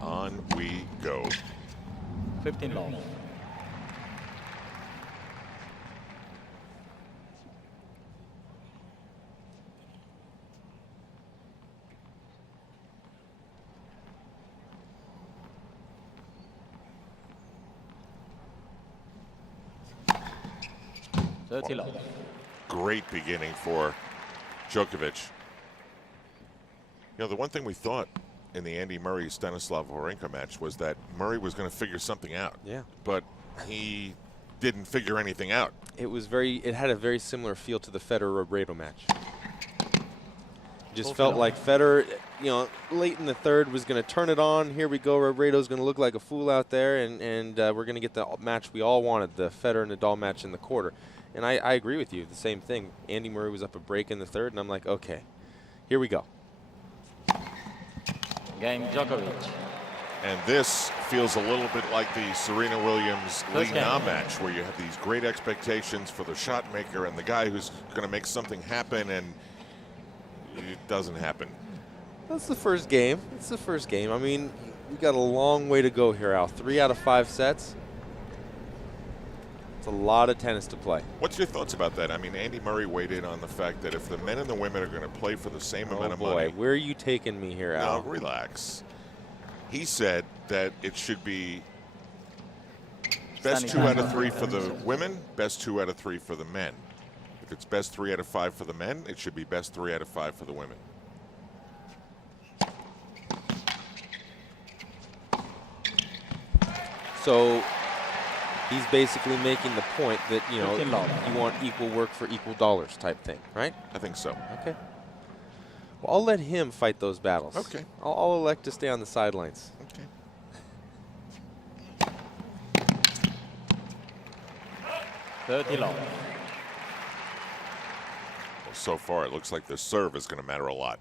On we go. 15 love. Great beginning for Djokovic. You know, the one thing we thought in the Andy Murray-Stanislav Wawrinka match was that Murray was going to figure something out. Yeah. But he didn't figure anything out. It had a very similar feel to the Federer-Robredo match. Just felt like Federer, you know, late in the third was going to turn it on. Here we go. Robredo's going to look like a fool out there, and we're going to get the match we all wanted, the Federer-Nadal match in the quarter. And I agree with you. The same thing. Andy Murray was up a break in the third, and I'm like, okay, here we go. Game Djokovic. And this feels a little bit like the Serena Williams-Li Na match, where you have these great expectations for the shot maker and the guy who's going to make something happen, and it doesn't happen. That's the first game. It's the first game. I mean, we got a long way to go here, Al. 3 out of 5 sets. It's a lot of tennis to play. What's your thoughts about that? I mean, Andy Murray weighed in on the fact that if the men and the women are going to play for the same amount of money. Where are you taking me here, Al? No, relax. He said that it should be best 2 out of 3 for the women, best 2 out of 3 for the men. If it's best 3 out of 5 for the men, it should be best 3 out of 5 for the women. So he's basically making the point that, you know, you want equal work for equal dollars type thing, right? I think so. Okay. Well, I'll let him fight those battles. Okay. I'll elect to stay on the sidelines. Okay. 30 love. Well, so far, it looks like the serve is going to matter a lot.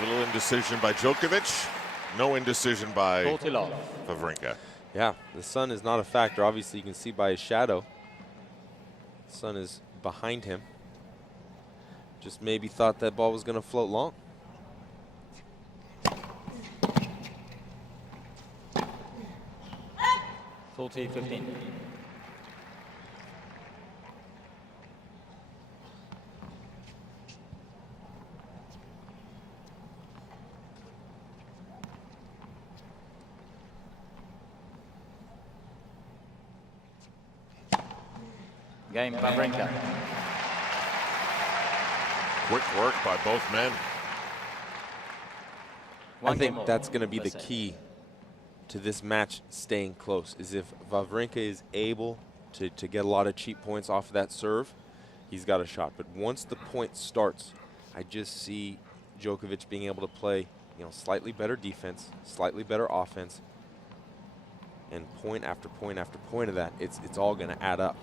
Little indecision by Djokovic. No indecision by Wawrinka. Yeah, the sun is not a factor. Obviously, you can see by his shadow. The sun is behind him. Just maybe thought that ball was going to float long. Salty 15. Game Wawrinka. Quick work by both men. I think that's going to be the key to this match staying close, is if Wawrinka is able to get a lot of cheap points off of that serve, he's got a shot. But once the point starts, I just see Djokovic being able to play, you know, slightly better defense, slightly better offense, and point after point after point of that, it's all going to add up.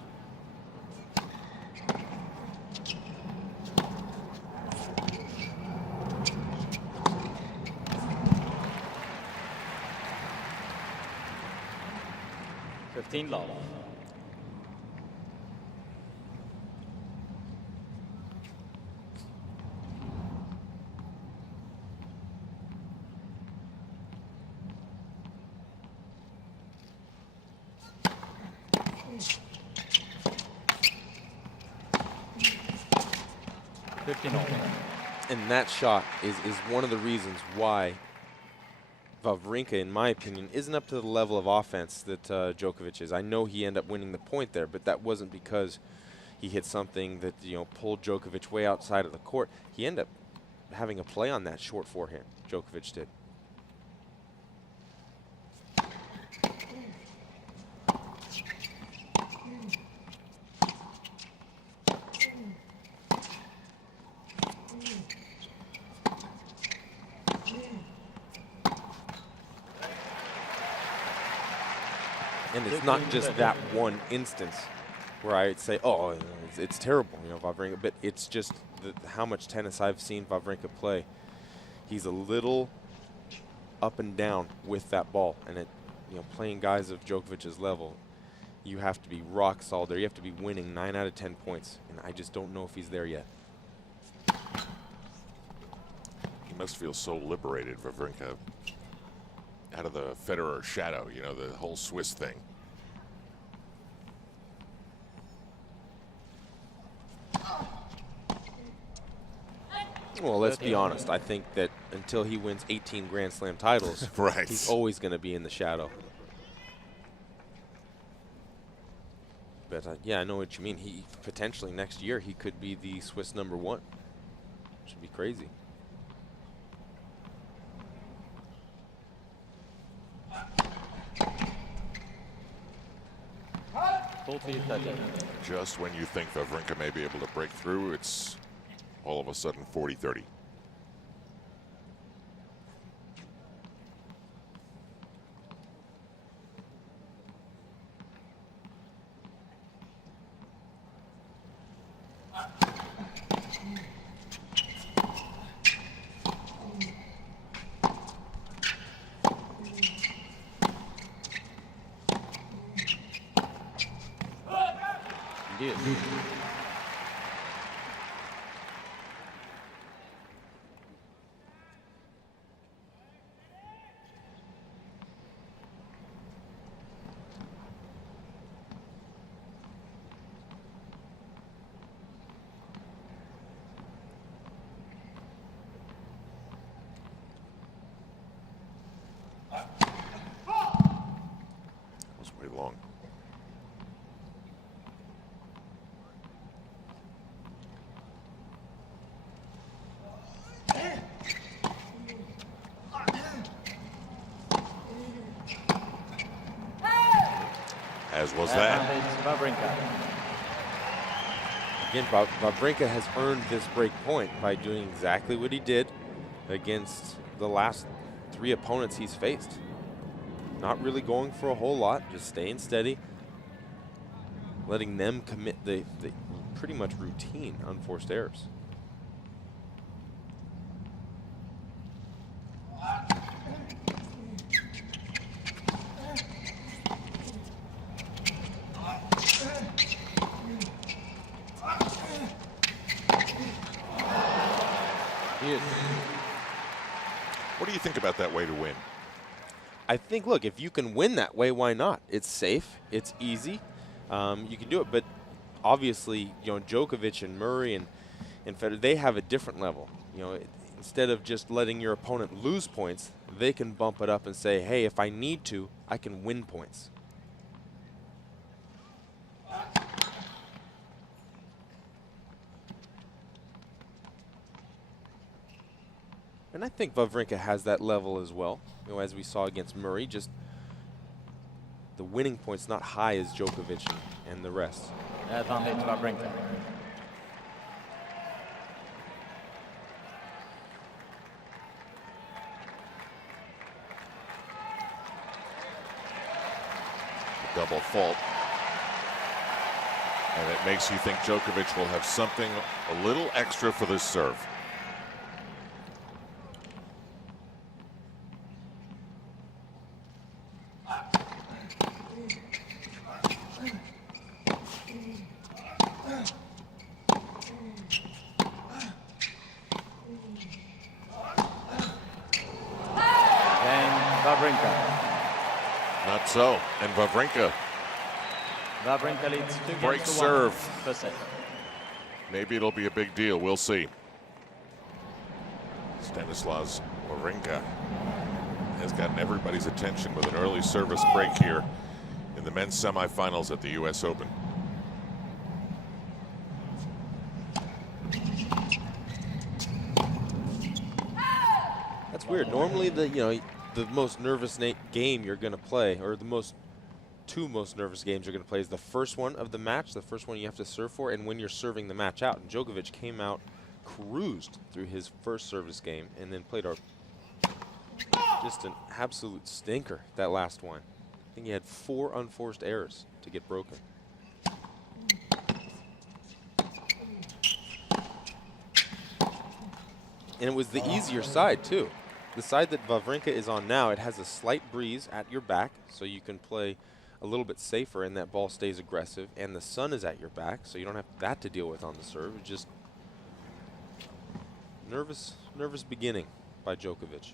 Love. And that shot is one of the reasons why Wawrinka, in my opinion, isn't up to the level of offense that Djokovic is. I know he ended up winning the point there, but that wasn't because he hit something that, you know, pulled Djokovic way outside of the court. He ended up having a play on that short forehand, Djokovic did. And it's not just that one instance where I'd say, oh, it's terrible, you know, Wawrinka, but it's just how much tennis I've seen Wawrinka play. He's a little up and down with that ball, and you know, playing guys of Djokovic's level, you have to be rock solid there. You have to be winning 9 out of 10 points, and I just don't know if he's there yet. He must feel so liberated, Wawrinka, out of the Federer shadow, you know, the whole Swiss thing. Well, let's be honest. I think that until he wins 18 Grand Slam titles, right, he's always going to be in the shadow. But yeah, I know what you mean. He potentially next year he could be the Swiss #1. Should be crazy. Just when you think Wawrinka may be able to break through, it's all of a sudden 40-30. Way long. As was that. Again, Wawrinka has earned this break point by doing exactly what he did against the last 3 opponents he's faced. Not really going for a whole lot, just staying steady, letting them commit the pretty much routine unforced errors. What do you think about that way to win? I think, look, if you can win that way, why not? It's safe, it's easy, you can do it. But obviously, you know, Djokovic and Murray and Federer, they have a different level. You know, instead of just letting your opponent lose points, they can bump it up and say, hey, if I need to, I can win points. And I think Wawrinka has that level as well. You know, as we saw against Murray, just the winning points not high as Djokovic and the rest. Advantage Wawrinka. Double fault. And it makes you think Djokovic will have something a little extra for this serve. Not so, and Wawrinka leads 2 break games to serve. 1 per set. Maybe it'll be a big deal. We'll see. Stanislas Wawrinka has gotten everybody's attention with an early service break here in the men's semifinals at the U.S. Open. That's weird. Normally, the most nervous game you're going to play, or the two most nervous games you're going to play, is the first one of the match, the first one you have to serve for, and when you're serving the match out. And Djokovic came out, cruised through his first service game, and then played just an absolute stinker that last one. I think he had 4 unforced errors to get broken. And it was the easier side, too. The side that Wawrinka is on now, it has a slight breeze at your back, so you can play a little bit safer and that ball stays aggressive. And the sun is at your back, so you don't have that to deal with on the serve. It's just nervous beginning by Djokovic.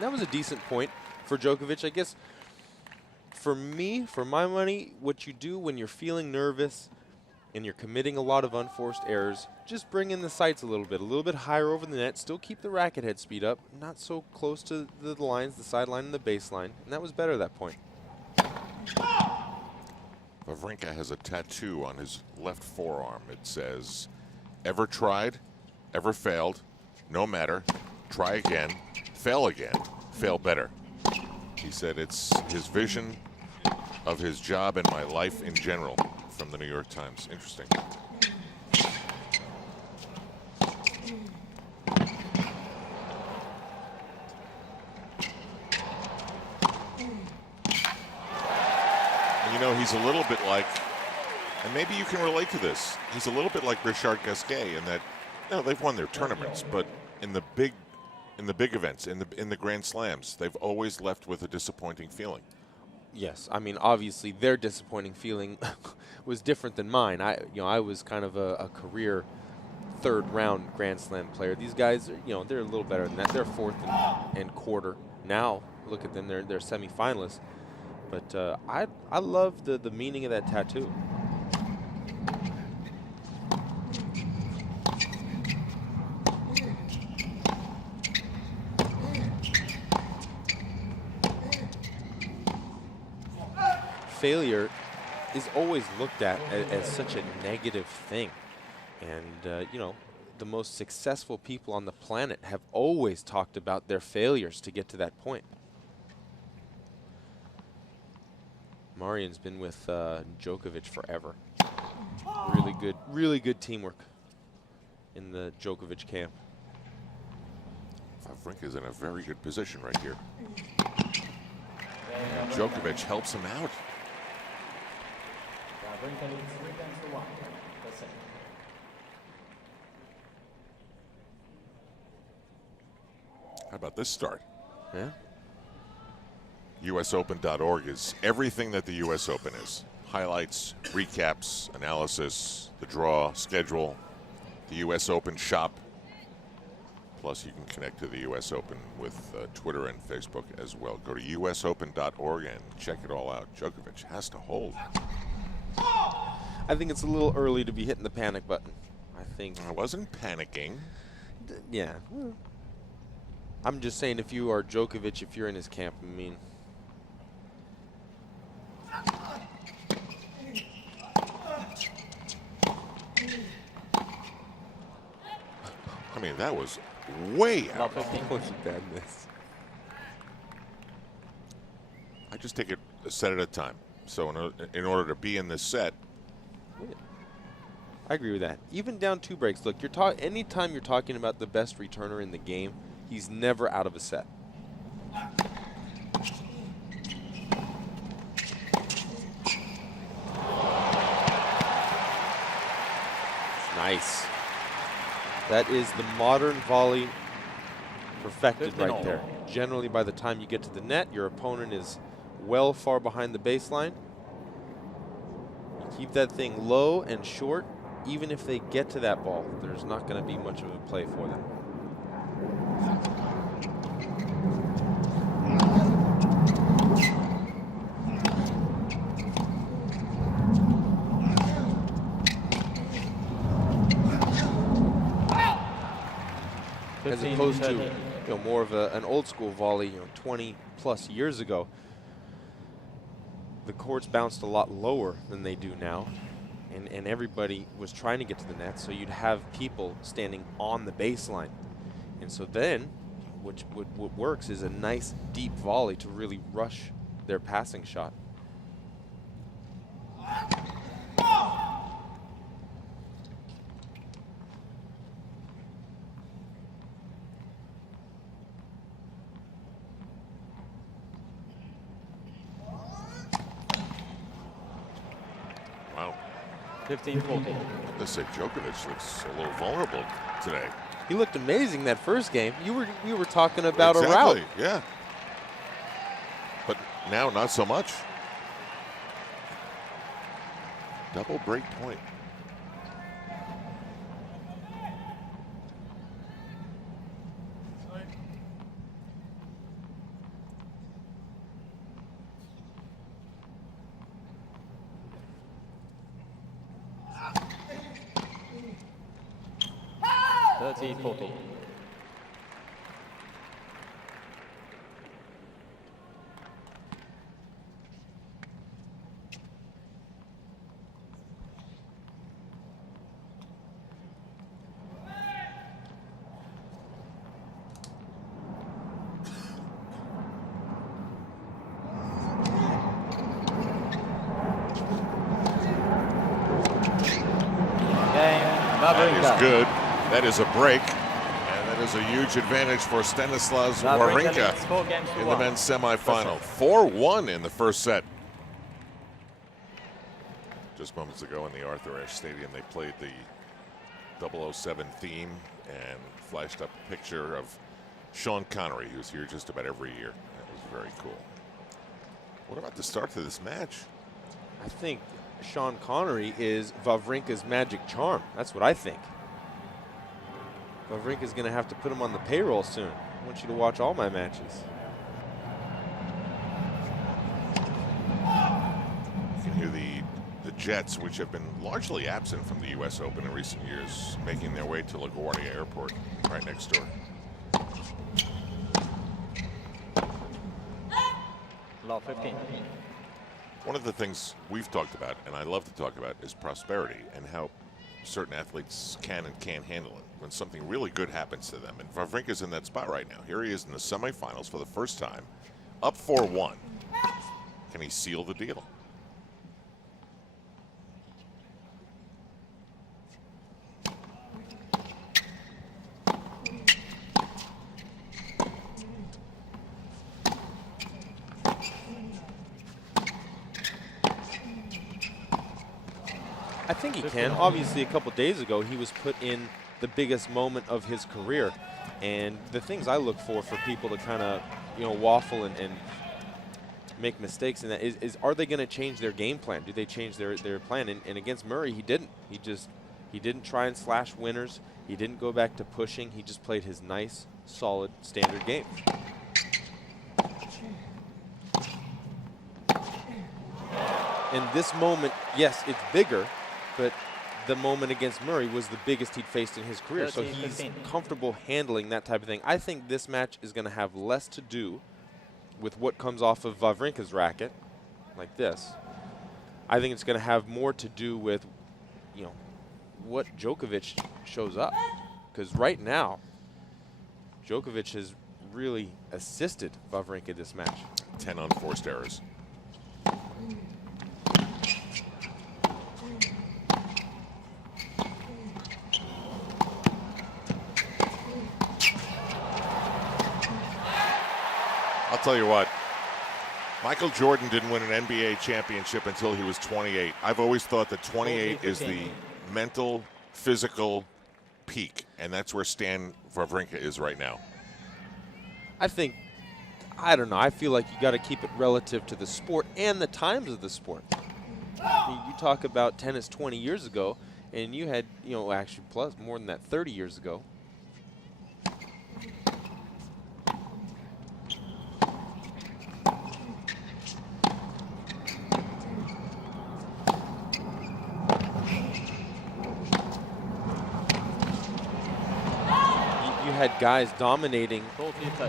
That was a decent point for Djokovic. I guess for me, for my money, what you do when you're feeling nervous and you're committing a lot of unforced errors, just bring in the sights a little bit higher over the net, still keep the racket head speed up, not so close to the lines, the sideline and the baseline, and that was better at that point. Wawrinka has a tattoo on his left forearm. It says, "Ever tried, ever failed, no matter, try again, fail again, fail better." He said it's his vision of his job and my life in general, from the New York Times. Interesting. And you know, he's a little bit like, and maybe you can relate to this, he's a little bit like Richard Gasquet in that, you know, they've won their tournaments, but in the big events, in the Grand Slams, they've always left with a disappointing feeling. Yes, I mean, obviously their disappointing feeling was different than mine. I was kind of a career third-round Grand Slam player. These guys, they're a little better than that. They're fourth and quarter. Now, look at them, they're semifinalists. But I love the meaning of that tattoo. Failure is always looked at as such a negative thing. And, the most successful people on the planet have always talked about their failures to get to that point. Marian's been with Djokovic forever. Really good teamwork in the Djokovic camp. Wawrinka's in a very good position right here. And Djokovic helps him out. Wawrinka leads 3-1. The set. How about this start? Yeah. USOpen.org is everything that the US Open is. Highlights, recaps, analysis, the draw, schedule, the US Open shop. Plus, you can connect to the US Open with Twitter and Facebook as well. Go to usopen.org and check it all out. Djokovic has to hold. I think it's a little early to be hitting the panic button. I think. I wasn't panicking. Yeah. I'm just saying, if you are Djokovic, if you're in his camp, I mean. I mean, that was way out. That was a bad miss. I just take it a set at a time. So in order to be in this set. I agree with that. Even down 2 breaks. Look, anytime you're talking about the best returner in the game, he's never out of a set. Nice. That is the modern volley perfected right there. Generally, by the time you get to the net, your opponent is well far behind the baseline. You keep that thing low and short. Even if they get to that ball, there's not going to be much of a play for them. As opposed to more of an old school volley, 20 plus years ago. the courts bounced a lot lower than they do now, and everybody was trying to get to the net, so you'd have people standing on the baseline. And so then, what works is a nice deep volley to really rush their passing shot. Wow. 15-14. Let's say Djokovic looks a little vulnerable today. He looked amazing that first game. We were talking about a rout. Exactly, yeah. But now not so much. Double break point. Thirteen, 14. That is good. That is a break. And that is a huge advantage for Stanislav Wawrinka in the men's semifinal. 4-1 in the first set. Just moments ago in the Arthur Ashe Stadium, they played the 007 theme and flashed up a picture of Sean Connery, who's here just about every year. That was very cool. What about the start to this match? I think Sean Connery is Wawrinka's magic charm. That's what I think. Wawrinka's going to have to put him on the payroll soon. I want you to watch all my matches. You can hear the Jets, which have been largely absent from the U.S. Open in recent years, making their way to LaGuardia Airport, right next door. Lot 15. One of the things we've talked about, and I love to talk about, is prosperity and how certain athletes can and can't handle it when something really good happens to them. And Wawrinka's in that spot right now. Here he is in the semifinals for the first time, up 4-1. Can he seal the deal? I think he can. Obviously, a couple days ago, he was put in the biggest moment of his career. And the things I look for people to kind of, waffle and make mistakes in that is are they going to change their game plan? Do they change their plan? And against Murray, he didn't. He didn't try and slash winners. He didn't go back to pushing. He just played his nice, solid, standard game. And this moment, yes, it's bigger, but the moment against Murray was the biggest he'd faced in his career. So he's comfortable handling that type of thing. I think this match is going to have less to do with what comes off of Wawrinka's racket, like this. I think it's going to have more to do with, what Djokovic shows up. Because right now, Djokovic has really assisted Wawrinka this match. 10 unforced errors. I'll tell you what, Michael Jordan didn't win an NBA championship until he was 28. I've always thought that 28 is the mental, physical peak, and that's where Stan Wawrinka is right now. I don't know, I feel like you got to keep it relative to the sport and the times of the sport. You talk about tennis 20 years ago, and you had, actually plus more than that 30 years ago. Had guys dominating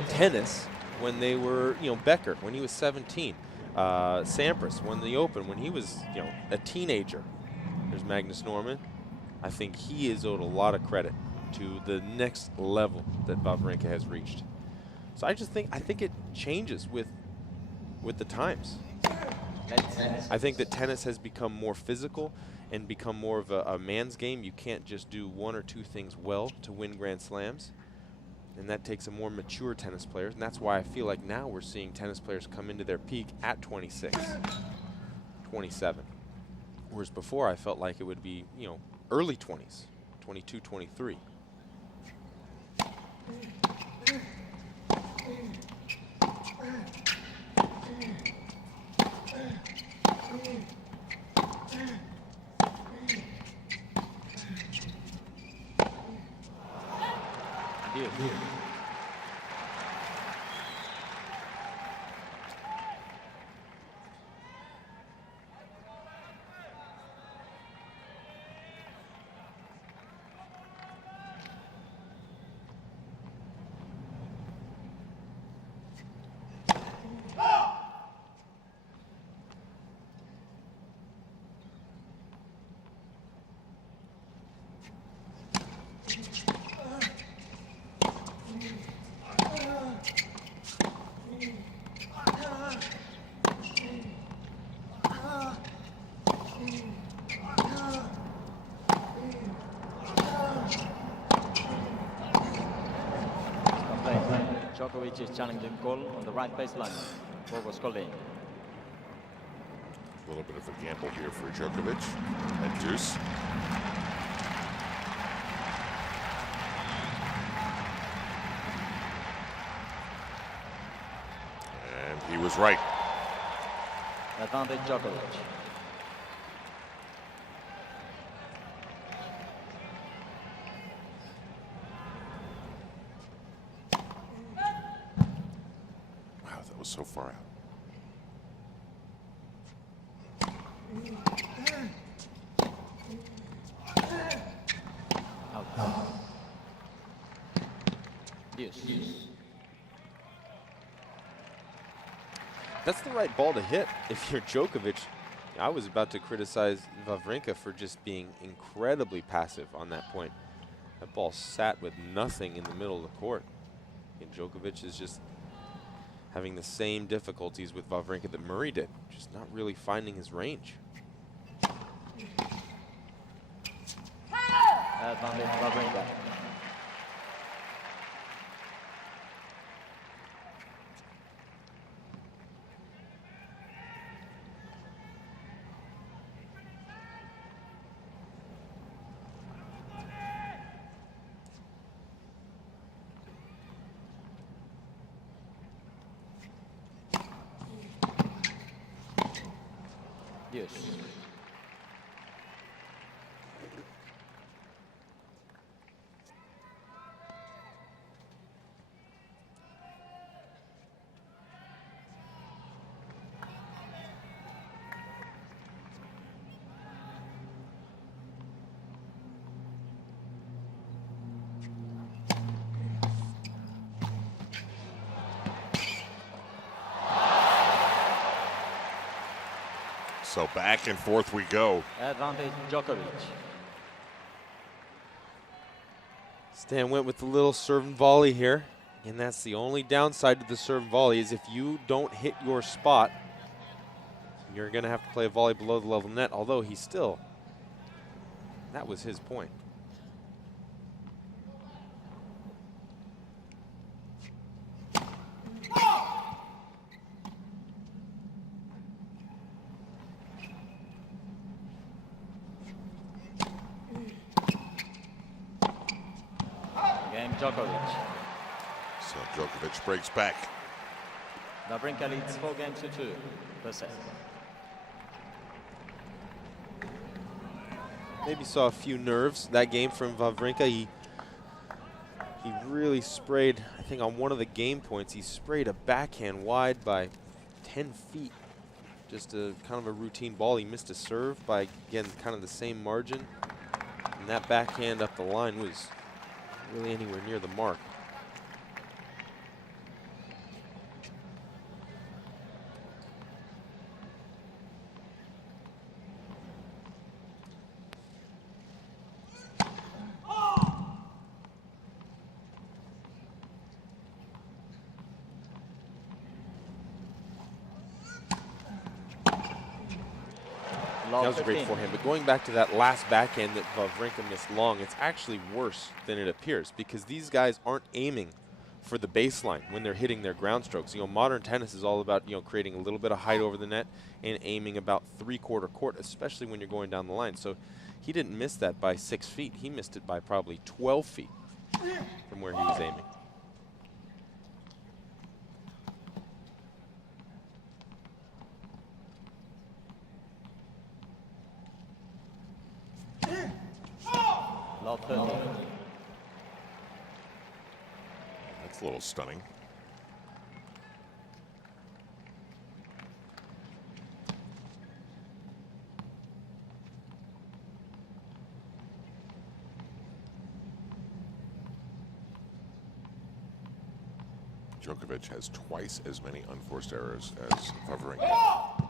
tennis when they were, Becker, when he was 17. Sampras won the Open when he was, a teenager. There's Magnus Norman. I think he is owed a lot of credit to the next level that Wawrinka has reached. So I think it changes with the times. I think that tennis has become more physical and become more of a man's game. You can't just do one or two things well to win Grand Slams. And that takes a more mature tennis player. And that's why I feel like now we're seeing tennis players come into their peak at 26, 27. Whereas before I felt like it would be, early 20s, 22, 23. Djokovic is challenging goal on the right baseline. Ball was called in. A little bit of a gamble here for Djokovic at deuce. And he was right. Advantage Djokovic. Wow, that was so far out. Yes. That's the right ball to hit if you're Djokovic. I was about to criticize Wawrinka for just being incredibly passive on that point. That ball sat with nothing in the middle of the court. And Djokovic is just having the same difficulties with Wawrinka that Murray did, just not really finding his range. Advantage Wawrinka. Yes. So back and forth we go. Advantage Djokovic. Stan went with the little serve and volley here. And that's the only downside to the serve and volley is if you don't hit your spot, you're going to have to play a volley below the level net, although he still, that was his point. Djokovic. So Djokovic breaks back. Wawrinka leads 4-2 per set. Maybe saw a few nerves that game from Wawrinka. He really sprayed, I think on one of the game points, he sprayed a backhand wide by 10 feet. Just a kind of a routine ball. He missed a serve by, again, kind of the same margin. And that backhand up the line was really anywhere near the mark. That was great for him. But going back to that last backhand that Wawrinka missed long, it's actually worse than it appears because these guys aren't aiming for the baseline when they're hitting their ground strokes. You know, modern tennis is all about, you know, creating a little bit of height over the net and aiming about 3/4 court, especially when you're going down the line. So he didn't miss that by 6 feet. He missed it by probably 12 feet from where he was aiming. That's a little stunning. Djokovic has twice as many unforced errors as Wawrinka.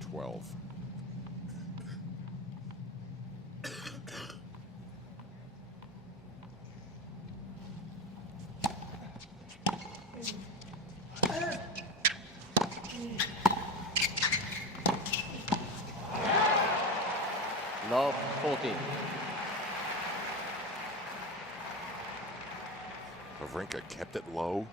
12. Love 14. Wawrinka kept it low.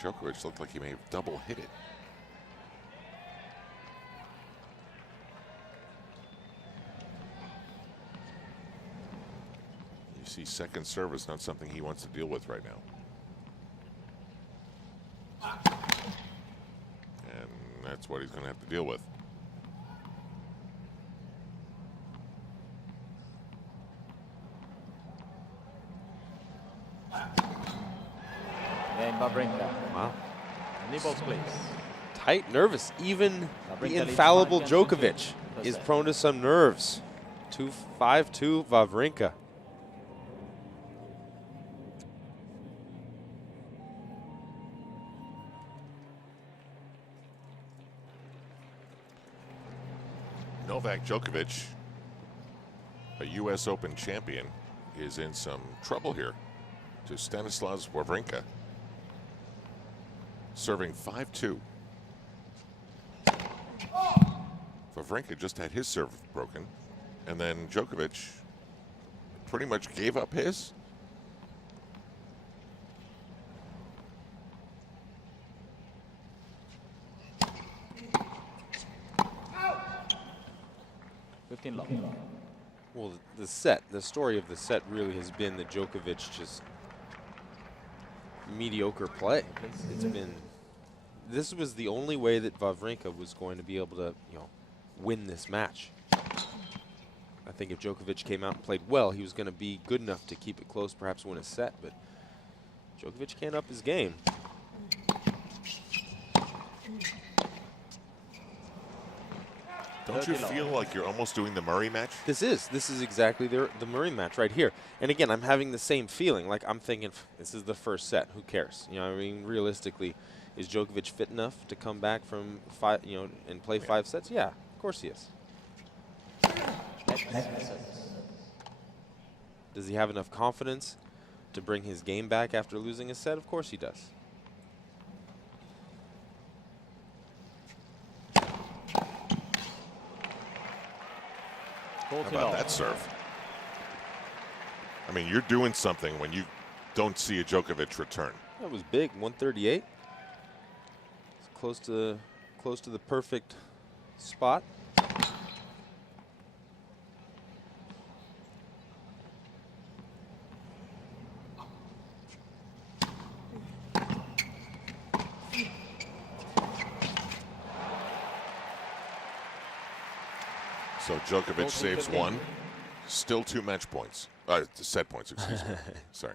Djokovic looked like he may have double hit it. You see, second service not something he wants to deal with right now. And that's what he's going to have to deal with. And Wawrinka. Wow. Nibbles, please. Tight, nervous. Even Wawrinka the leads infallible 5-2 Djokovic first is set. prone to some nerves. 5-2 Wawrinka. Novak Djokovic, a U.S. Open champion, is in some trouble here to Stanislav Wawrinka, serving 5-2. Wawrinka just had his serve broken, and then Djokovic pretty much gave up his. Well, the story of the set really has been that Djokovic just mediocre play. It's been, this was the only way that Wawrinka was going to be able to, you know, win this match. I think if Djokovic came out and played well, he was going to be good enough to keep it close, perhaps win a set, but Djokovic can't up his game. Don't you feel like you're almost doing the Murray match? This is exactly the Murray match right here. And again, I'm having the same feeling. Like, I'm thinking, this is the first set. Who cares? You know, I mean, realistically, is Djokovic fit enough to come back from 5, you know, and play 5 sets? Yeah, of course he is. Does he have enough confidence to bring his game back after losing a set? Of course he does. How about that serve? I mean, you're doing something when you don't see a Djokovic return. That was big, 138. It's close to the perfect spot. So Djokovic saves 1. Still 2 match points. Set points, excuse me. Sorry.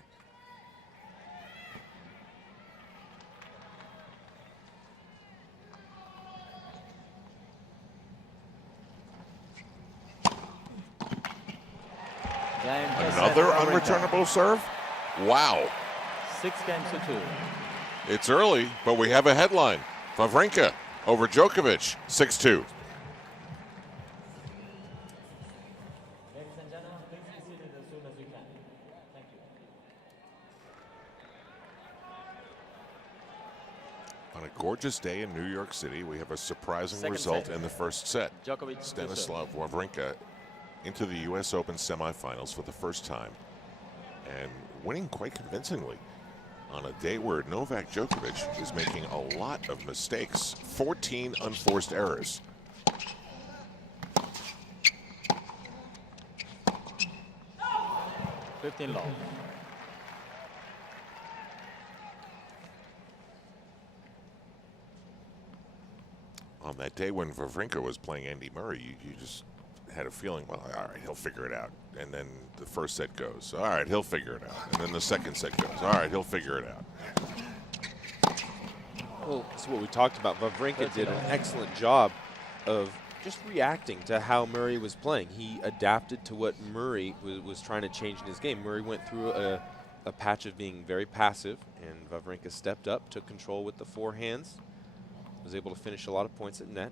Another unreturnable serve? Wow. 6-2. It's early, but we have a headline. Wawrinka over Djokovic, 6-2. On a gorgeous day in New York City, we have a surprising Second result set. in the first set. Djokovic Stanislav Wawrinka into the US Open semifinals for the first time and winning quite convincingly on a day where Novak Djokovic is making a lot of mistakes, 14 unforced errors. $15 love. On that day when Wawrinka was playing Andy Murray, you just had a feeling, well, all right, he'll figure it out. And then the first set goes, all right, he'll figure it out. And then the second set goes, all right, he'll figure it out. Well, that's what we talked about. Wawrinka did an excellent job of just reacting to how Murray was playing. He adapted to what Murray was trying to change in his game. Murray went through a patch of being very passive, and Wawrinka stepped up, took control with the forehands, was able to finish a lot of points at net.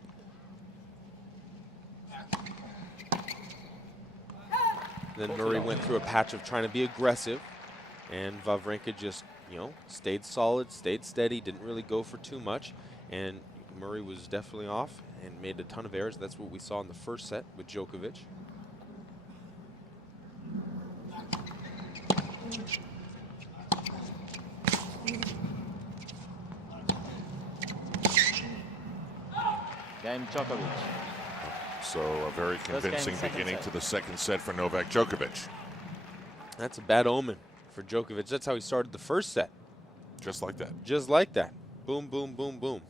Then Murray went through a patch of trying to be aggressive, and Wawrinka just, stayed solid, stayed steady, didn't really go for too much, and Murray was definitely off and made a ton of errors. That's what we saw in the first set with Djokovic. Game Djokovic. So a very convincing beginning to the second set for Novak Djokovic. That's a bad omen for Djokovic. That's how he started the first set. Just like that. Just like that. Boom, boom, boom, boom.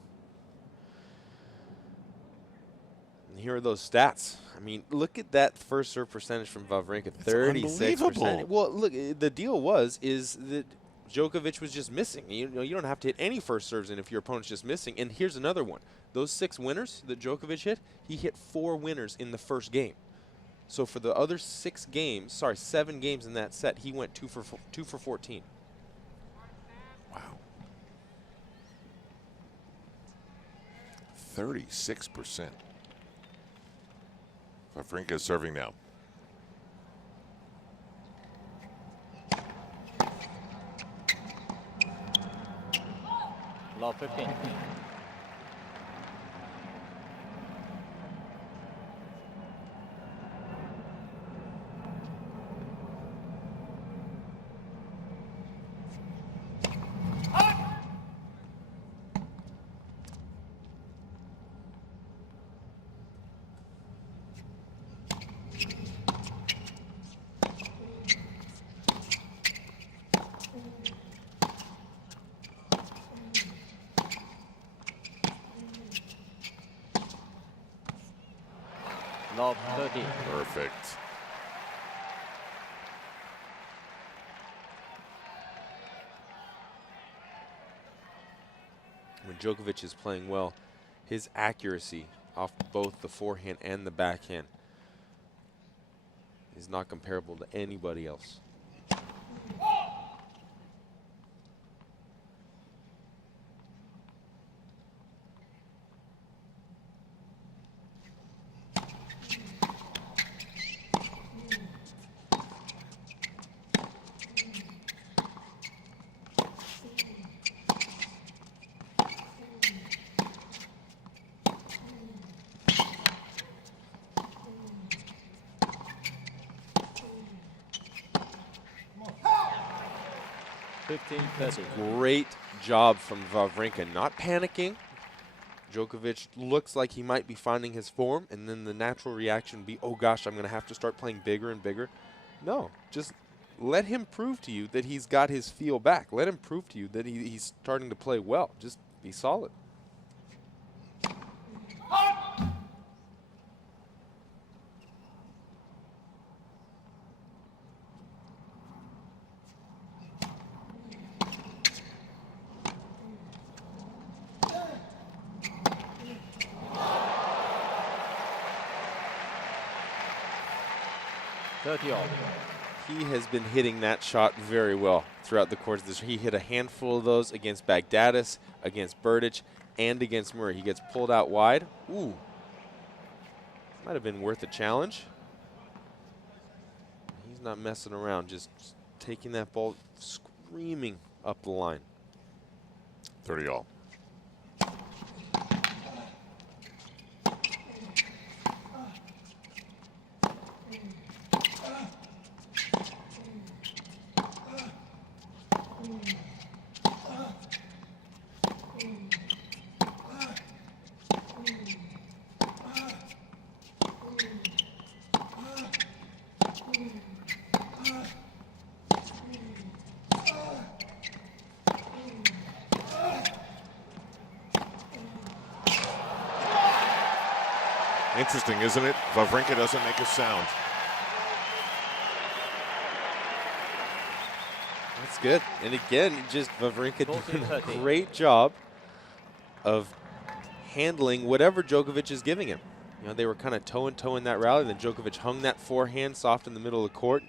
And here are those stats. I mean, look at that first serve percentage from Wawrinka, 36%. Well, look, the deal is that Djokovic was just missing. You don't have to hit any first serves in if your opponent's just missing. And here's another one. Those 6 winners that Djokovic hit, he hit 4 winners in the first game. So for the other 7 games in that set, he went 2 for 14. Wow. 36%. Wawrinka is serving now. Love 15. Love 30. Perfect. When Djokovic is playing well, his accuracy off both the forehand and the backhand is not comparable to anybody else. Great job from Wawrinka, not panicking. Djokovic looks like he might be finding his form, and then the natural reaction would be, oh gosh, I'm going to have to start playing bigger and bigger. No, just let him prove to you that he's got his feel back. Let him prove to you that he's starting to play well. Just be solid. He has been hitting that shot very well throughout the course of this. He hit a handful of those against Bagdatis, against Berdych, and against Murray. He gets pulled out wide. Ooh. Might have been worth a challenge. He's not messing around, just taking that ball, screaming up the line. 30 all. Interesting, isn't it? Wawrinka doesn't make a sound. That's good. And again, just Wawrinka doing a great job of handling whatever Djokovic is giving him. You know, they were kind of toe-and-toe in that rally, then Djokovic hung that forehand soft in the middle of the court.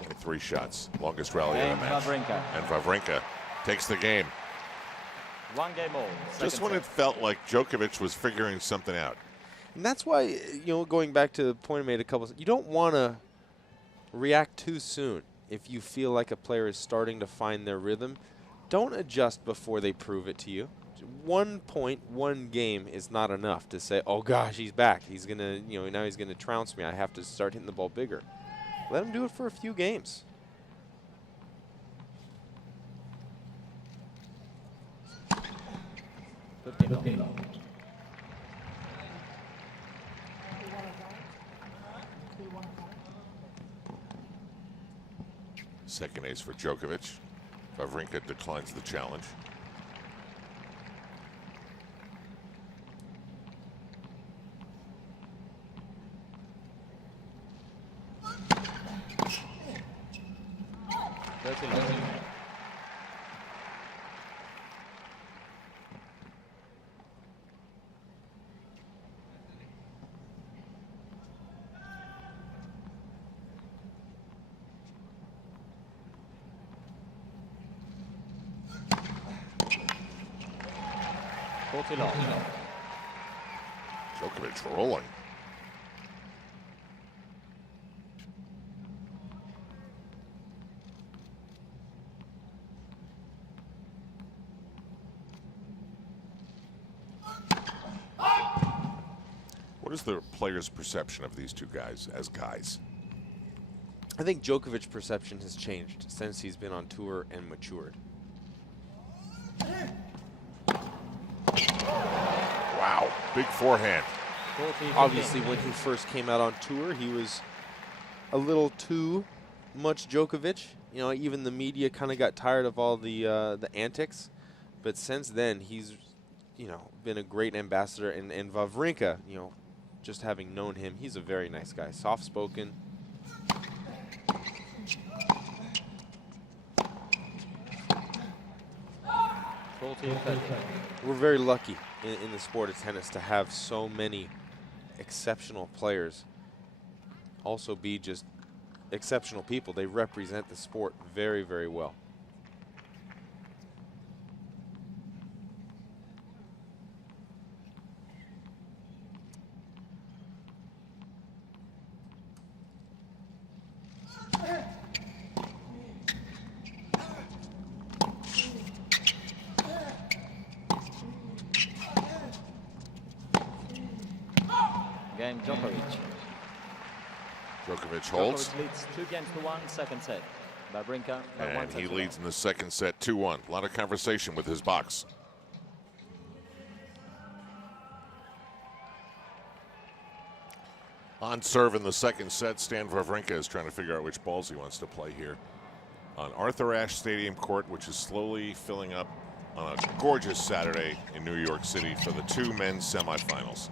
Only 3 shots, longest rally of the match. Wawrinka. And Wawrinka takes the game. 1 game all. Just when it felt like Djokovic was figuring something out. And that's why, you know, going back to the point I made a couple, you don't want to react too soon. If you feel like a player is starting to find their rhythm, don't adjust before they prove it to you. 1 point, 1 game is not enough to say, oh gosh, he's back. He's going to, you know, now he's going to trounce me. I have to start hitting the ball bigger. Let him do it for a few games. Second ace for Djokovic. Wawrinka declines the challenge. Djokovic rolling. What is the player's perception of these two guys as guys? I think Djokovic's perception has changed since he's been on tour and matured. Wow, big forehand. Obviously, when he first came out on tour, he was a little too much Djokovic. You know, even the media kind of got tired of all the antics. But since then, he's, you know, been a great ambassador. And Wawrinka, you know, just having known him, he's a very nice guy, soft-spoken. We're very lucky in the sport of tennis to have so many exceptional players also be just exceptional people. They represent the sport very, very well. Game Djokovic. Djokovic holds. Djokovic leads 2-1, second set. Wawrinka by 1 And set he to leads none. in the second set 2-1. A lot of conversation with his box. On serve in the second set, Stan Wawrinka is trying to figure out which balls he wants to play here on Arthur Ashe Stadium court, which is slowly filling up on a gorgeous Saturday in New York City for the 2 men's semifinals.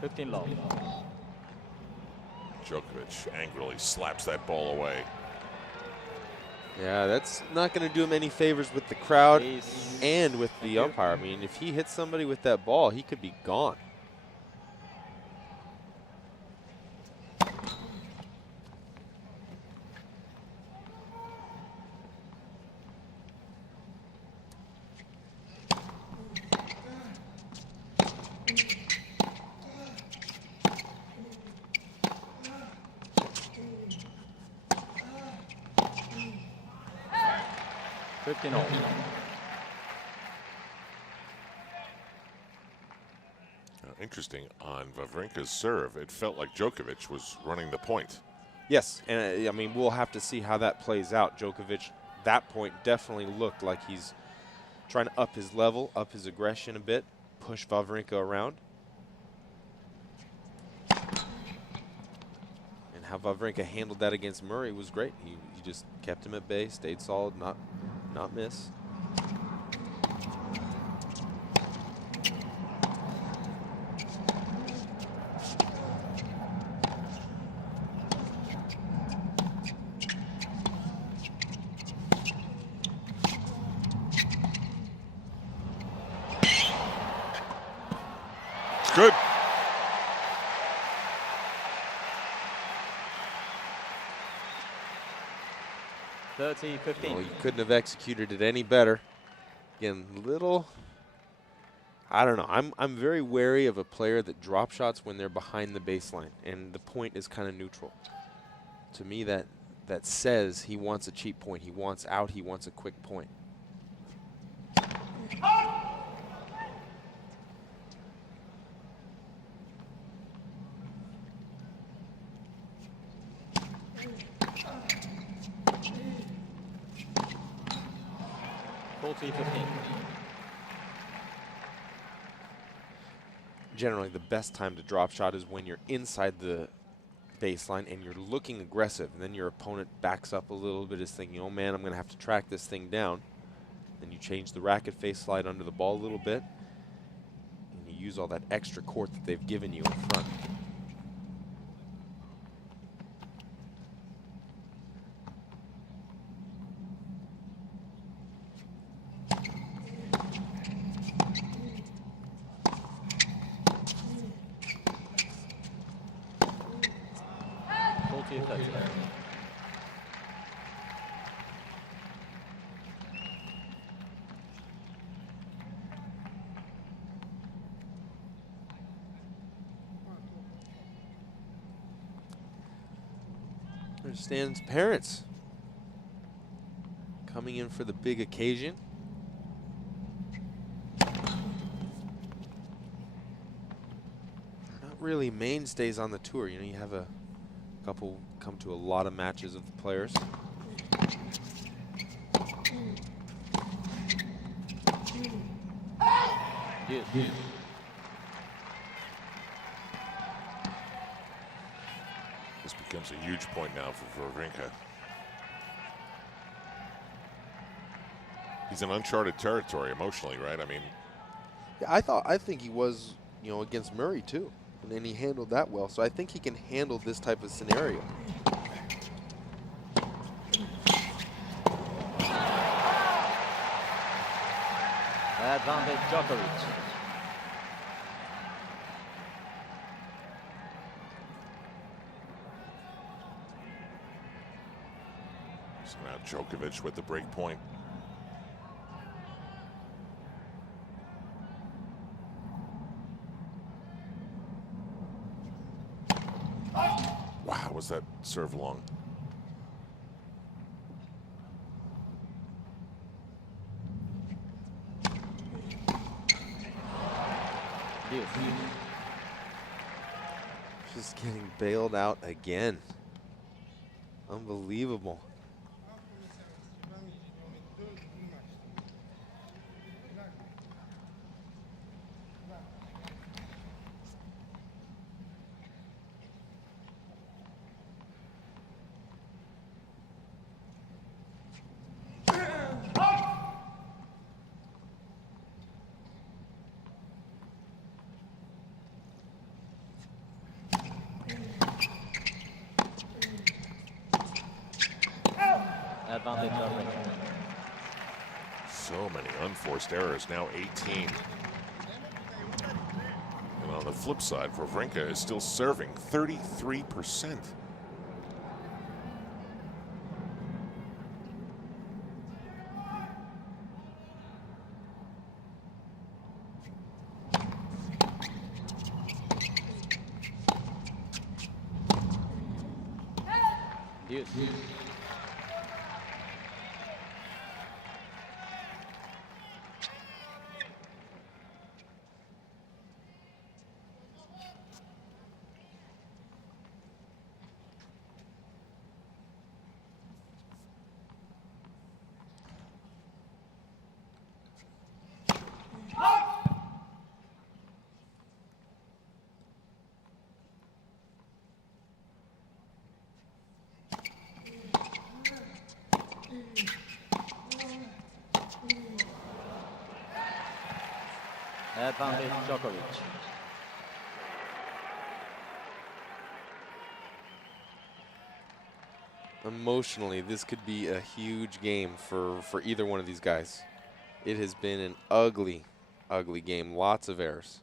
15 long. Djokovic angrily slaps that ball away. Yeah, that's not going to do him any favors with the crowd Please. and with the umpire. I mean, if he hits somebody with that ball, he could be gone. Interesting, on Wawrinka's serve, it felt like Djokovic was running the point. Yes, and I mean, we'll have to see how that plays out. Djokovic, that point, definitely looked like he's trying to up his level, up his aggression a bit, push Wawrinka around. And how Wawrinka handled that against Murray was great. He just kept him at bay, stayed solid, not miss. Good. Well, you couldn't have executed it any better. Again, I don't know. I'm very wary of a player that drop shots when they're behind the baseline, and the point is kind of neutral. To me, that says he wants a cheap point. He wants out. He wants a quick point. Generally, the best time to drop shot is when you're inside the baseline and you're looking aggressive, and then your opponent backs up a little bit, is thinking, oh man, I'm going to have to track this thing down. Then you change the racket face, slide under the ball a little bit, and you use all that extra court that they've given you in front. There stands parents coming in for the big occasion. They're not really mainstays on the tour. You know, you have a couple come to a lot of matches of the players. Yes. This becomes a huge point now for Wawrinka. He's in uncharted territory emotionally, right? I mean, yeah, I think he was, you know, against Murray too, and then he handled that well. So I think he can handle this type of scenario. Advantage Djokovic. so now Djokovic with the break point. Wow, was that serve long? Just getting bailed out again. Unbelievable. Advantage Wawrinka. So many unforced errors, now 18. And on the flip side, Wawrinka is still serving 33%. Yes. Advantage Djokovic. Emotionally, this could be a huge game for either one of these guys. It has been an ugly, ugly game. Lots of errors.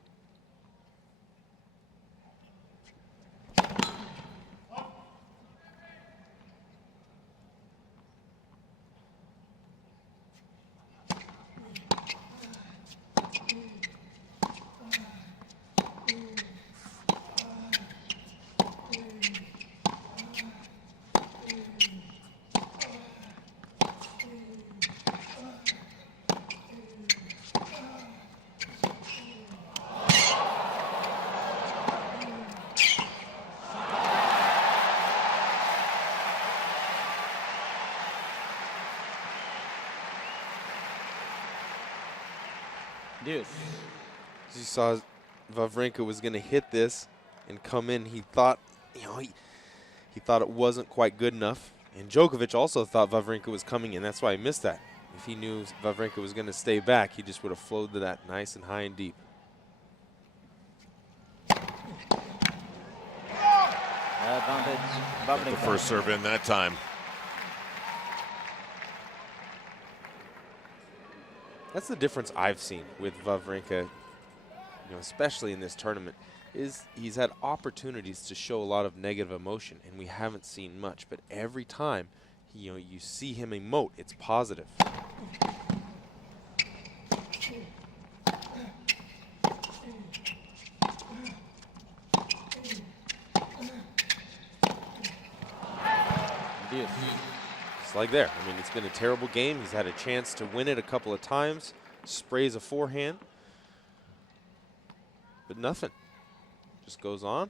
Deuce. As you saw, Wawrinka was going to hit this and come in. He thought, he thought it wasn't quite good enough. And Djokovic also thought Wawrinka was coming in. That's why he missed that. If he knew Wawrinka was going to stay back, he just would have flowed to that nice and high and deep. Advantage Wawrinka. The first serve in that time. That's the difference I've seen with Wawrinka, especially in this tournament, is he's had opportunities to show a lot of negative emotion, and we haven't seen much. But every time, you see him emote, it's positive. Just like there. I mean, it's been a terrible game. He's had a chance to win it a couple of times. Sprays a forehand. But nothing. Just goes on.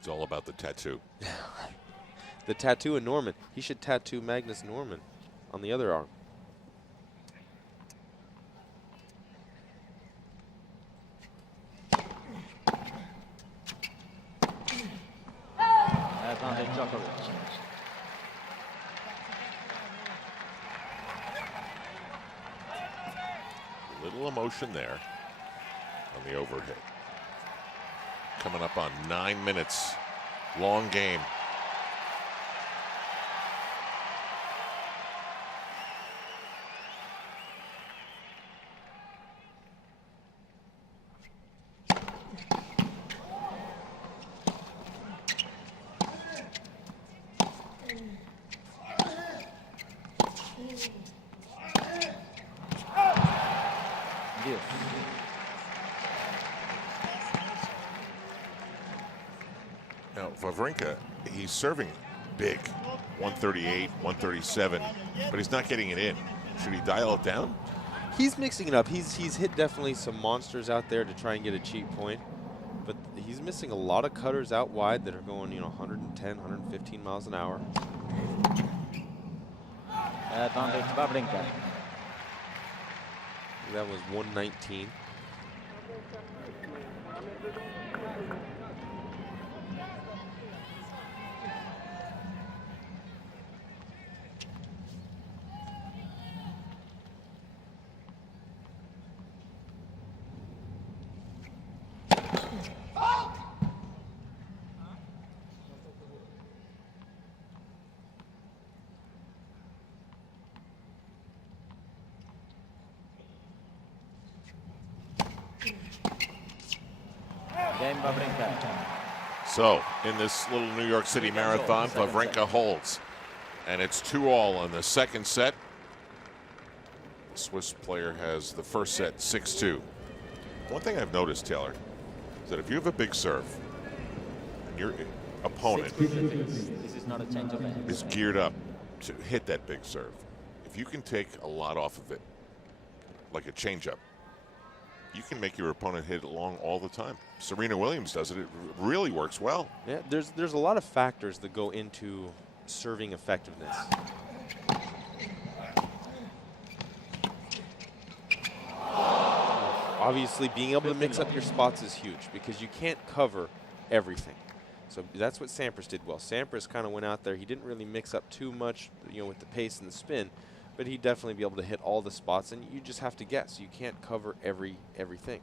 It's all about the tattoo. The tattoo of Norman. He should tattoo Magnus Norman on the other arm. Advantage Djokovic. A little emotion there on the overhit. Coming up on 9 minutes. Long game. Now, Wawrinka, he's serving big, 138, 137, but he's not getting it in. Should he dial it down? He's mixing it up. He's hit definitely some monsters out there to try and get a cheap point, but he's missing a lot of cutters out wide that are going, 110, 115 miles an hour. Advantage Wawrinka. That was 119. Game Wawrinka. So, in this little New York City marathon, Wawrinka holds. And it's 2-all in the second set. The Swiss player has the first set 6-2. One thing I've noticed, Taylor, is that if you have a big serve, and your opponent This is not a change of hands. is geared up to hit that big serve, if you can take a lot off of it, like a changeup, you can make your opponent hit it long all the time. Serena Williams does it. It really works well. Yeah, there's a lot of factors that go into serving effectiveness. Obviously, being able to mix up your spots is huge because you can't cover everything. So that's what Sampras did well. Sampras kind of went out there. He didn't really mix up too much, with the pace and the spin, but he'd definitely be able to hit all the spots, and you just have to guess. You can't cover everything.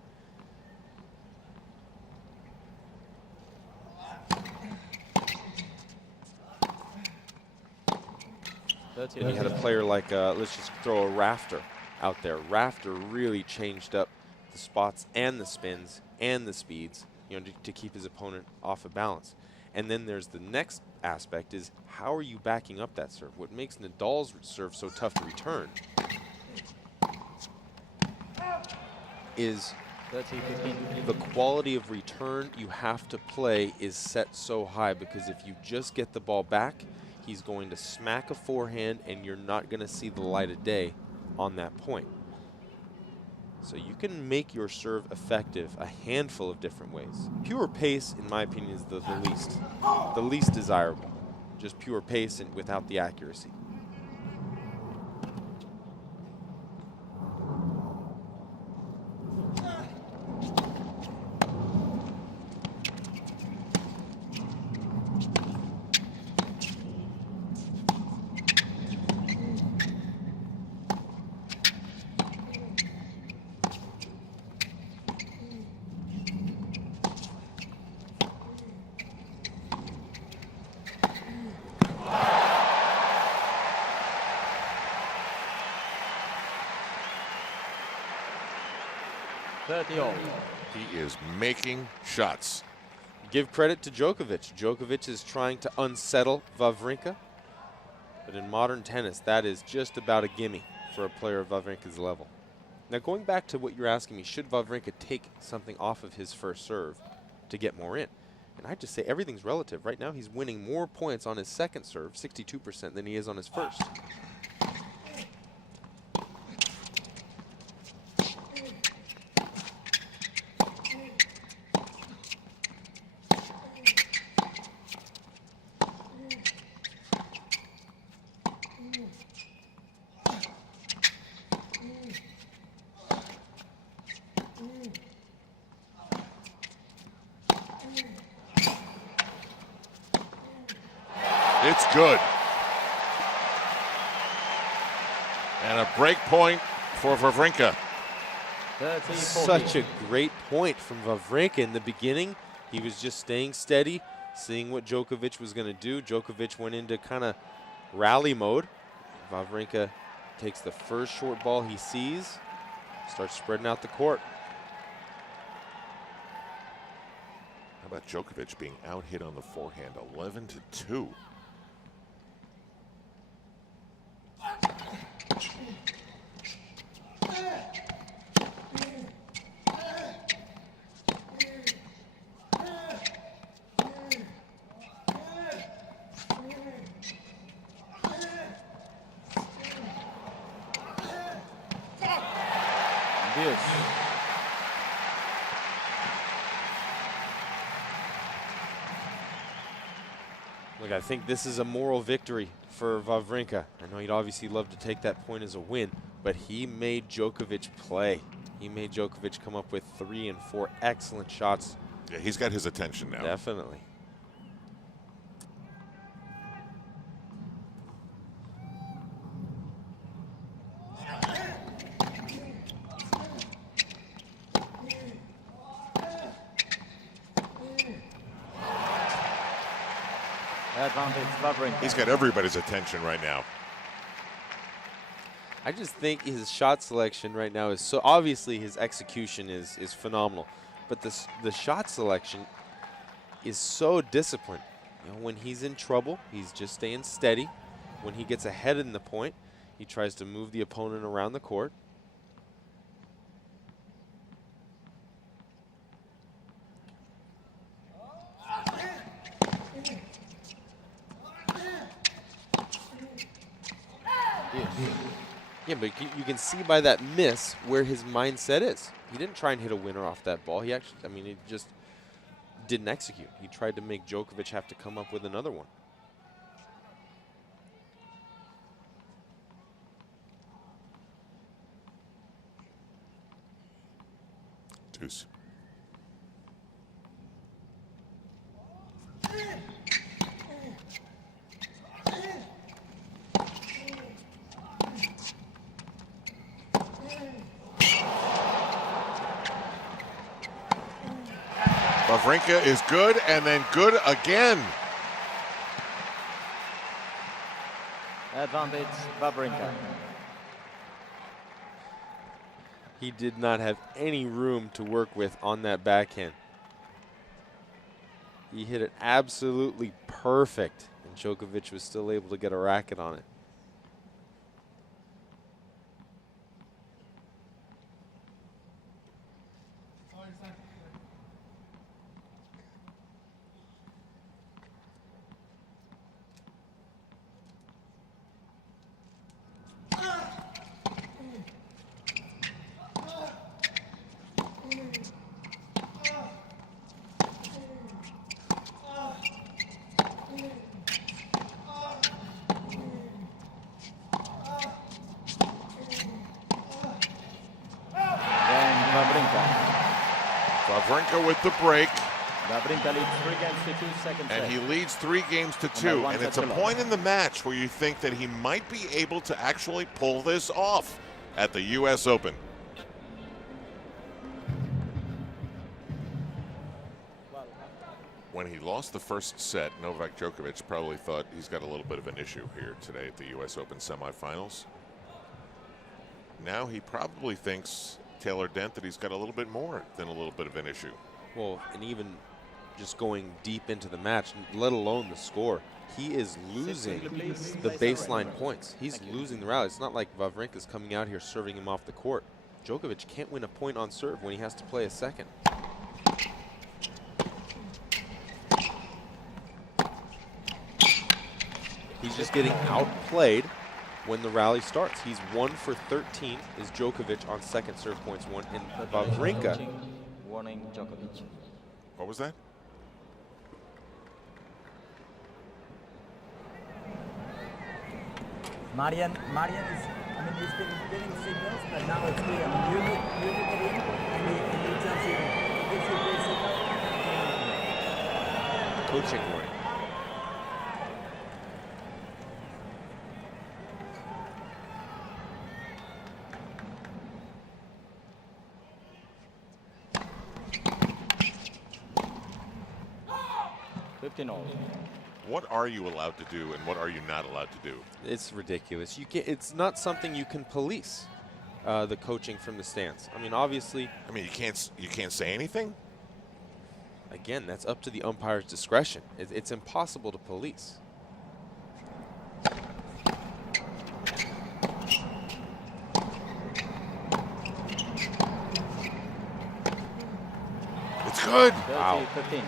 And you had a player like, let's just throw a Rafter out there. Rafter really changed up the spots and the spins and the speeds, to keep his opponent off of balance. And then there's the next aspect is how are you backing up that serve? What makes Nadal's serve so tough to return is the quality of return you have to play is set so high, because if you just get the ball back, he's going to smack a forehand and you're not going to see the light of day on that point. So you can make your serve effective a handful of different ways. Pure pace, in my opinion, is the least desirable. Just pure pace and without the accuracy. He is making shots. Give credit to Djokovic. Djokovic is trying to unsettle Wawrinka. But in modern tennis, that is just about a gimme for a player of Wawrinka's level. Now, going back to what you're asking me, should Wawrinka take something off of his first serve to get more in? And I just say everything's relative. Right now, he's winning more points on his second serve, 62%, than he is on his first. It's good. And a break point for Wawrinka. Such a great point from Wawrinka in the beginning. He was just staying steady, seeing what Djokovic was going to do. Djokovic went into kind of rally mode. Wawrinka takes the first short ball he sees, starts spreading out the court. How about Djokovic being out-hit on the forehand, 11-2. Look, I think this is a moral victory for Wawrinka. I know he'd obviously love to take that point as a win, but he made Djokovic play. He made Djokovic come up with 3 and 4 excellent shots. Yeah, he's got his attention now. Definitely. He's got everybody's attention right now. I just think his shot selection right now is so obviously his execution is phenomenal, but the shot selection is so disciplined. When he's in trouble, he's just staying steady. When he gets ahead in the point, he tries to move the opponent around the court. Yeah, but you can see by that miss where his mindset is. He didn't try and hit a winner off that ball. He actually, he just didn't execute. He tried to make Djokovic have to come up with another one. Deuce. Wawrinka is good, and then good again. Advantage Wawrinka. He did not have any room to work with on that backhand. He hit it absolutely perfect, and Djokovic was still able to get a racket on it. Wawrinka with the break. Wawrinka leads 3 games to 2 second set. And he leads 3 games to 2. And it's a point in the match where you think that he might be able to actually pull this off at the US Open. When he lost the first set, Novak Djokovic probably thought he's got a little bit of an issue here today at the US Open semifinals. Now he probably thinks, Taylor Dent, that he's got a little bit more than a little bit of an issue. Well, and even just going deep into the match, let alone the score, he is losing the baseline points. He's losing the rally. It's not like Wawrinka's coming out here serving him off the court. Djokovic can't win a point on serve when he has to play a second. He's just getting outplayed when the rally starts. He's 1 for 13 is Djokovic on second serve points won, and Wawrinka. Warning Djokovic. What was that? Marian is, he's been getting signals, but now it's clear. You look at him and he tells you, gives you a great signal. Coaching warning. What are you allowed to do and what are you not allowed to do? It's ridiculous. You can't, it's not something you can police, the coaching from the stands. I mean, obviously. I mean, you can't say anything? Again, that's up to the umpire's discretion. It's impossible to police. It's good. Wow. 15.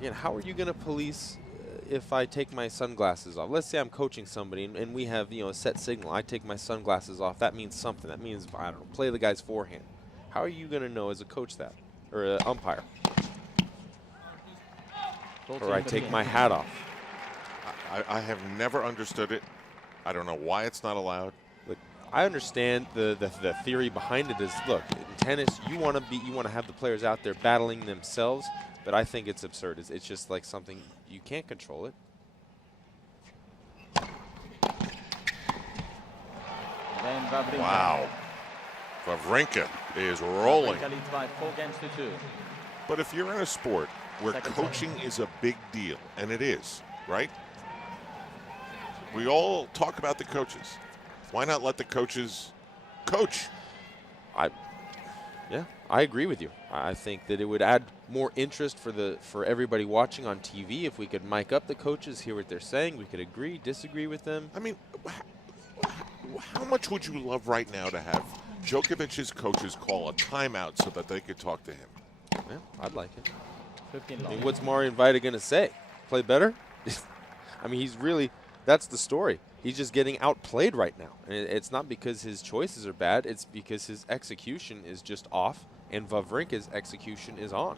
And how are you going to police if I take my sunglasses off? Let's say I'm coaching somebody and we have, a set signal. I take my sunglasses off. That means something. That means, I don't know, play the guy's forehand. How are you going to know as a coach that? Or an umpire? Or I take my hat off. I have never understood it. I don't know why it's not allowed. Look, I understand the theory behind it is, look, in tennis, you want to have the players out there battling themselves. But I think it's absurd. It's just like something, you can't control it. Wow. Wawrinka is rolling. Wawrinka leads by 4 games to 2. But if you're in a sport where coaching is a big deal, and it is, right? We all talk about the coaches. Why not let the coaches coach? Yeah, I agree with you. I think that it would add more interest for everybody watching on TV if we could mic up the coaches, hear what they're saying. We could agree, disagree with them. I mean, how much would you love right now to have Djokovic's coaches call a timeout so that they could talk to him? Yeah, I'd like it. 15 I mean, what's Marian Vajda going to say? Play better? I mean, that's the story. He's just getting outplayed right now. And it's not because his choices are bad. It's because his execution is just off, and Wawrinka's execution is on.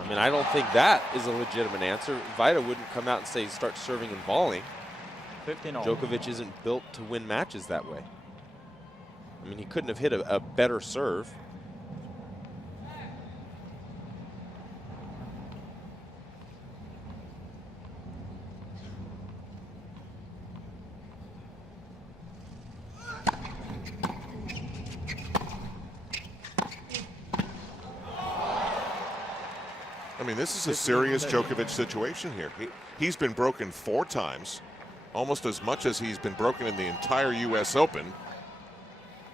I mean, I don't think that is a legitimate answer. Vajda wouldn't come out and say start serving and volleying. 15 Djokovic isn't built to win matches that way. I mean, he couldn't have hit a better serve. mean, this is a serious Djokovic situation here. He's been broken 4 times, almost as much as he's been broken in the entire U.S. Open.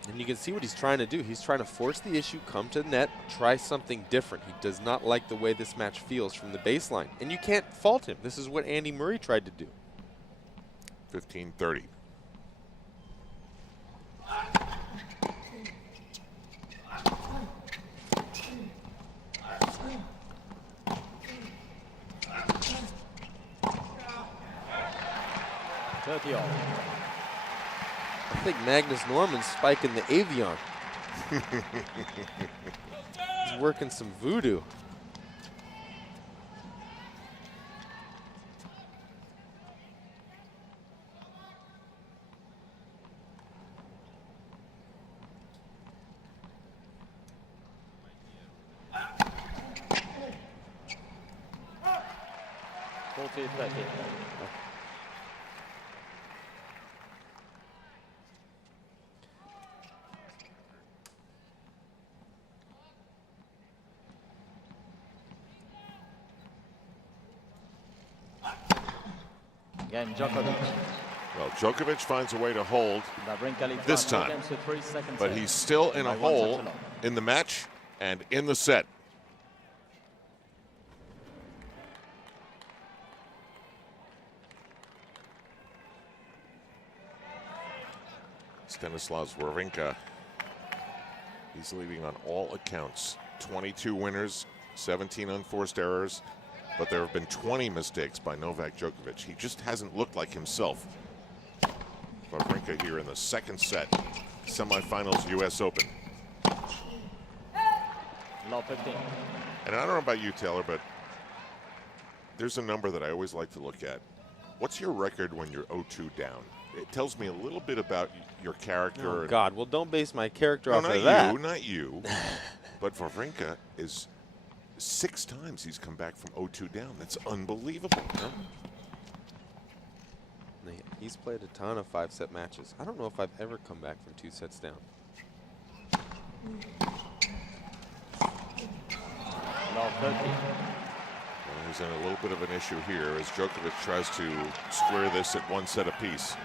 And you can see what he's trying to do. He's trying to force the issue, come to the net, try something different. He does not like the way this match feels from the baseline. And you can't fault him. This is what Andy Murray tried to do. 15-30. I think Magnus Norman's spiking the Avion. He's working some voodoo. Again, Djokovic. Well, Djokovic finds a way to hold Wawrinka leads this 2 time, games to 3 seconds but set. he's still in By a 1 set hole to none. in the match and in the set. Stanislav Wawrinka, he's leading on all accounts. 22 winners, 17 unforced errors, but there have been 20 mistakes by Novak Djokovic. He just hasn't looked like himself. Wawrinka here in the 2nd set, semifinals U.S. Open. Low 15. And I don't know about you, Taylor, but there's a number that I always like to look at. What's your record when you're 0-2 down? It tells me a little bit about your character. Oh, God, well, don't base my character No, off of that. not you. But Wawrinka is 6 times he's come back from 0-2 down. That's unbelievable. Huh? He's played a ton of 5-set matches. I don't know if I've ever come back from 2 sets down. Low 30. Well, he's in a little bit of an issue here as Djokovic tries to square this at 1 set apiece.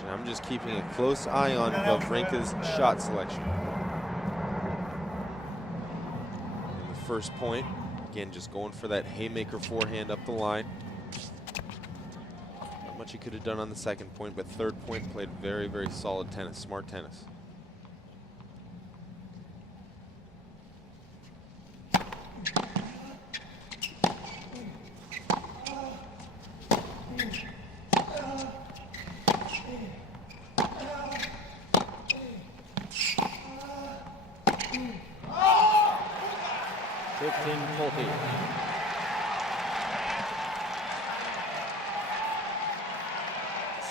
And I'm just keeping a close eye on Wawrinka's shot selection. And the first point, again, just going for that haymaker forehand up the line. Not much he could have done on the 2nd point, but 3rd point played very, very solid tennis, smart tennis.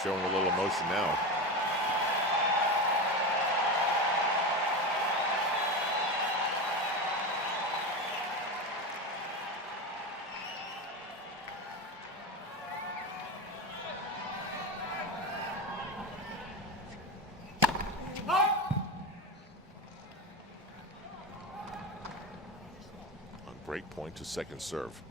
Showing a little emotion now. On break point to 2nd serve.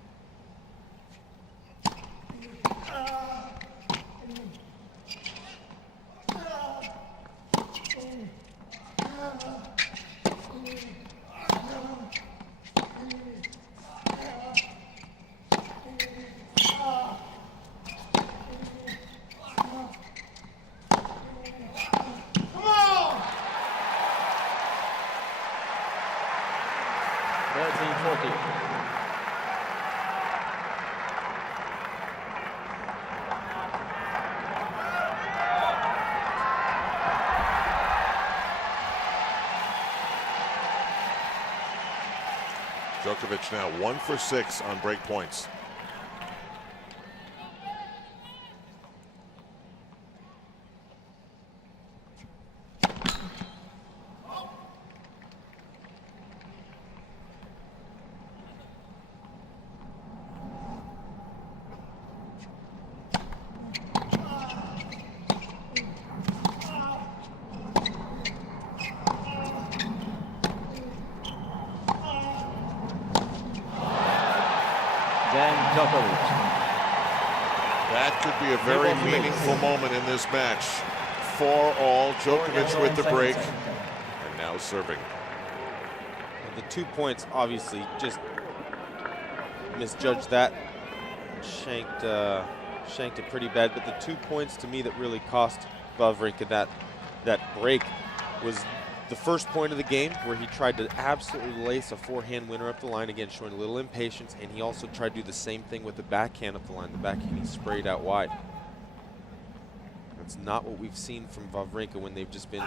Djokovic now 1 for 6 on break points. Djokovic. That could be a very meaningful moment in this match. 4-all, Djokovic with the break, and now serving. The 2 points, obviously, just misjudged that. Shanked it pretty bad, but the 2 points to me that really cost Wawrinka that break was the first point of the game, where he tried to absolutely lace a forehand winner up the line, again showing a little impatience, and he also tried to do the same thing with the backhand up the line. The backhand he sprayed out wide. That's not what we've seen from Wawrinka when they've just been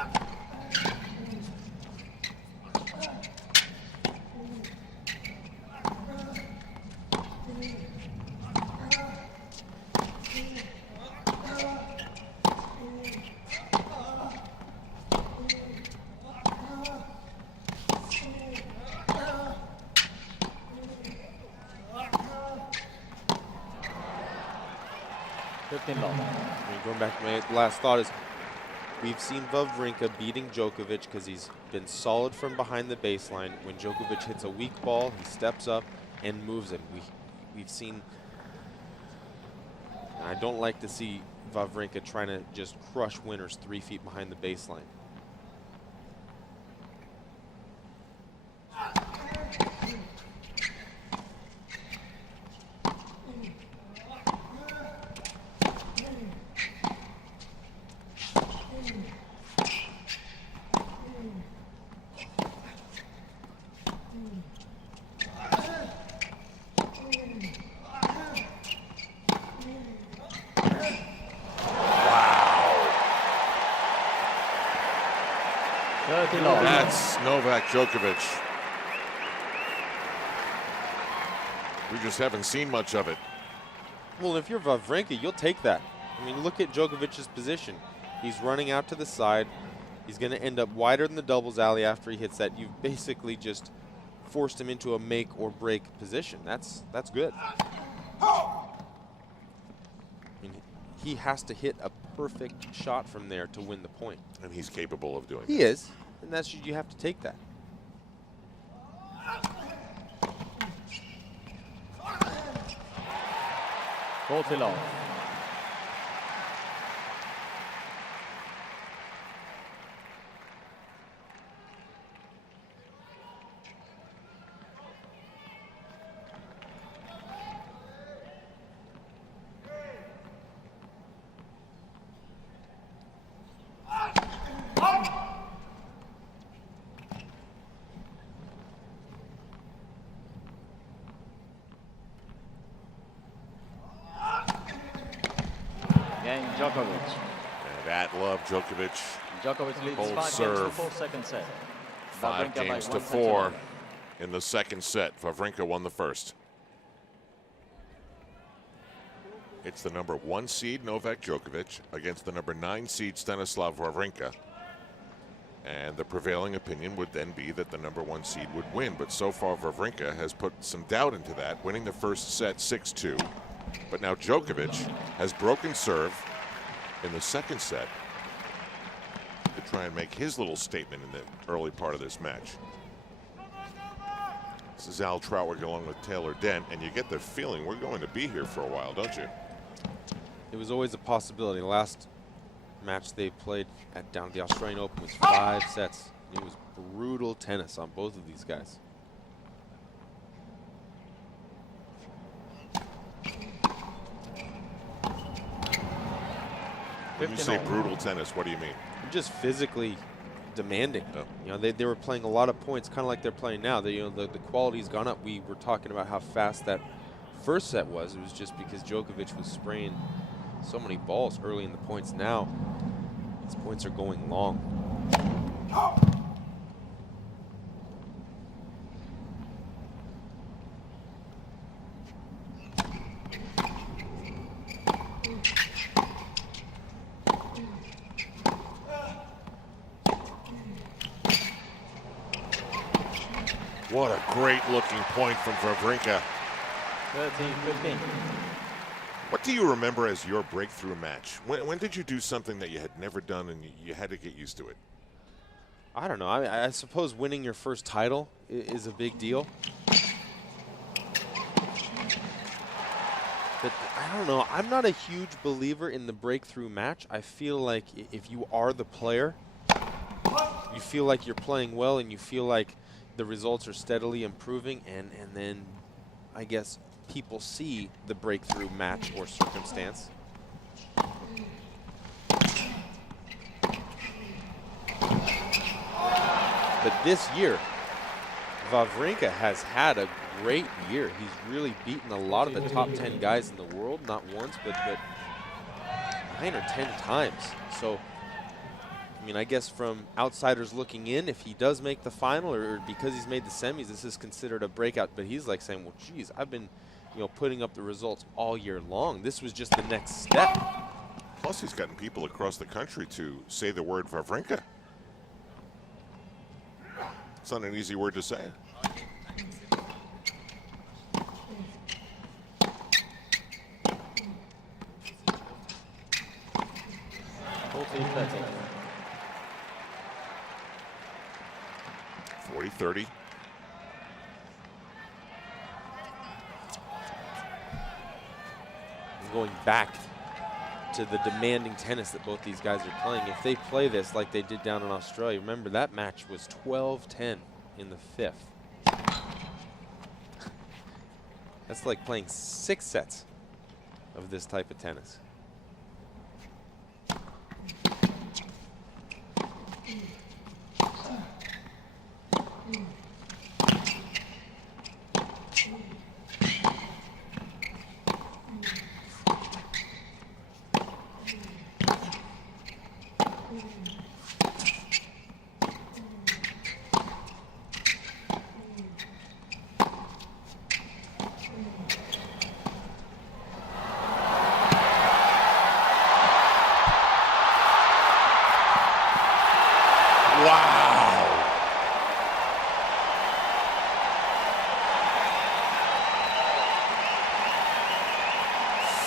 going back to my last thought is we've seen Wawrinka beating Djokovic because he's been solid from behind the baseline. When Djokovic hits a weak ball, he steps up and moves it. We've seen. I don't like to see Wawrinka trying to just crush winners 3 feet behind the baseline. That's Novak Djokovic. We just haven't seen much of it. Well, if you're Wawrinka, you'll take that. I mean, look at Djokovic's position. He's running out to the side. He's going to end up wider than the doubles alley after he hits that. You've basically just forced him into a make or break position. That's good. I mean, he has to hit a perfect shot from there to win the point. And he's capable of doing that. He is, and that's you have to take that. Portillo. Djokovic. And at love, Djokovic. Djokovic leads Bold 5 serve. games to 4 second set. 5 games to 4 in the second set. Wawrinka won the first. It's the number 1 seed, Novak Djokovic, against the number 9 seed, Stanislav Wawrinka. And the prevailing opinion would then be that the number 1 seed would win. But so far, Wawrinka has put some doubt into that, winning the first set 6-2. But now Djokovic has broken serve in the second set to try and make his little statement in the early part of this match. This is Al Troutwig along with Taylor Dent, and you get the feeling we're going to be here for a while, don't you? It was always a possibility. Last match they played down at the Australian Open was 5 sets. It was brutal tennis on both of these guys. When you say brutal tennis, what do you mean? Just physically demanding. Oh. You know, they were playing a lot of points, kind of like they're playing now. The quality's gone up. We were talking about how fast that first set was. It was just because Djokovic was spraying so many balls early in the points. Now, his points are going long. What a great looking point from Wawrinka. 13-15. What do you remember as your breakthrough match? When did you do something that you had never done and you had to get used to it? I don't know. I suppose winning your first title is a big deal. But I don't know. I'm not a huge believer in the breakthrough match. I feel like if you are the player, you feel like you're playing well and you feel like the results are steadily improving, and then I guess people see the breakthrough match or circumstance. But this year, Wawrinka has had a great year. He's really beaten a lot of the top 10 guys in the world, not once, but 9 or 10 times. So, I mean, I guess from outsiders looking in, if he does make the final, or because he's made the semis, this is considered a breakout. But he's like saying, well, geez, I've been, putting up the results all year long. This was just the next step. Plus, he's gotten people across the country to say the word Wawrinka. It's not an easy word to say. $14-13. 40-30. Going back to the demanding tennis that both these guys are playing. If they play this like they did down in Australia, remember that match was 12-10 in the 5th. That's like playing 6 sets of this type of tennis.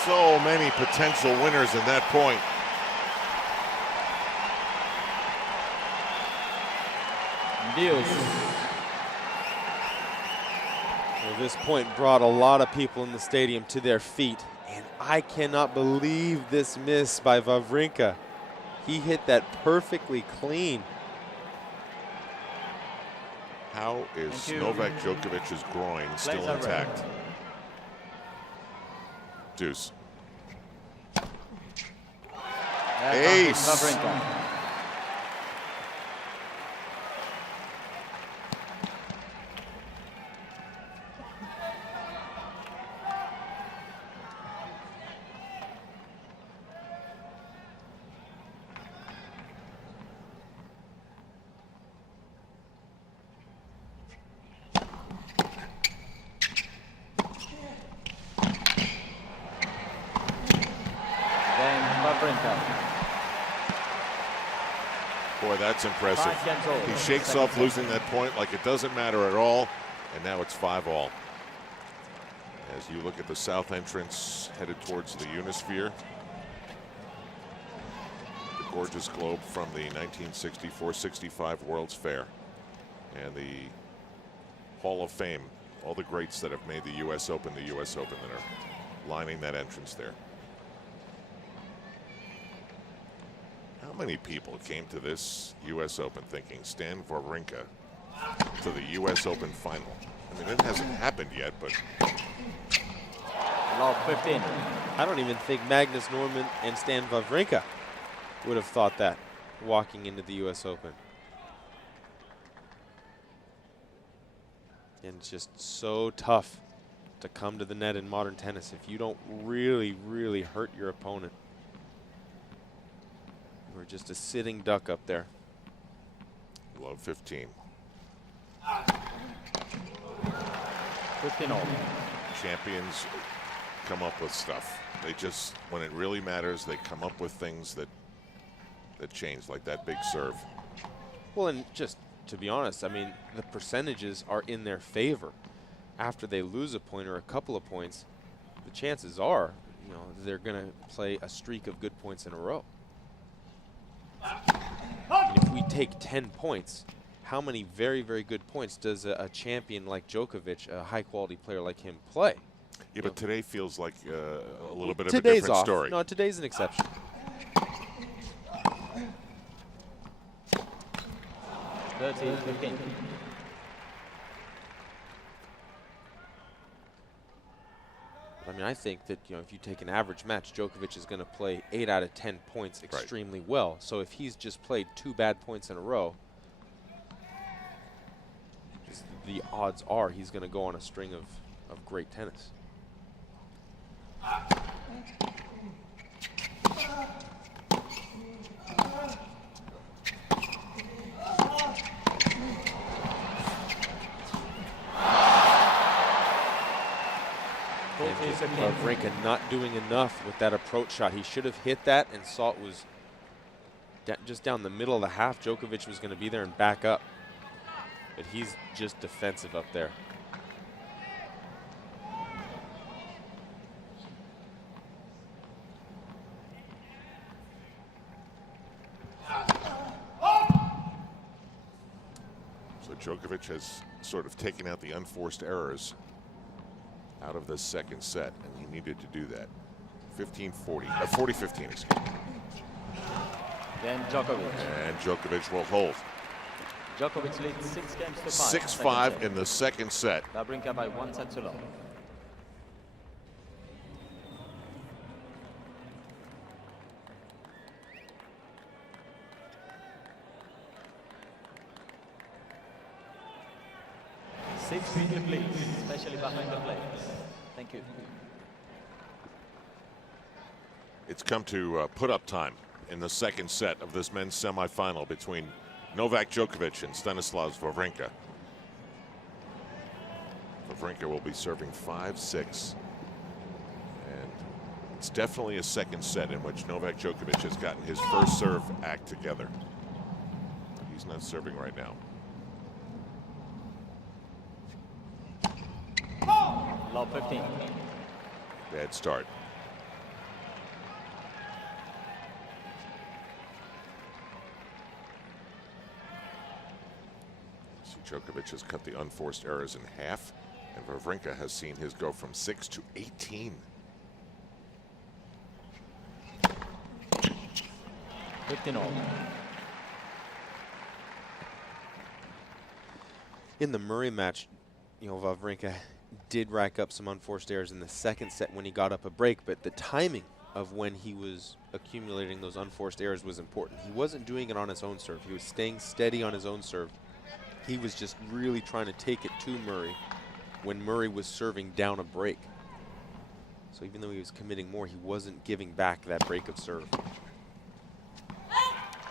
So many potential winners in that point. Well, this point brought a lot of people in the stadium to their feet, and I cannot believe this miss by Wawrinka. He hit that perfectly clean. How is Novak Djokovic's groin still intact? Deuce. Ace. Wawrinka. Boy, that's impressive. He shakes off losing that point like it doesn't matter at all, and now it's 5-all. As you look at the south entrance headed towards the Unisphere, the gorgeous globe from the 1964-65 World's Fair, and the Hall of Fame, all the greats that have made the U.S. Open that are lining that entrance there. How many people came to this U.S. Open thinking Stan Wawrinka to the U.S. Open final? I mean, it hasn't happened yet, but... Love 15. I don't even think Magnus Norman and Stan Wawrinka would have thought that walking into the U.S. Open. And it's just so tough to come to the net in modern tennis if you don't really, really hurt your opponent. We're just a sitting duck up there. Love 15. 15-all. Champions come up with stuff. They just, when it really matters, they come up with things that change, like that big serve. Well, and just to be honest, I mean, the percentages are in their favor. After they lose a point or a couple of points, the chances are, you know, they're going to play a streak of good points in a row. And if we take 10 points, how many very, very good points does a champion like Djokovic, a high-quality player like him, play? Yeah, but today feels like a little bit of Today's a different off. story. No, today's an exception. 30-15. I mean, I think that, you know, if you take an average match, Djokovic is going to play 8 out of 10 points extremely well. So if he's just played 2 bad points in a row, just the odds are he's going to go on a string of great tennis. Wawrinka not doing enough with that approach shot. He should have hit that and saw it was just down the middle of the half. Djokovic was going to be there and back up. But he's just defensive up there. So Djokovic has sort of taken out the unforced errors out of the second set, and he needed to do that. 15-40, 40-15, excuse me. Then Djokovic. And Djokovic will hold. Djokovic leads 6 games to 5. 6-5 in the second set. Wawrinka by 1 set to love. Six feet please, especially behind the plates. Thank you. It's come to put-up time in the second set of this men's semifinal between Novak Djokovic and Stanislav Wawrinka. Wawrinka will be serving 5-6. And it's definitely a second set in which Novak Djokovic has gotten his first serve act together. He's not serving right now. Love 15. Bad start. See, Djokovic has cut the unforced errors in half, and Wawrinka has seen his go from 6 to 18. 15-all. In the Murray match, you know, Wawrinka did rack up some unforced errors in the second set when he got up a break, but the timing of when he was accumulating those unforced errors was important. He wasn't doing it on his own serve. He was staying steady on his own serve. He was just really trying to take it to Murray when Murray was serving down a break. So even though he was committing more, he wasn't giving back that break of serve.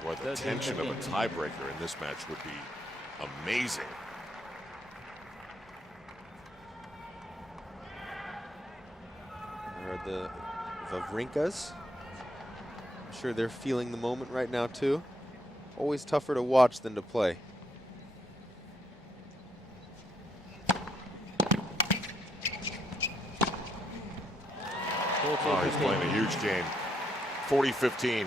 Boy, the tension of a tiebreaker in this match would be amazing. There are the Wawrinkas. I'm sure they're feeling the moment right now too. Always tougher to watch than to play. Oh, he's playing a huge game. 40-15.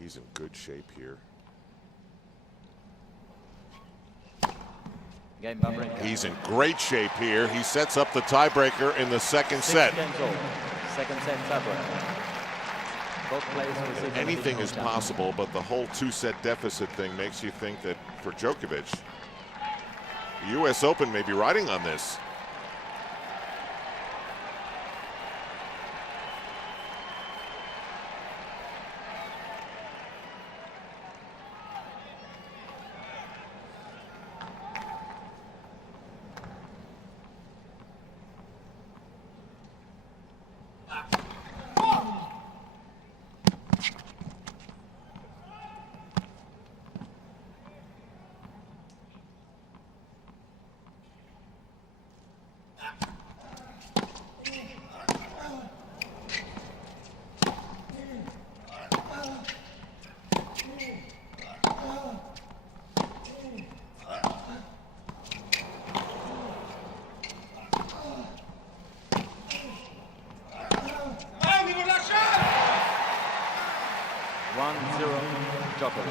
He's in good shape here. Game Wawrinka. He's in great shape here. He sets up the tiebreaker in the second set. 6 games all. Second set tiebreaker. Both players receive Anything is additional time. possible, but the whole 2-set deficit thing makes you think that for Djokovic, the U.S. Open may be riding on this. Djokovic.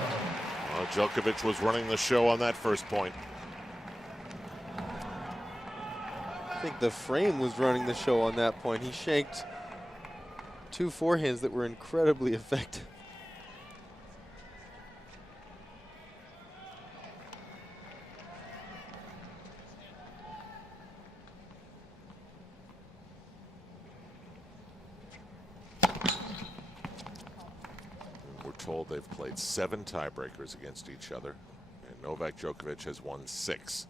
Well, Djokovic was running the show on that first point. I think the frame was running the show on that point. He shanked 2 forehands that were incredibly effective. We're told they've played 7 tiebreakers against each other, and Novak Djokovic has won 6.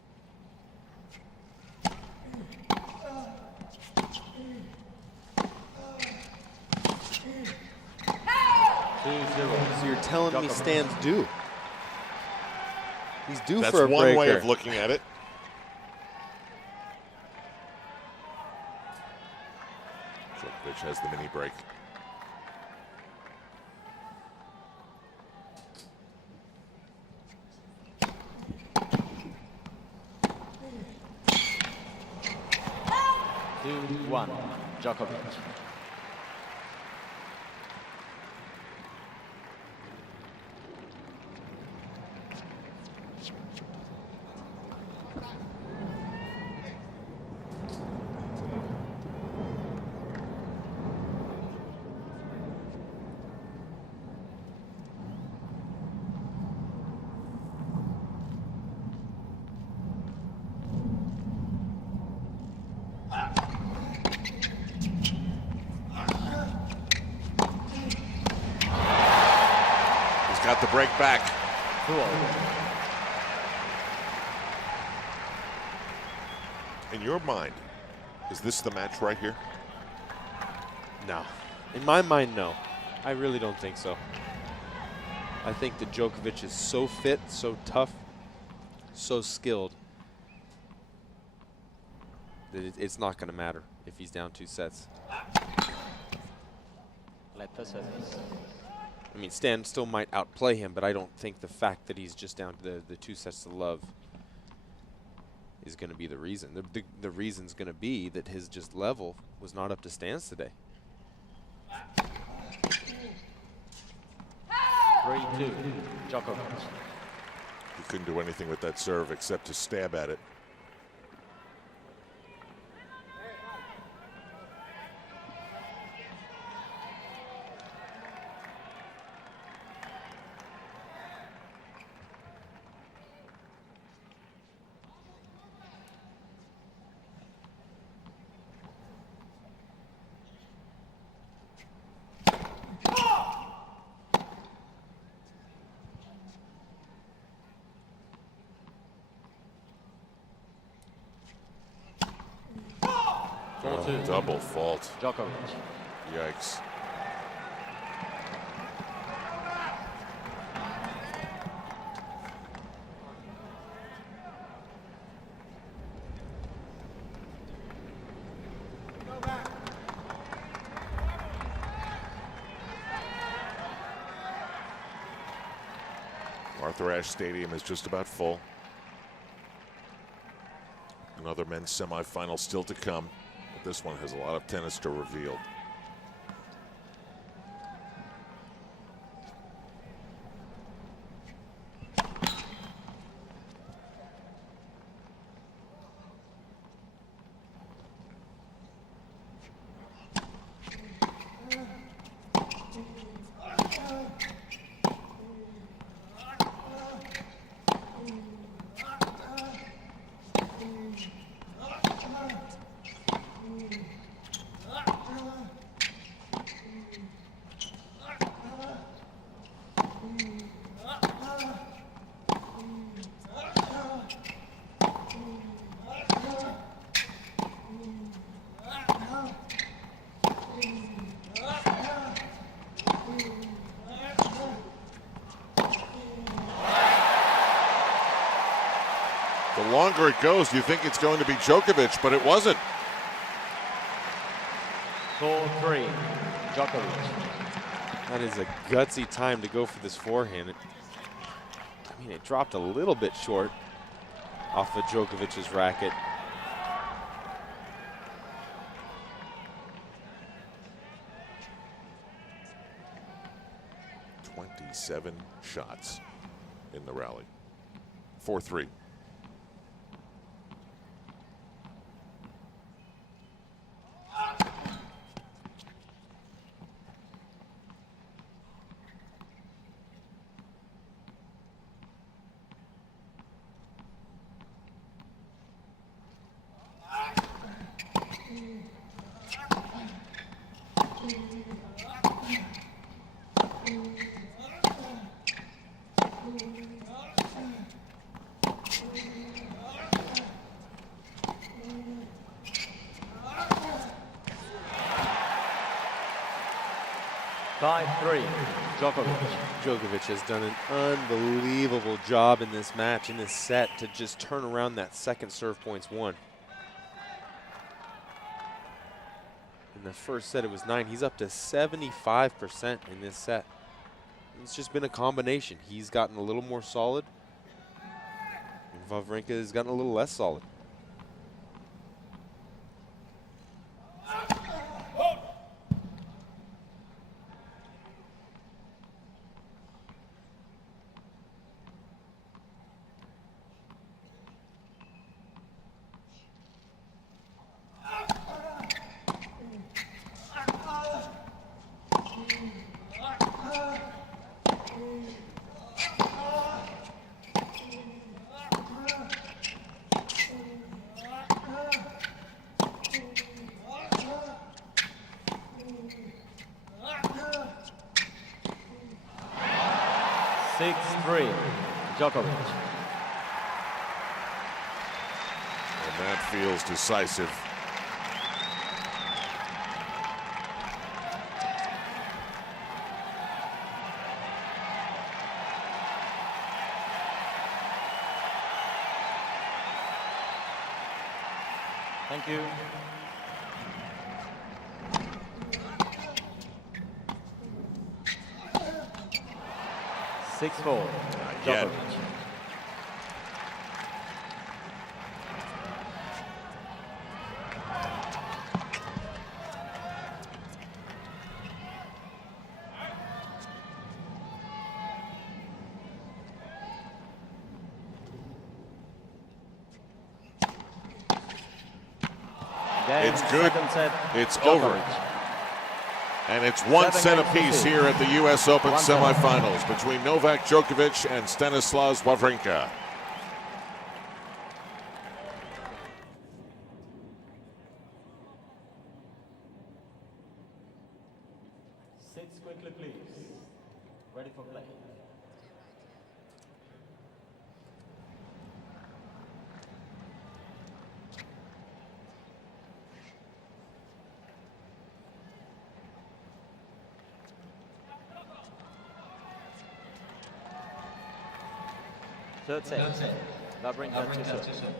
2-0. So you're telling me Stan's due? He's due That's for a one breaker. way of looking at it. Djokovic has the mini break. One, Djokovic. Got the break back. 2-0. In your mind, is this the match right here? No. In my mind, no. I really don't think so. I think that Djokovic is so fit, so tough, so skilled that it's not going to matter if he's down 2 sets. Let the service. I mean, Stan still might outplay him, but I don't think the fact that he's just down to the 2 sets to love is going to be the reason. The reason's going to be that his just level was not up to Stan's today. 3-2, Djokovic. He couldn't do anything with that serve except to stab at it. Double fault. Djokovic. Yikes. Arthur Ashe Stadium is just about full. Another men's semifinal still to come. But this one has a lot of tennis to reveal. The longer it goes, you think it's going to be Djokovic, but it wasn't. 4-3, Djokovic. That is a gutsy time to go for this forehand. I mean, it dropped a little bit short off of Djokovic's racket. 7 shots in the rally. 4-3. Djokovic has done an unbelievable job in this match, in this set, to just turn around that second serve points won. In the first set, it was 9. He's up to 75% in this set. It's just been a combination. He's gotten a little more solid, and Wawrinka has gotten a little less solid. Djokovic. And that feels decisive. Thank you. Six-4. Djokovic. It's good. It's over. And it's one set apiece here at the US Open semifinals between Novak Djokovic and Stanislav Wawrinka. Sits quickly, please. Ready for play. Third set. Wawrinka 2-0.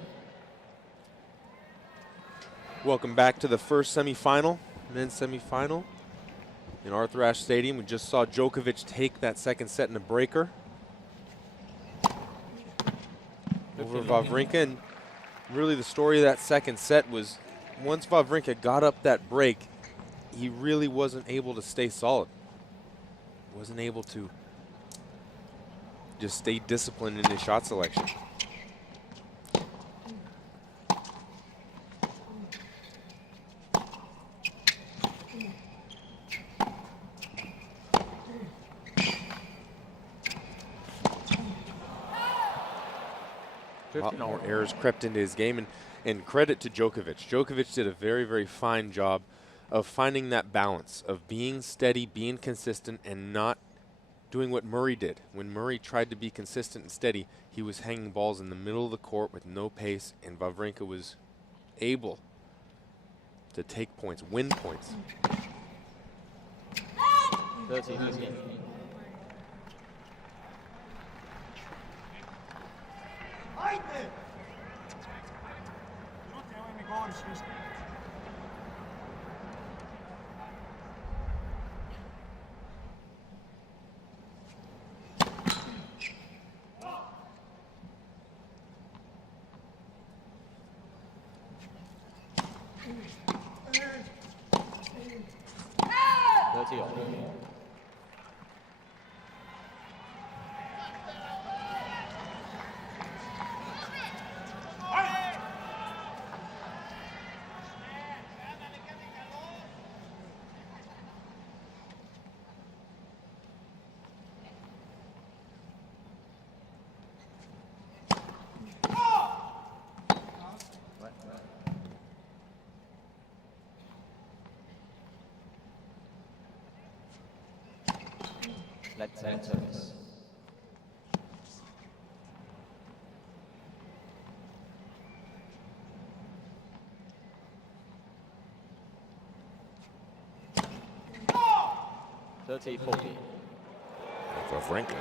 Welcome back to the first semifinal, men's semifinal in Arthur Ashe Stadium. We just saw Djokovic take that second set in a breaker over Wawrinka. And really the story of that second set was once Wawrinka got up that break, he really wasn't able to stay solid. Wasn't able to just stay disciplined in his shot selection. A lot more errors crept into his game, and credit to Djokovic. Djokovic did a very, very fine job of finding that balance, of being steady, being consistent, and not doing what Murray did. When Murray tried to be consistent and steady, he was hanging balls in the middle of the court with no pace, and Wawrinka was able to take points, win points. 30-15. Let's end service. Wawrinka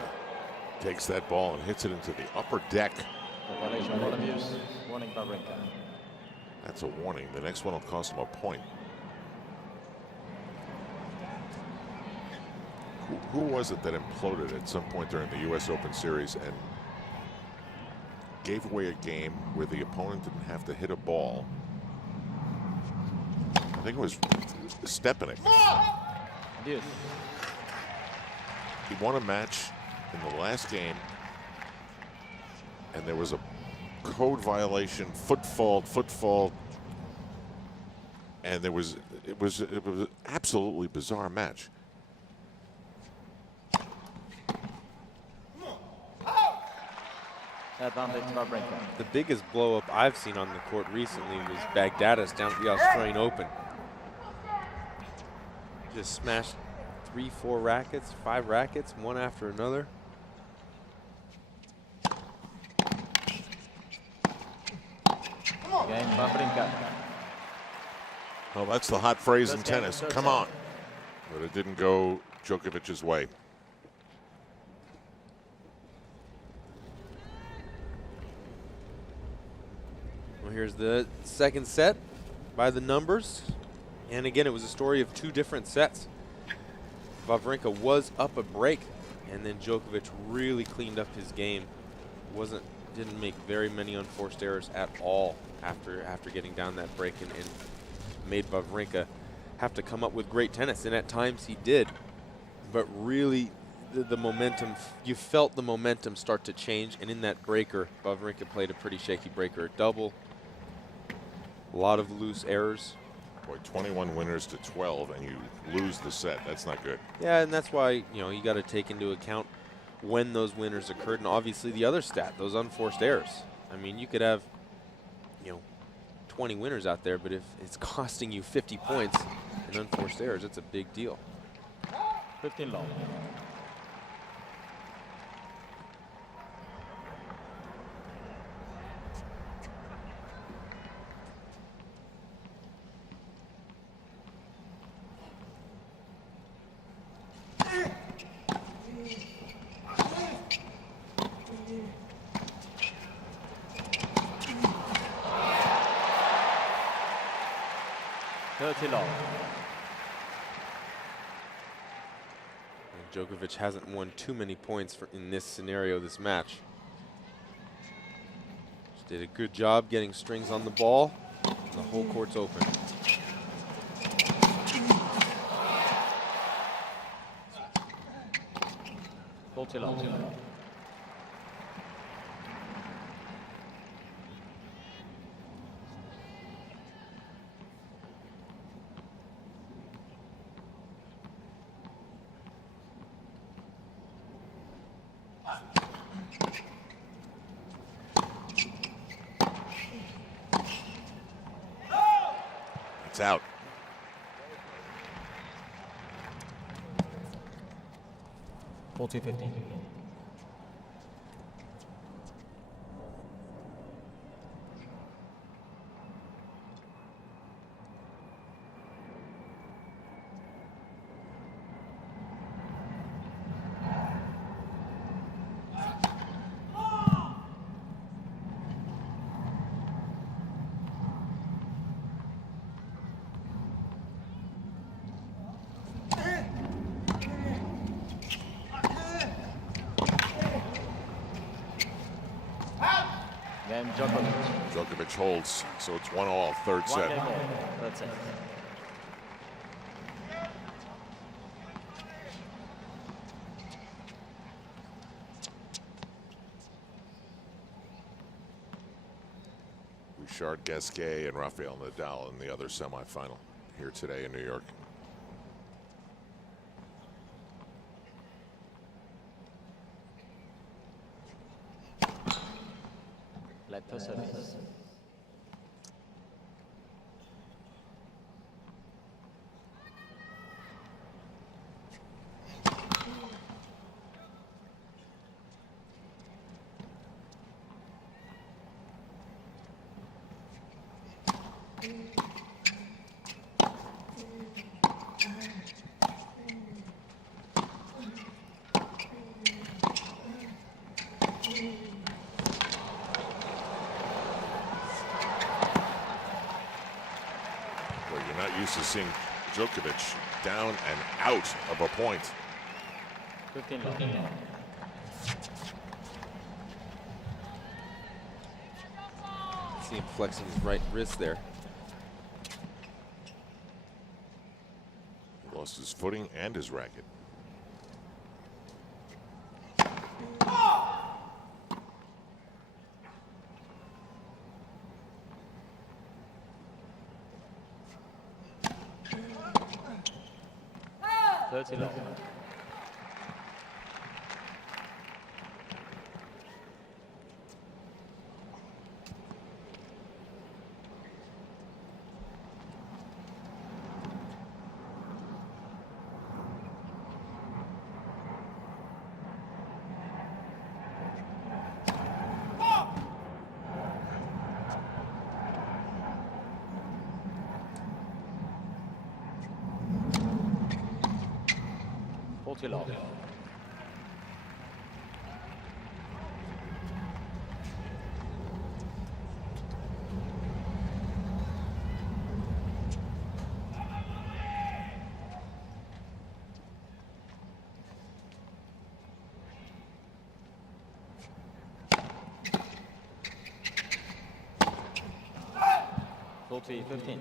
takes that ball and hits it into the upper deck. Violation ball abuse. Warning Wawrinka. That's a warning. The next one will cost him a point. Who was it that imploded at some point during the U.S. Open Series and gave away a game where the opponent didn't have to hit a ball? I think it was Stepanek. Abuse. He won a match in the last game, and there was a code violation, foot fault, and it was an absolutely bizarre match. Advantage Wawrinka. The biggest blow up I've seen on the court recently was Baghdadis down at the Australian Open. Just smashed 3, 4 rackets, 5 rackets, one after another. Game Wawrinka. Well, that's the hot phrase in tennis. Come on. But it didn't go Djokovic's way. Well, here's the second set by the numbers. And again, it was a story of 2 different sets. Wawrinka was up a break, and then Djokovic really cleaned up his game. Didn't make very many unforced errors at all after getting down that break, and made Wawrinka have to come up with great tennis. And at times he did, but really the momentum, you felt the momentum start to change. And in that breaker, Wawrinka played a pretty shaky breaker. Double, a lot of loose errors. Boy, 21 winners to 12, and you lose the set. That's not good. Yeah, and that's why, you got to take into account when those winners occurred, and obviously the other stat, those unforced errors. I mean, you could have, 20 winners out there, but if it's costing you 50 points in unforced errors, it's a big deal. 15 long. And Djokovic hasn't won too many points in this scenario, this match. Just did a good job getting strings on the ball. The whole court's open. It's out. Forty 15. Game Djokovic. Djokovic holds, so it's 1-all, third set. One game more, third set. Richard Gasquet and Rafael Nadal in the other semifinal here today in New York. Let for service. Well, you're not used to seeing Djokovic down and out of a point. 15 love. See him flexing his right wrist there. He lost his footing and his racket. Love. 40 love. Forty 15.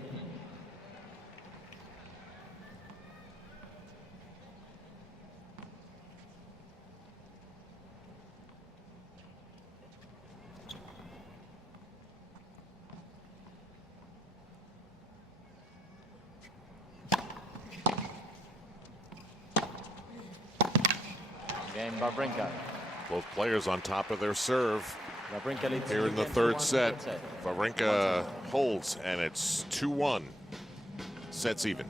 Game Wawrinka. Both players on top of their serve. Wawrinka leads Here in the game third 2-1 set, third set. Wawrinka holds, and it's 2-1. Sets even.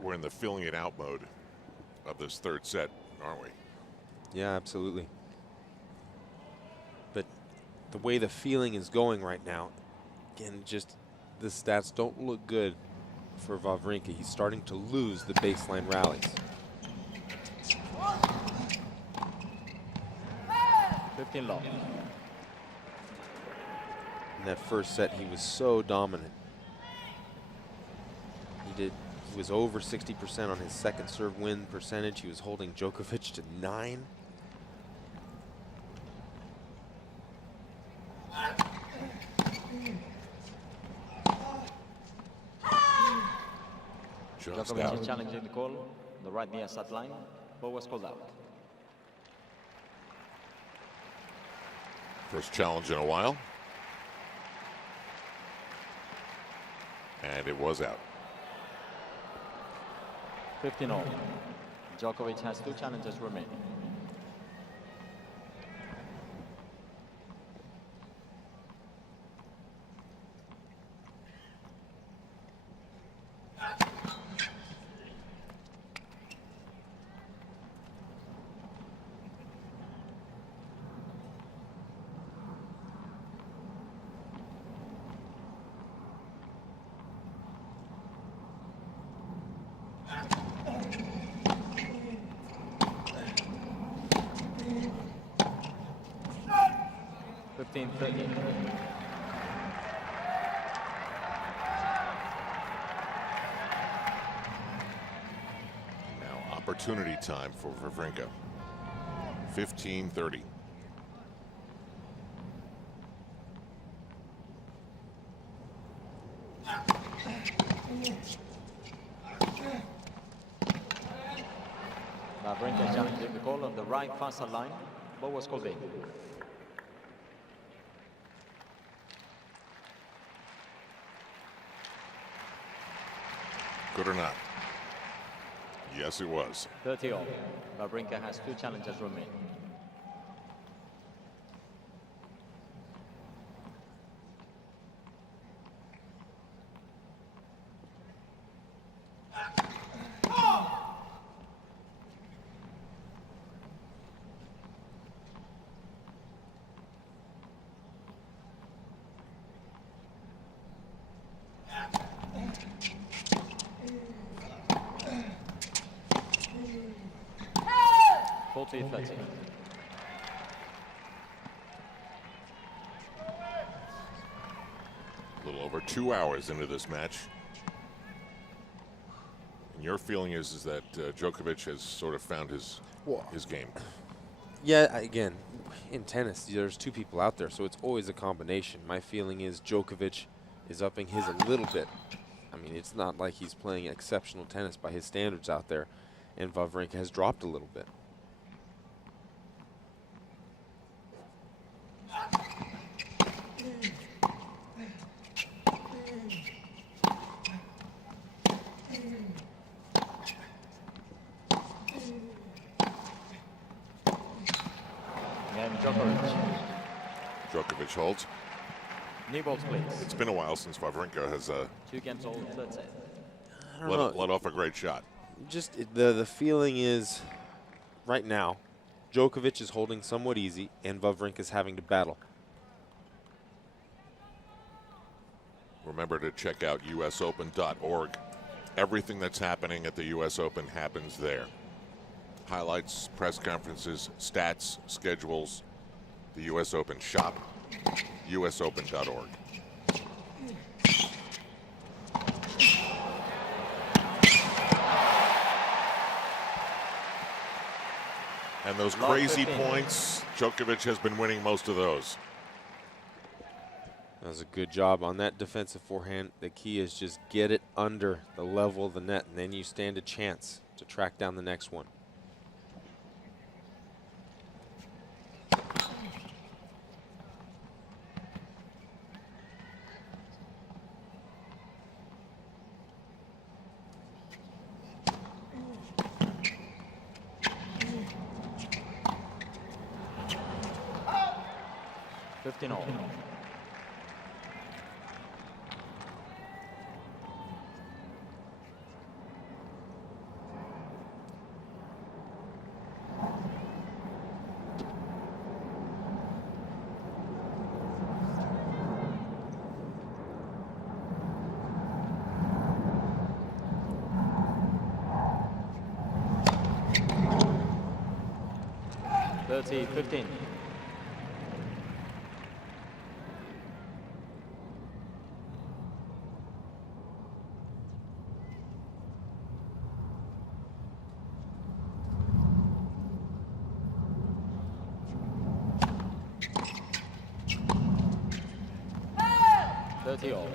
We're in the filling it out mode of this third set, aren't we? Yeah, absolutely. But the way the feeling is going right now, again, just the stats don't look good for Wawrinka. He's starting to lose the baseline rallies. 15 love. In that first set, he was so dominant. He was over 60% on his second serve win percentage. He was holding Djokovic to 9. Just Djokovic out. is challenging the call. The right near set line. Ball was called out. First challenge in a while. And it was out. 15 all. Djokovic has 2 challenges remaining. Now opportunity time for Wawrinka. 15-30. Wawrinka challenging the call on the right fast side line. Ball was called in. Good or not? Yes, it was. 30 all. Wawrinka has 2 challenges remaining. 40-30. A little over 2 hours into this match. And your feeling is that Djokovic has sort of found his game. Yeah, again, in tennis, there's two people out there, so it's always a combination. My feeling is Djokovic is upping his a little bit. I mean, it's not like he's playing exceptional tennis by his standards out there, and Wawrinka has dropped a little bit. And Djokovic. Djokovic holds. New balls, please. It's been a while since Wawrinka has 2 games all, third set. let off a great shot. Just the feeling is, right now, Djokovic is holding somewhat easy, and Wawrinka is having to battle. Remember to check out usopen.org. Everything that's happening at the US Open happens there. Highlights, press conferences, stats, schedules, the US Open shop, usopen.org. And those crazy points, Djokovic has been winning most of those. That was a good job on that defensive forehand. The key is just get it under the level of the net, and then you stand a chance to track down the next one. All. 30-15. All.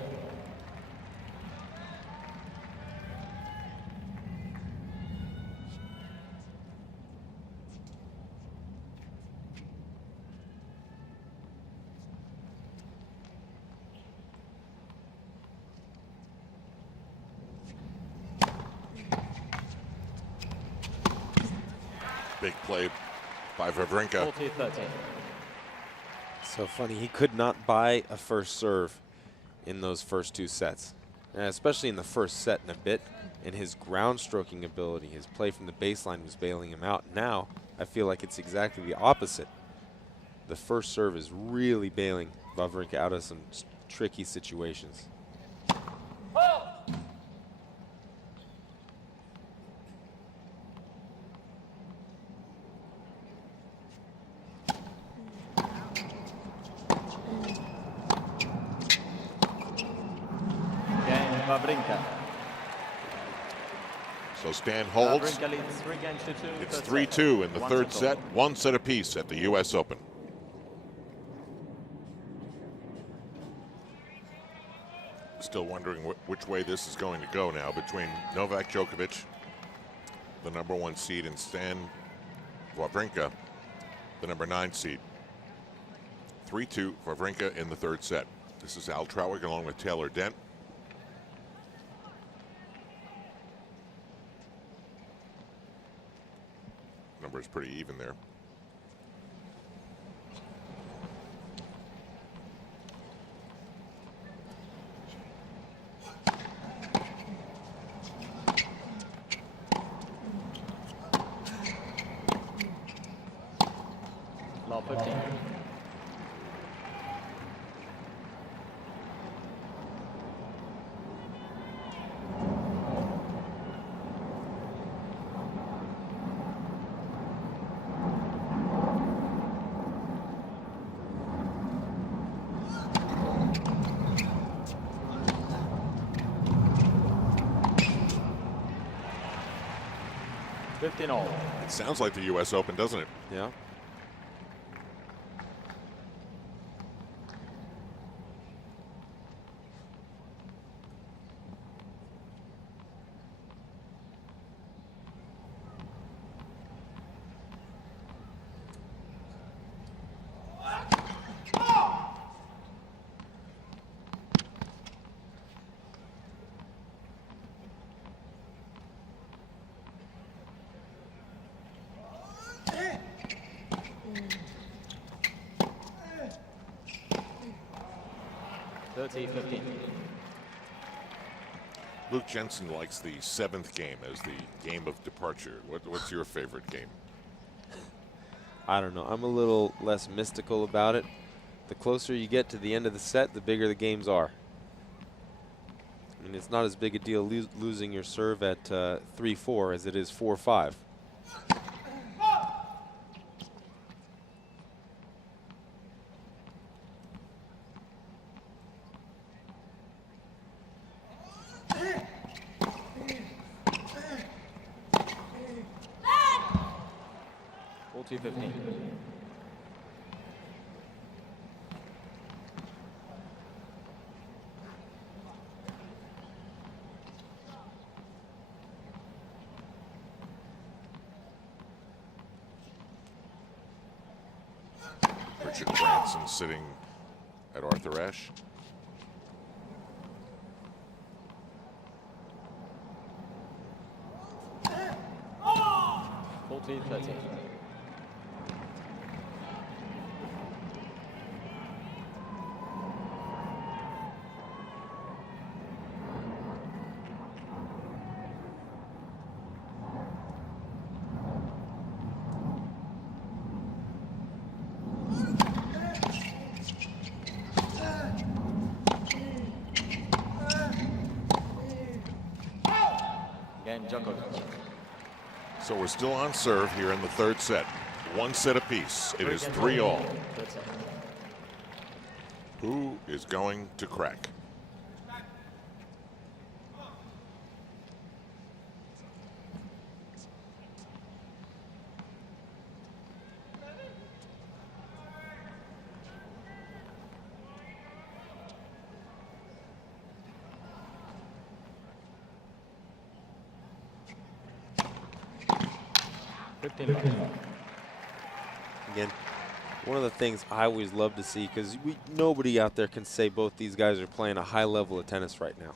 Big play by Wawrinka. 40-30. So funny, he could not buy a first serve in those first 2 sets, and especially in the first set and a bit. And his ground stroking ability, his play from the baseline was bailing him out. Now I feel like it's exactly the opposite. The first serve is really bailing Wawrinka out of some tricky situations. Wawrinka. So Stan holds. Wawrinka leads 3 games to 2. It's 3-2 in the third set. 1 set apiece at the US Open. Still wondering which way this is going to go now between Novak Djokovic, the #1 seed, and Stan Wawrinka, the #9 seed. 3-2 Wawrinka in the third set. This is Al Trautwig along with Taylor Dent. Number is pretty even there. Law 15. 15-all. It sounds like the U.S. Open, doesn't it? Yeah. Luke Jensen likes the 7th game as the game of departure. What's your favorite game? I don't know. I'm a little less mystical about it. The closer you get to the end of the set, the bigger the games are. I mean, it's not as big a deal losing your serve at 3-4 as it is 4-5. Richard Branson sitting at Arthur Ashe. Djokovic. So we're still on serve here in the 3rd set. 1 set apiece. It is 3-all. Who is going to crack? Again, one of the things I always love to see, because nobody out there can say both these guys are playing a high level of tennis right now.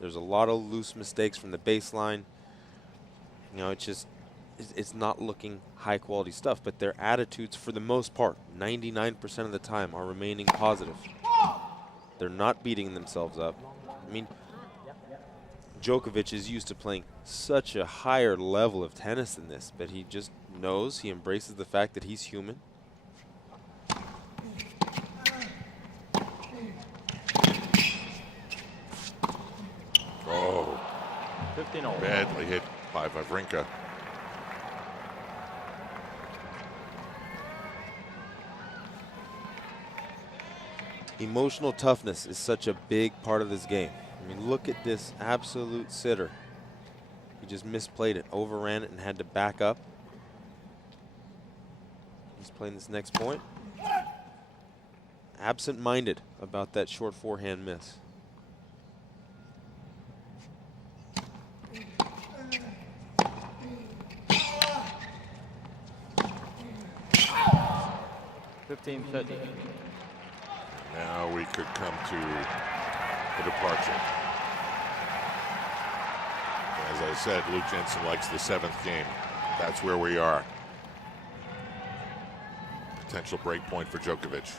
There's a lot of loose mistakes from the baseline. You know, it's not looking high quality stuff, but their attitudes for the most part, 99% of the time, are remaining positive. They're not beating themselves up. I mean, Djokovic is used to playing such a higher level of tennis than this, but he just knows, he embraces the fact that he's human. Oh, badly hit by Wawrinka. Emotional toughness is such a big part of this game. I mean, look at this absolute sitter. He just misplayed it, overran it, and had to back up. He's playing this next point. Absent-minded about that short forehand miss. Now we could come to the departure. As I said, Luke Jensen likes the 7th game. That's where we are. Potential break point for Djokovic.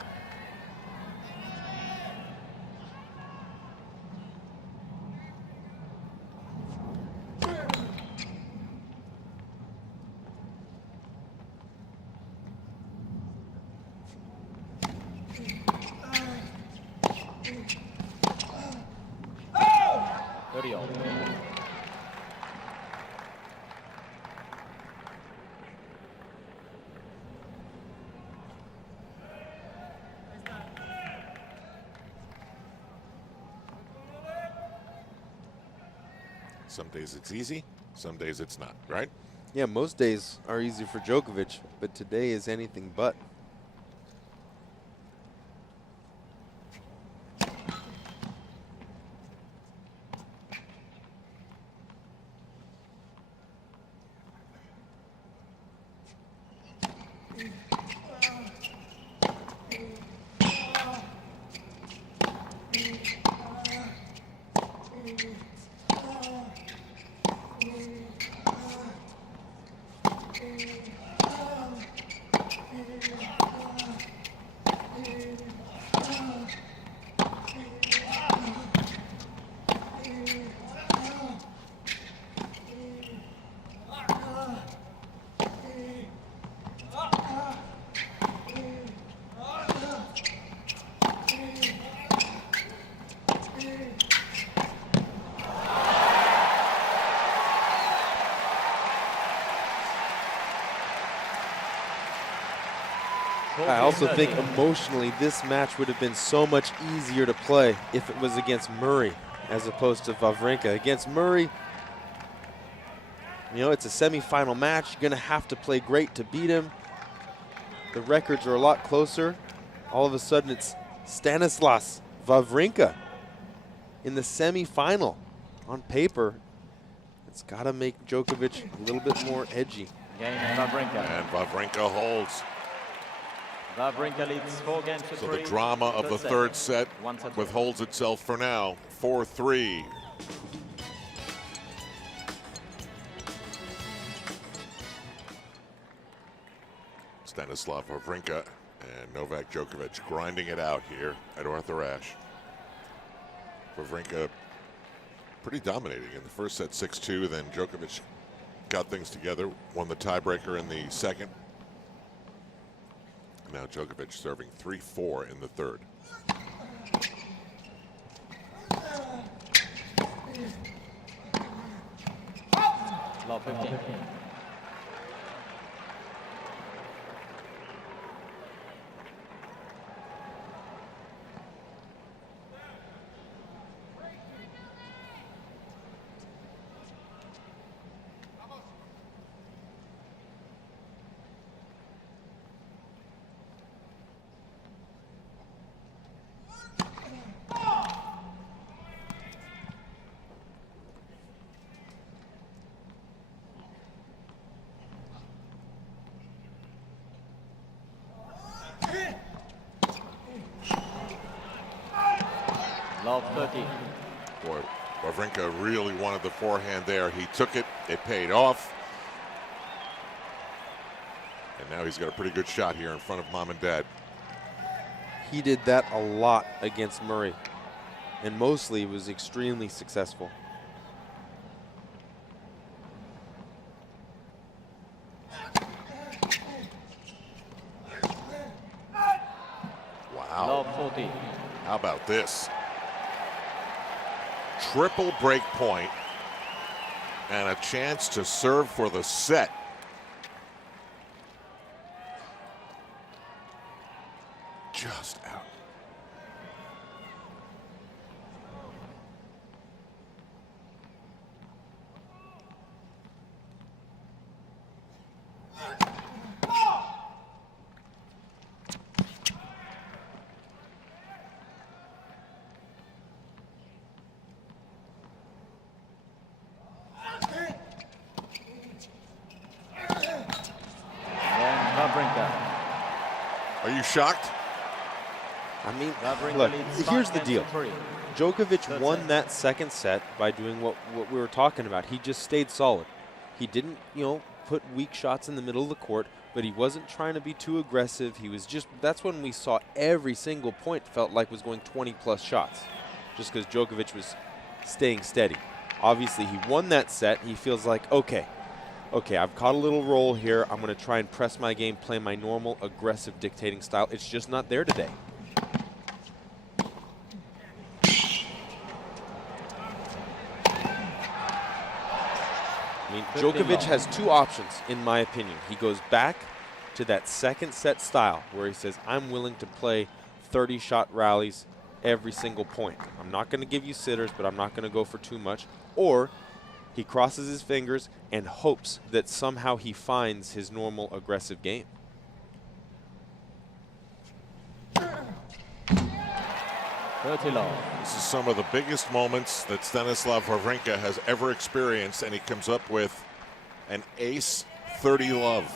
Some days it's easy, some days it's not, right? Yeah, most days are easy for Djokovic, but today is anything but. I also think emotionally this match would have been so much easier to play if it was against Murray as opposed to Wawrinka. Against Murray, you know, it's a semifinal match. You're going to have to play great to beat him. The records are a lot closer. All of a sudden it's Stanislas Wawrinka in the semifinal. On paper, it's got to make Djokovic a little bit more edgy. Game Wawrinka. And Wawrinka holds. Wawrinka leads 4 games to 3. So the drama of the third set withholds itself for now. 4-3. Stanislav Wawrinka and Novak Djokovic grinding it out here at Arthur Ashe. Wawrinka pretty dominating in the first set, 6-2. Then Djokovic got things together, won the tiebreaker in the second. Now Djokovic serving 3-4 in the third. Love 15. Love 30. Boy, Wawrinka really wanted the forehand there. He took it. It paid off. And now he's got a pretty good shot here in front of mom and dad. He did that a lot against Murray, and mostly was extremely successful. Wow. Love 40. How about this? Triple break point and a chance to serve for the set. Just out. Are you shocked? I mean, look, here's the deal. Djokovic won that second set by doing what we were talking about. He just stayed solid. He didn't, you know, put weak shots in the middle of the court, but he wasn't trying to be too aggressive. He was just, that's when we saw every single point felt like was going 20-plus shots, just because Djokovic was staying steady. Obviously, he won that set. He feels like, okay, I've caught a little roll here. I'm going to try and press my game, play my normal aggressive dictating style. It's just not there today. I mean, Djokovic has two options, in my opinion. He goes back to that second set style where he says, I'm willing to play 30-shot rallies every single point. I'm not going to give you sitters, but I'm not going to go for too much. Or He crosses his fingers and hopes that somehow he finds his normal aggressive game. This is some of the biggest moments that Stanislav Wawrinka has ever experienced, and he comes up with an ace 30 love.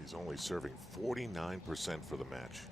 He's only serving 49% for the match.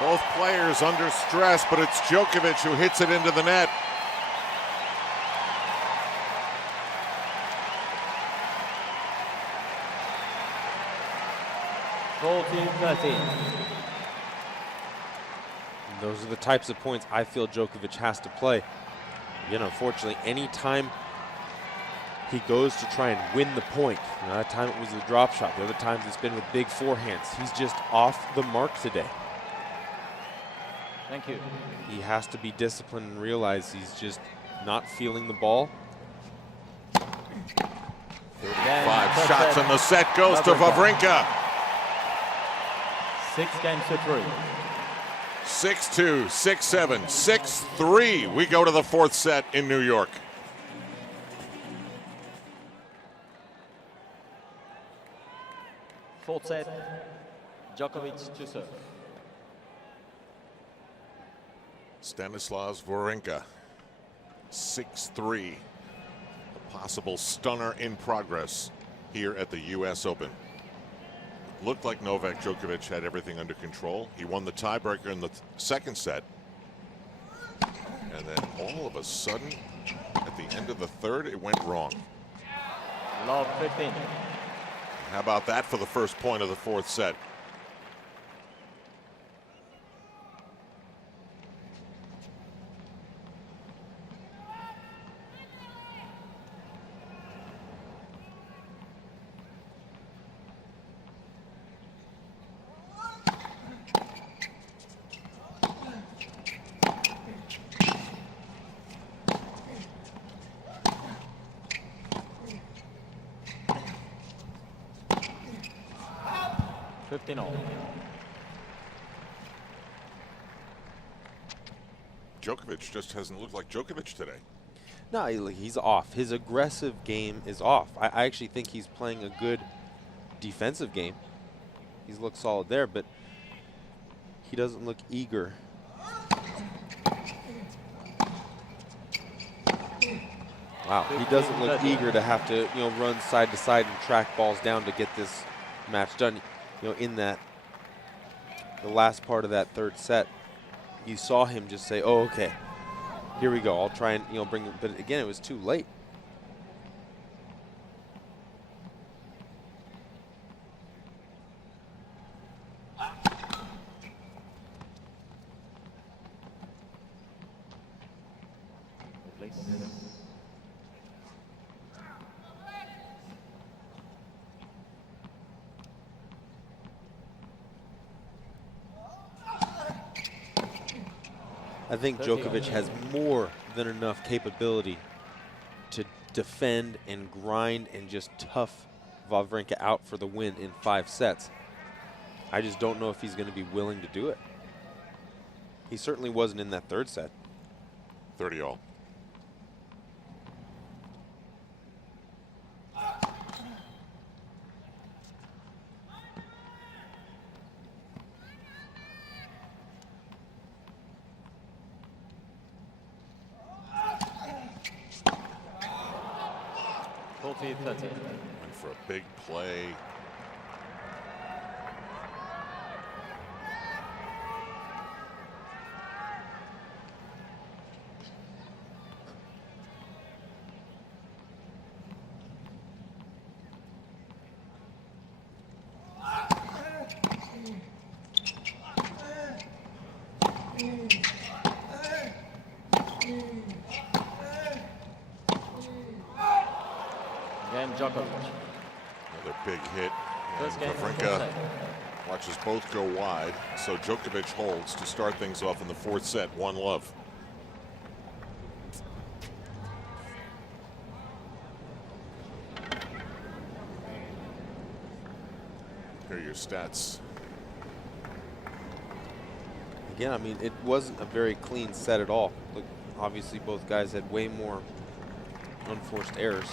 Both players under stress, but it's Djokovic who hits it into the net. Those are the types of points I feel Djokovic has to play. Again, unfortunately, any time he goes to try and win the point, that time it was the drop shot, the other times it's been with big forehands. He's just off the mark today. Thank you. He has to be disciplined and realize he's just not feeling the ball. 35 shots in the set goes to Wawrinka. 6-3. 6-2, 6-7, 6-3. We go to the fourth set in New York. Fourth set, Djokovic to serve. Stanislav Wawrinka, 6-3. A possible stunner in progress here at the US Open. Looked like Novak Djokovic had everything under control. He won the tiebreaker in the second set. And then all of a sudden, at the end of the third, it went wrong. Love 15. How about that for the first point of the fourth set? Djokovic just hasn't looked like Djokovic today. No, he's off. His aggressive game is off. I actually think he's playing a good defensive game. He's looked solid there, but he doesn't look eager. Wow, he doesn't look eager to have to, run side to side and track balls down to get this match done. In the last part of that third set, you saw him just say, "Oh, okay, here we go. I'll try and bring it." But again, it was too late. I think Djokovic has more than enough capability to defend and grind and just tough Wawrinka out for the win in 5 sets. I just don't know if he's going to be willing to do it. He certainly wasn't in that third set. 30-all. Went for a big play. Djokovic. Another big hit. First And game Wawrinka watches both go wide. So Djokovic holds to start things off in the 4th set, 1-love. Here are your stats. Again, I mean, it wasn't a very clean set at all. Look, obviously both guys had way more unforced errors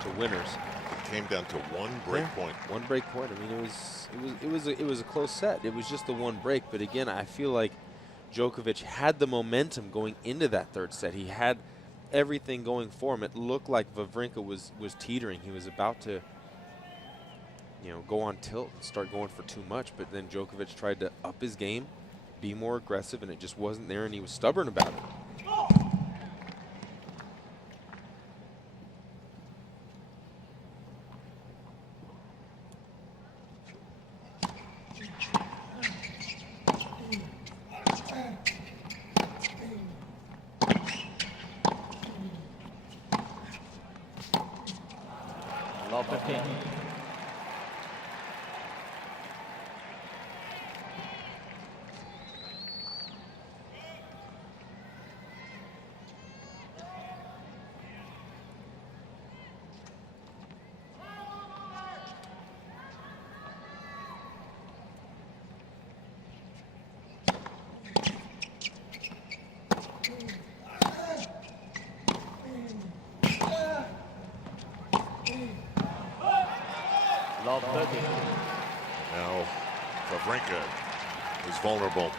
to winners. It came down to one break point. One break point. I mean, it was a close set. It was just the one break. But again, I feel like Djokovic had the momentum going into that third set. He had everything going for him. It looked like Wawrinka was teetering. He was about to, go on tilt and start going for too much. But then Djokovic tried to up his game, be more aggressive, and it just wasn't there. And he was stubborn about it. Love 15. Love 30. Now Wawrinka is vulnerable.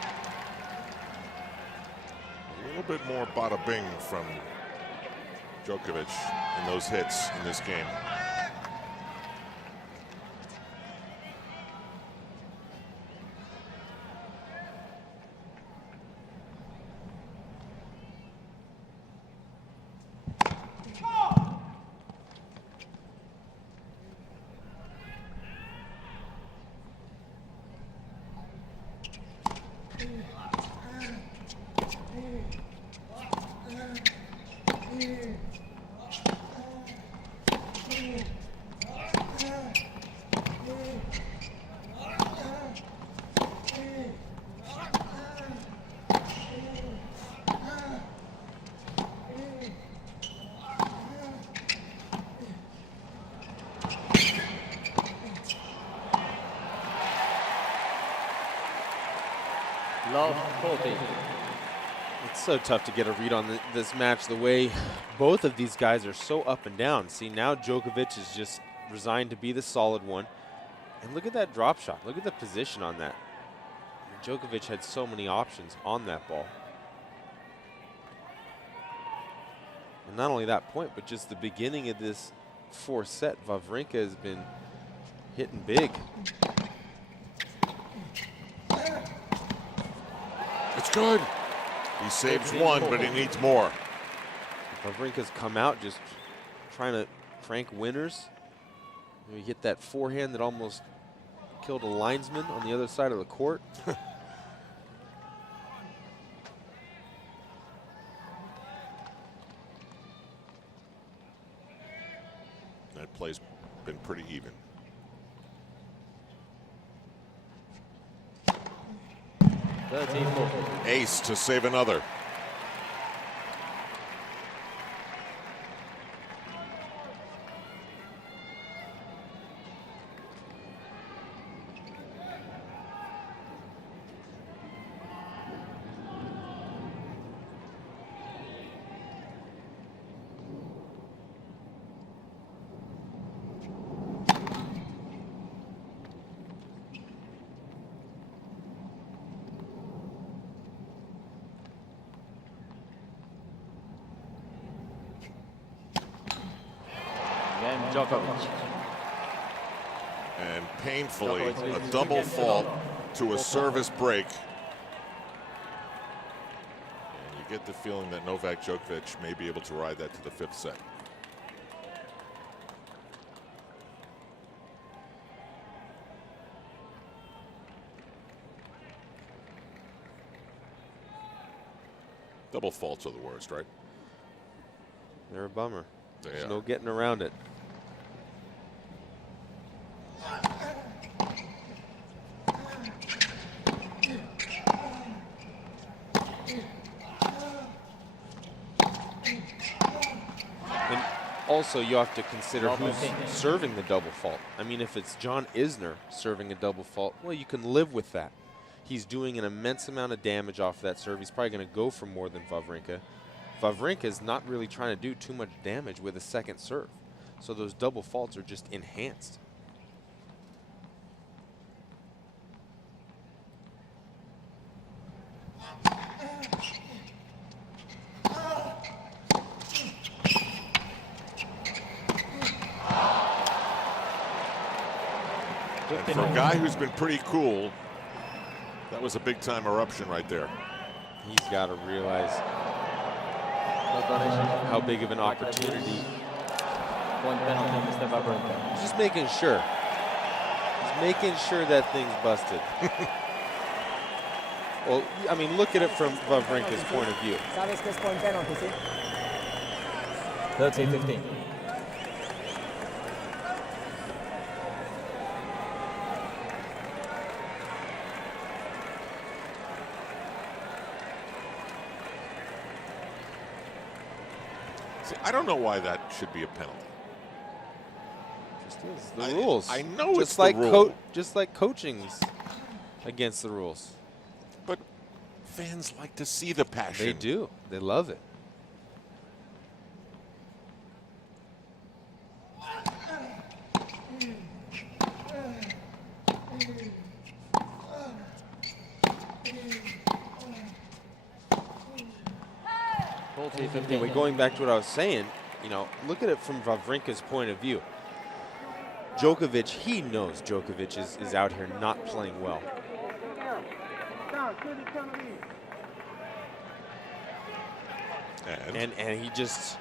A little bit more bada bing from Djokovic in those hits in this game. Love 40. It's so tough to get a read on this match, the way both of these guys are so up and down. See, now Djokovic is just resigned to be the solid one. And look at that drop shot. Look at the position on that. Djokovic had so many options on that ball. And not only that point, but just the beginning of this fourth set, Wawrinka has been hitting big. It's good. He saves one, but he needs more. Wawrinka's come out just trying to crank winners. He hit that forehand that almost killed a linesman on the other side of the court. That play's been pretty even. Ace to save another. Djokovic. And painfully, a double fault to a service break. And you get the feeling that Novak Djokovic may be able to ride that to the fifth set. Double faults are the worst, right? They're a bummer. There's Yeah. no getting around it. And also, you have to consider who's serving the double fault. I mean, if it's John Isner serving a double fault, well, you can live with that. He's doing an immense amount of damage off that serve. He's probably going to go for more than Wawrinka. Wawrinka is not really trying to do too much damage with a second serve. So those double faults are just enhanced. And for a guy who's been pretty cool, that was a big-time eruption right there. He's got to realize how big of an opportunity. Point penalty, Mr. Wawrinka. He's just making sure. He's making sure that thing's busted. Well, I mean, look at it from Wawrinka's point of view. Sabes que es point penalty, sí? 13-15. See, I don't know why that should be a penalty. Just is the rules. I know just it's like the rule. just like coaching's against the rules. But fans like to see the passion. They do. They love it. Anyway, going back to what I was saying, you know, look at it from Wawrinka's point of view. Djokovic, he knows Djokovic is out here not playing well. And he just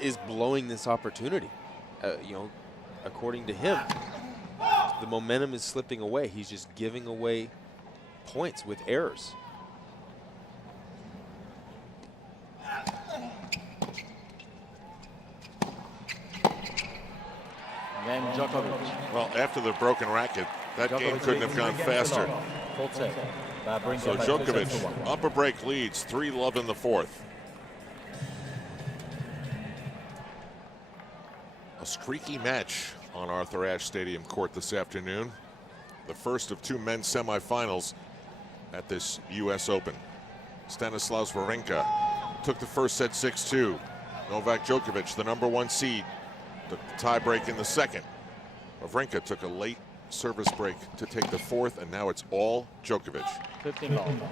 is blowing this opportunity. You know, according to him, the momentum is slipping away. He's just giving away points with errors. Then Djokovic. Well, after the broken racket, that game couldn't have gone faster. So Djokovic, upper break leads, 3-love in the fourth. A streaky match on Arthur Ashe Stadium court this afternoon. The first of two men's semifinals at this U.S. Open. Stanislaus Wawrinka took the first set 6-2. Novak Djokovic, the #1 seed, took the tie break in the second. Wawrinka took a late service break to take the fourth, and now it's all Djokovic. 15 love.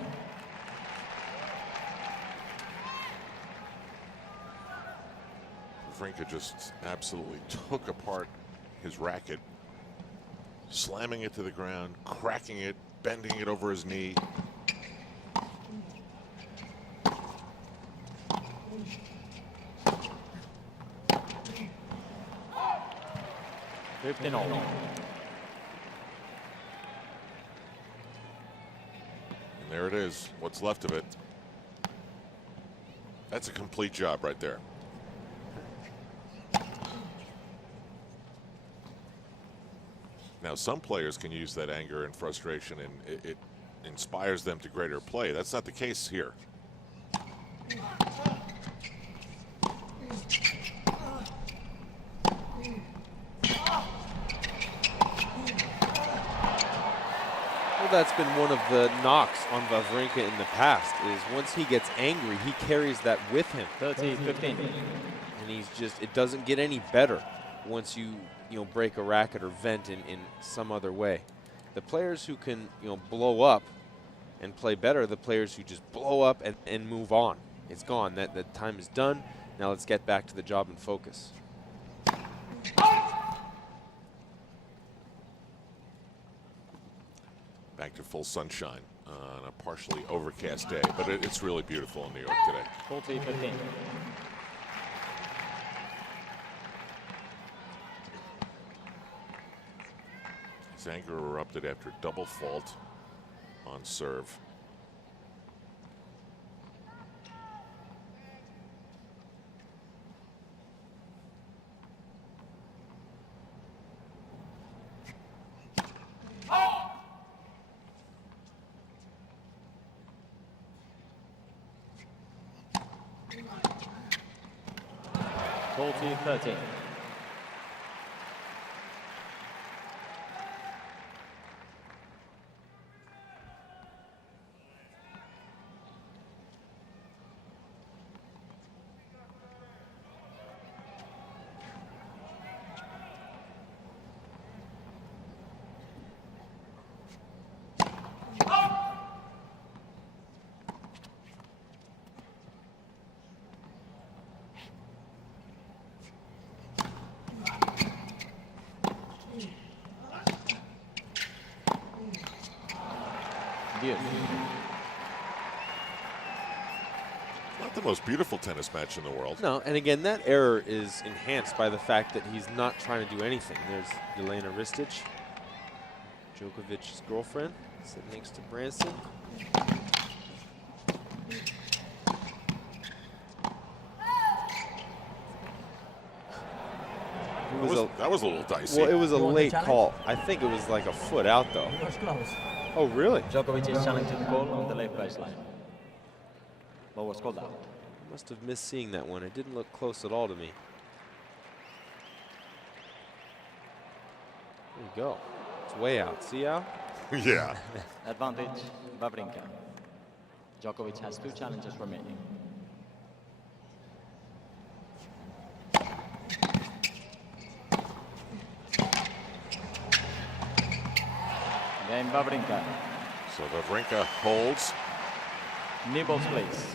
Wawrinka just absolutely took apart his racket, slamming it to the ground, cracking it, bending it over his knee. Fifteen all. And there it is, what's left of it. That's a complete job right there. Now, some players can use that anger and frustration, and it inspires them to greater play. That's not the case here. Well, that's been one of the knocks on Wawrinka in the past, is once he gets angry, he carries that with him. 30-15. And he's just, it doesn't get any better once you break a racket or vent in some other way. The players who can, blow up and play better are the players who just blow up and move on. It's gone. That time is done. Now let's get back to the job and focus. Back to full sunshine on a partially overcast day, but it's really beautiful in New York today. 40-15. His anger erupted after double fault on serve. $40-13. Not the most beautiful tennis match in the world. No, and again, that error is enhanced by the fact that he's not trying to do anything. There's Jelena Ristic, Djokovic's girlfriend, sitting next to Branson. That was a little dicey. Well, it was a You want the late challenge? call. I think it was like a foot out, though. It was close. Oh, really? Djokovic is challenging the call on the left baseline. But was called out. Must have missed seeing that one. It didn't look close at all to me. There you go. It's way out. See how? Yeah. Advantage, Wawrinka. Djokovic has 2 challenges remaining. Game Wawrinka. So Wawrinka holds. Nibbles, please.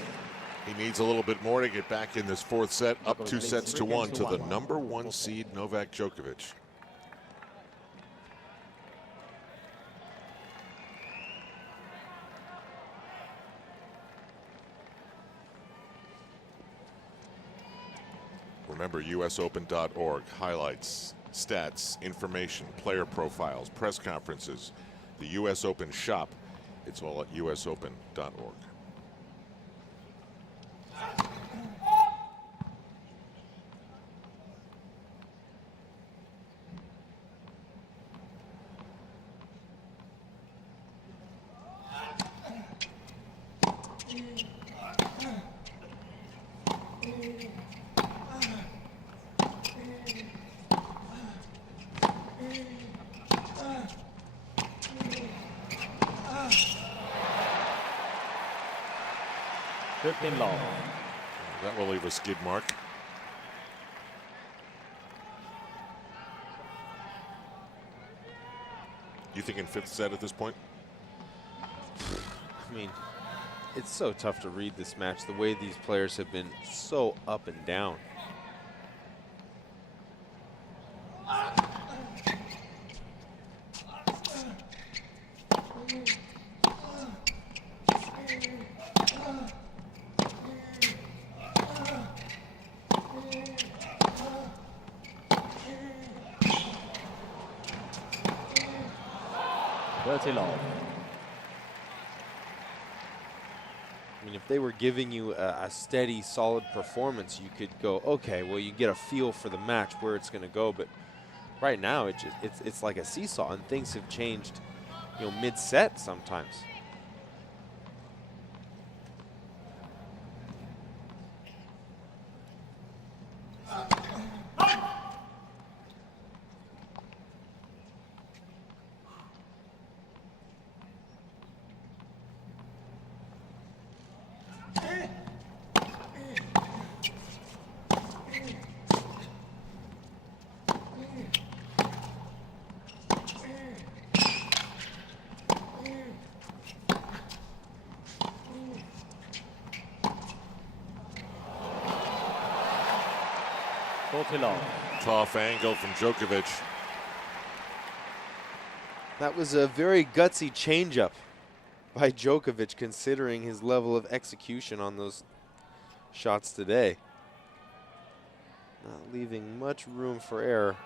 He needs a little bit more to get back in this fourth set, up 2-1 to the #1 seed Novak Djokovic. Remember, usopen.org, highlights, stats, information, player profiles, press conferences, the US Open shop. It's all at usopen.org. 15 love. That will leave a skid mark. You think in fifth set at this point? I mean, it's so tough to read this match, the way these players have been so up and down. I mean, if they were giving you a steady, solid performance, you could go, okay, well, you get a feel for the match, where it's going to go. But right now, it's like a seesaw, and things have changed, you know, mid-set sometimes. Tough angle from Djokovic. That was a very gutsy changeup by Djokovic, considering his level of execution on those shots today. Not leaving much room for error.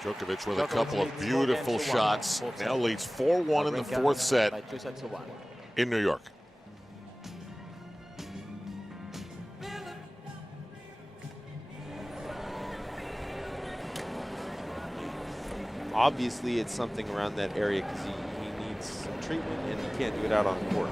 Djokovic with a couple of beautiful shots. Now leads 4-1 in the fourth set in New York. Obviously, it's something around that area because he needs some treatment, and he can't do it out on the court.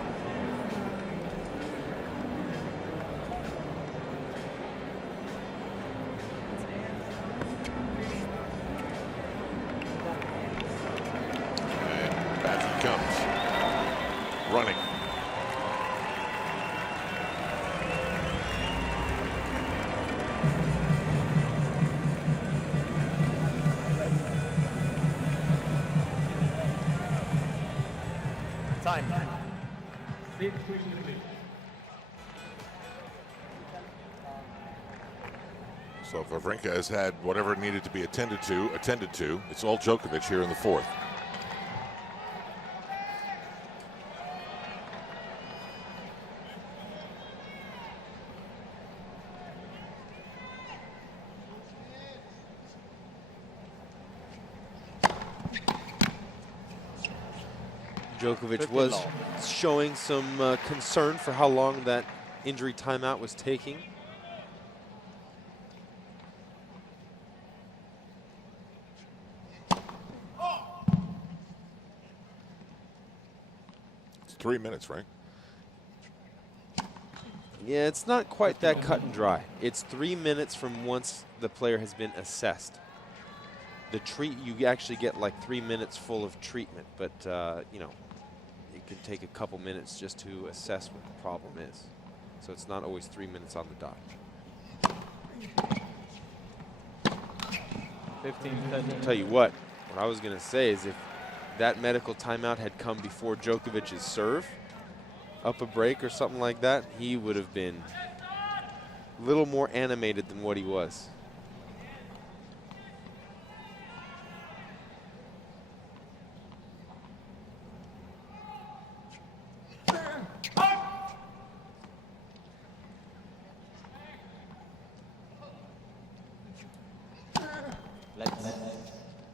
Running. Time. So Wawrinka has had whatever needed to be attended to. It's all Djokovic here in the fourth. Djokovic was showing some concern for how long that injury timeout was taking. It's 3 minutes, right? Yeah, it's not quite that cut and dry. It's 3 minutes from once the player has been assessed. You actually get like 3 minutes full of treatment, but you know, it can take a couple minutes just to assess what the problem is. So it's not always 3 minutes on the dot. 15-13. I'll tell you what I was going to say is if that medical timeout had come before Djokovic's serve, up a break or something like that, he would have been a little more animated than what he was.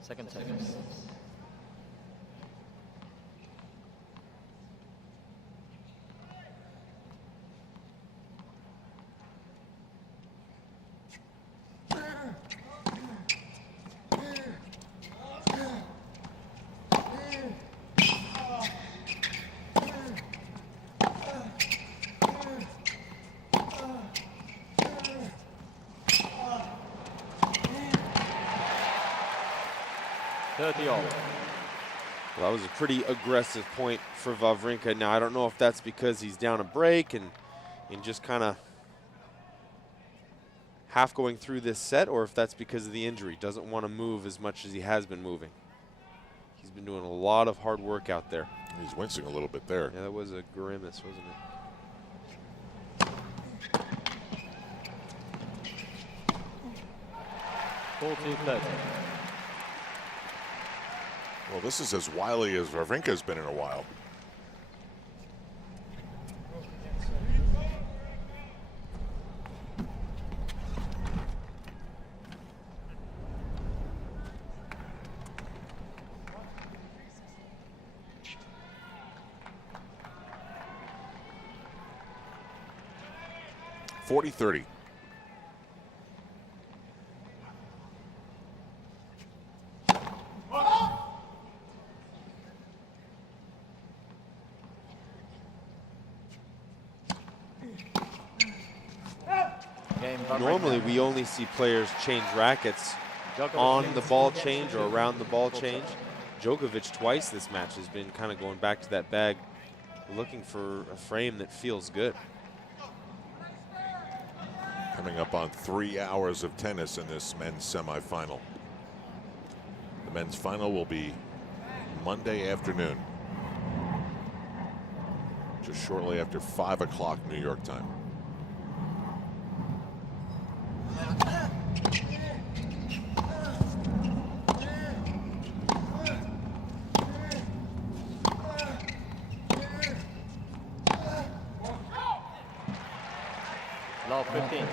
Second set. 30 all. Well, that was a pretty aggressive point for Wawrinka. Now, I don't know if that's because he's down a break and just kind of half going through this set, or if that's because of the injury. Doesn't want to move as much as he has been moving. He's been doing a lot of hard work out there. He's wincing a little bit there. Yeah, that was a grimace, wasn't it? 40-30. Well, this is as wily as Wawrinka's been in a while. (40-30). Normally, we only see players change rackets on the ball change or around the ball change. Djokovic twice this match has been kind of going back to that bag, looking for a frame that feels good. Coming up on 3 hours of tennis in this men's semifinal. The men's final will be Monday afternoon, just shortly after 5 o'clock New York time. Love 15.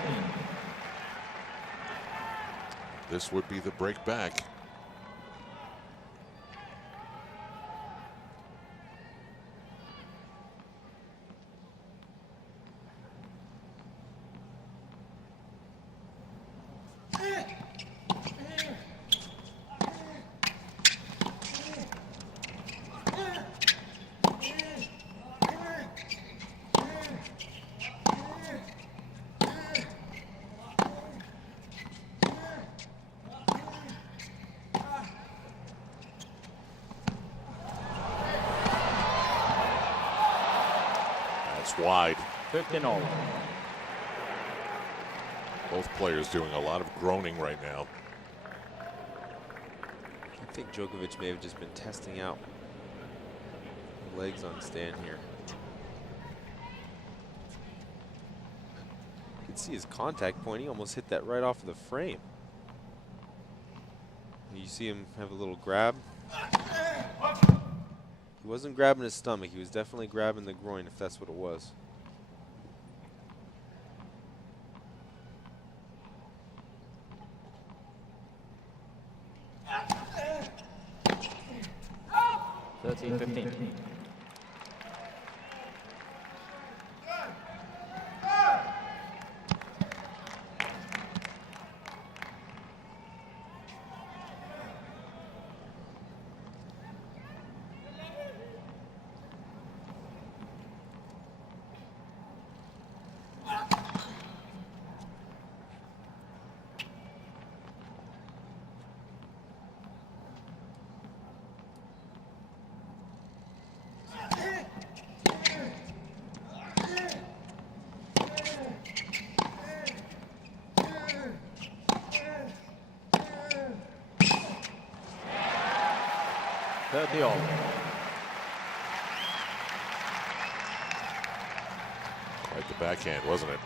This would be the break back. Wide. 15 all. Both players doing a lot of groaning right now. I think Djokovic may have just been testing out the legs on stand here. You can see his contact point. He almost hit that right off of the frame. You see him have a little grab. He wasn't grabbing his stomach. He was definitely grabbing the groin, if that's what it was. Thirteen, 15. All. Quite the backhand, wasn't it?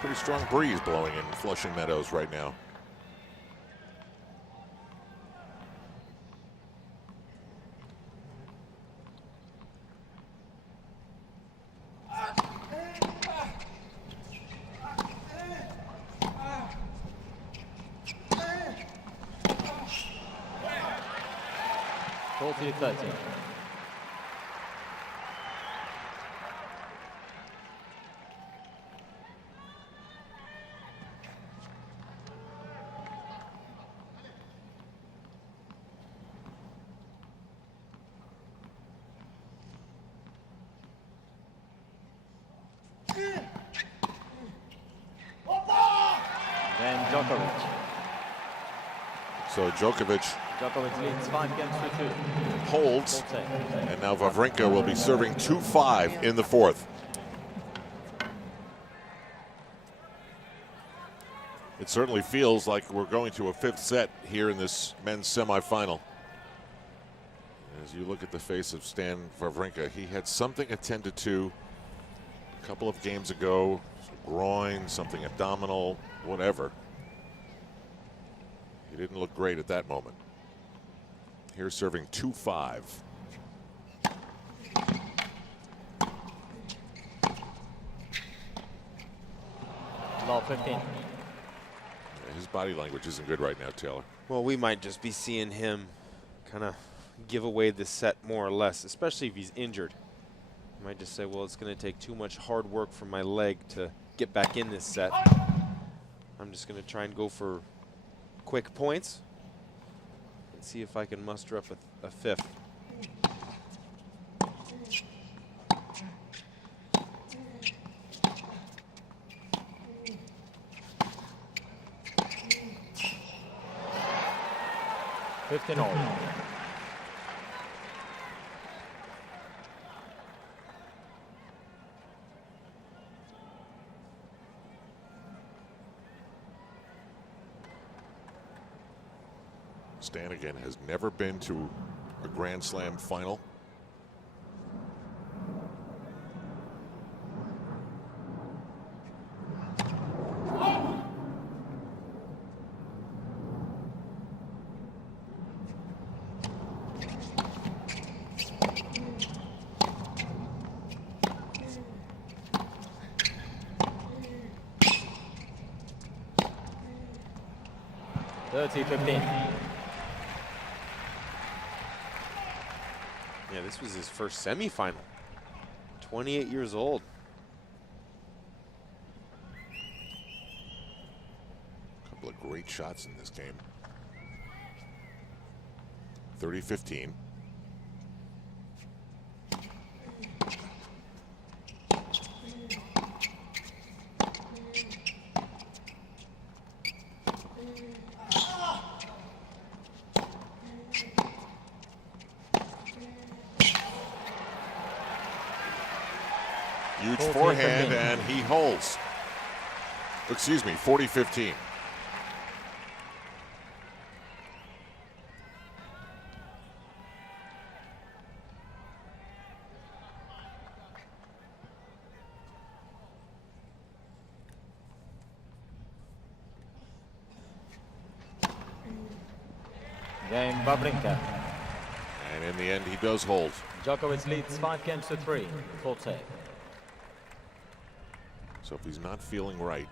Pretty strong breeze blowing in Flushing Meadows right now. Djokovic. So Djokovic Djokovic leads 5 games to 2. holds, Full set. and now Wawrinka will be serving 2-5 in the fourth. It certainly feels like we're going to a fifth set here in this men's semifinal. As you look at the face of Stan Wawrinka, he had something attended to a couple of games ago, groin, something abdominal, whatever. He didn't look great at that moment. Here serving 2-5. Low 15. His body language isn't good right now, Taylor. Well, we might just be seeing him kind of give away this set more or less, especially if he's injured. He might just say, well, it's going to take too much hard work from my leg to get back in this set. I'm just going to try and go for quick points and see if I can muster up a fifth. All. Stan, again, has never been to a Grand Slam final. Yeah, this was his first semifinal. 28 years old. A couple of great shots in this game. 30-15. Huge forehand, and he holds. Excuse me, 40-15. Game Wawrinka. And in the end, he does hold. Djokovic leads 5 games to 3. Full set. So if he's not feeling right,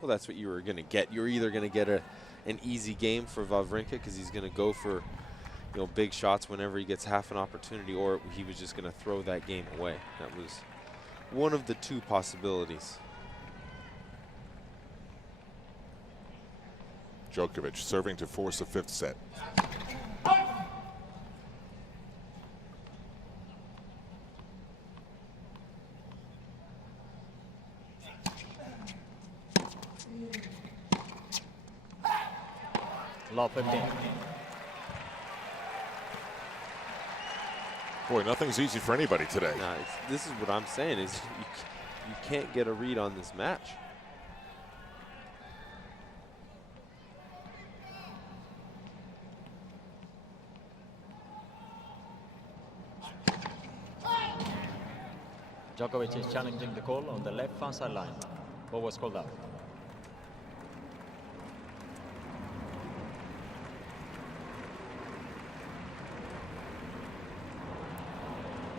well, that's what you were going to get. You're either going to get an easy game for Wawrinka because he's going to go for, big shots whenever he gets half an opportunity, or he was just going to throw that game away. That was one of the two possibilities. Djokovic serving to force a fifth set. Low 15. Boy, nothing's easy for anybody today. Nah, this is what I'm saying is you can't get a read on this match. Djokovic is challenging the call on the left far side line. What was called out?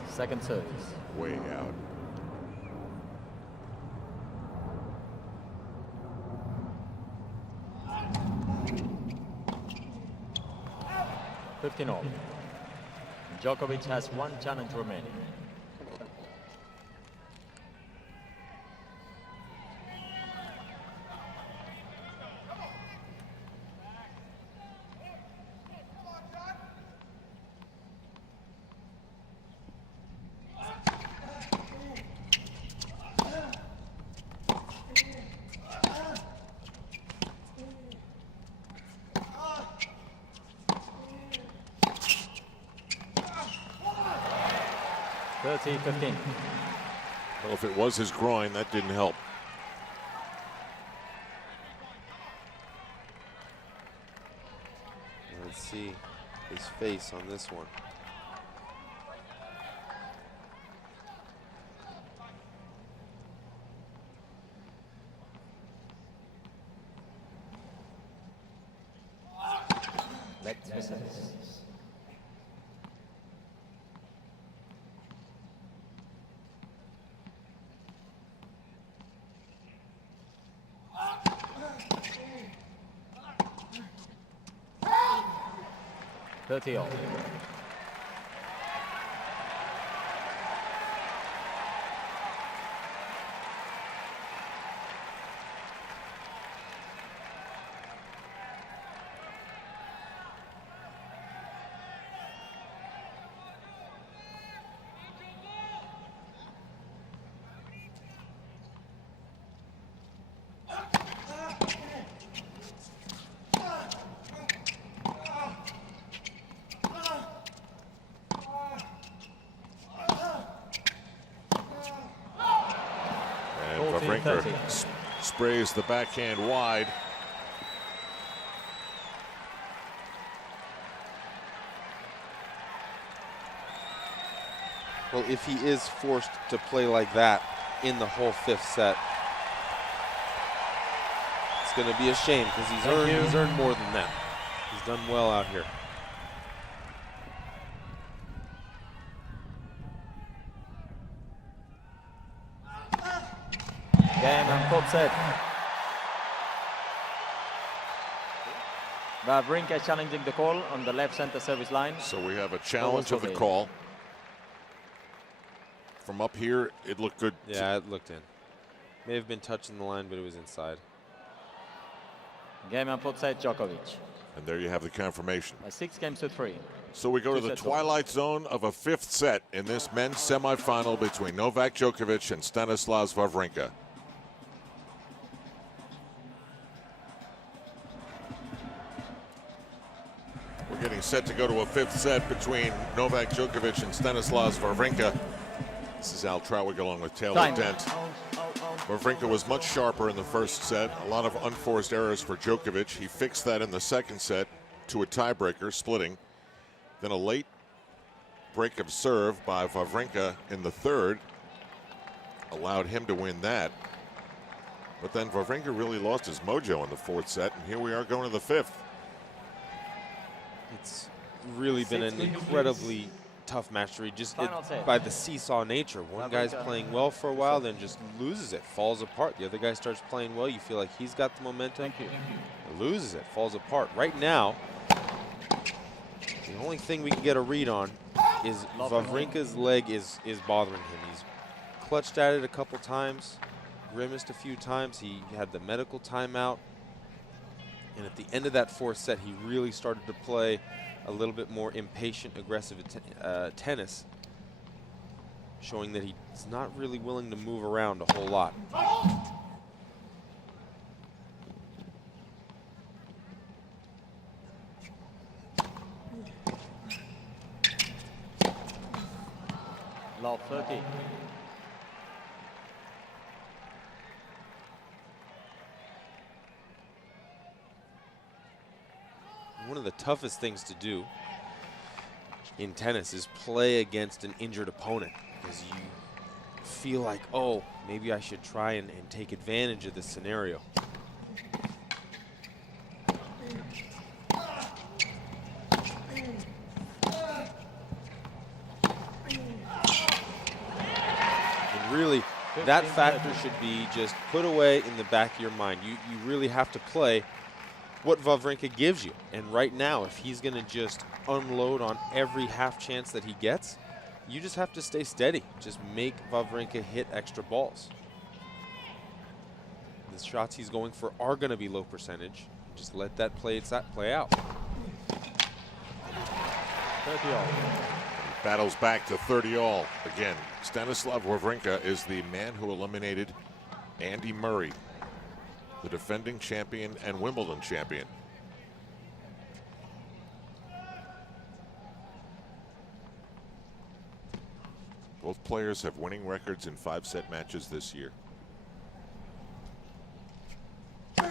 Second service. Way out. all. Djokovic has 1 challenge remaining. 30-15. Well, if it was his groin, that didn't help. Let's see his face on this one. Let's miss. All. Wawrinka sprays the backhand wide. Well, if he is forced to play like that in the whole fifth set, it's going to be a shame because he's earned more than that. He's done well out here. Game and fourth set. Wawrinka challenging the call on the left center service line. So we have a challenge of the call. From up here, it looked good. Yeah, it looked in. May have been touching the line, but it was inside. Game and fourth set, Djokovic. And there you have the confirmation. 6-3. So we go to the twilight zone of a fifth set in this men's semifinal between Novak Djokovic and Stanislas Wawrinka. We're getting set to go to a fifth set between Novak Djokovic and Stanislas Wawrinka. This is Al Trautwig along with Taylor Dent. Wawrinka was much sharper in the first set. A lot of unforced errors for Djokovic. He fixed that in the second set to a tiebreaker, splitting. Then a late break of serve by Wawrinka in the third allowed him to win that. But then Wawrinka really lost his mojo in the fourth set, and here we are going to the fifth. It's really been an incredibly tough match to read, just by the seesaw nature. One guy's playing well for a while, then just loses it, falls apart. The other guy starts playing well. You feel like he's got the momentum. Loses it, falls apart. Right now, the only thing we can get a read on is Wawrinka's leg is bothering him. He's clutched at it a couple times, grimaced a few times. He had the medical timeout. And at the end of that fourth set, he really started to play a little bit more impatient, aggressive tennis, showing that he's not really willing to move around a whole lot. Love 30. One of the toughest things to do in tennis is play against an injured opponent, because you feel like, oh, maybe I should try and take advantage of this scenario. And really, that factor should be just put away in the back of your mind. You really have to play what Wawrinka gives you. And right now, if he's going to just unload on every half chance that he gets, you just have to stay steady. Just make Wawrinka hit extra balls. The shots he's going for are going to be low percentage. Just let that play out. 30-all. Battles back to 30-all. Again, Stanislav Wawrinka is the man who eliminated Andy Murray, the defending champion and Wimbledon champion. Both players have winning records in 5-set matches this year. 14-30.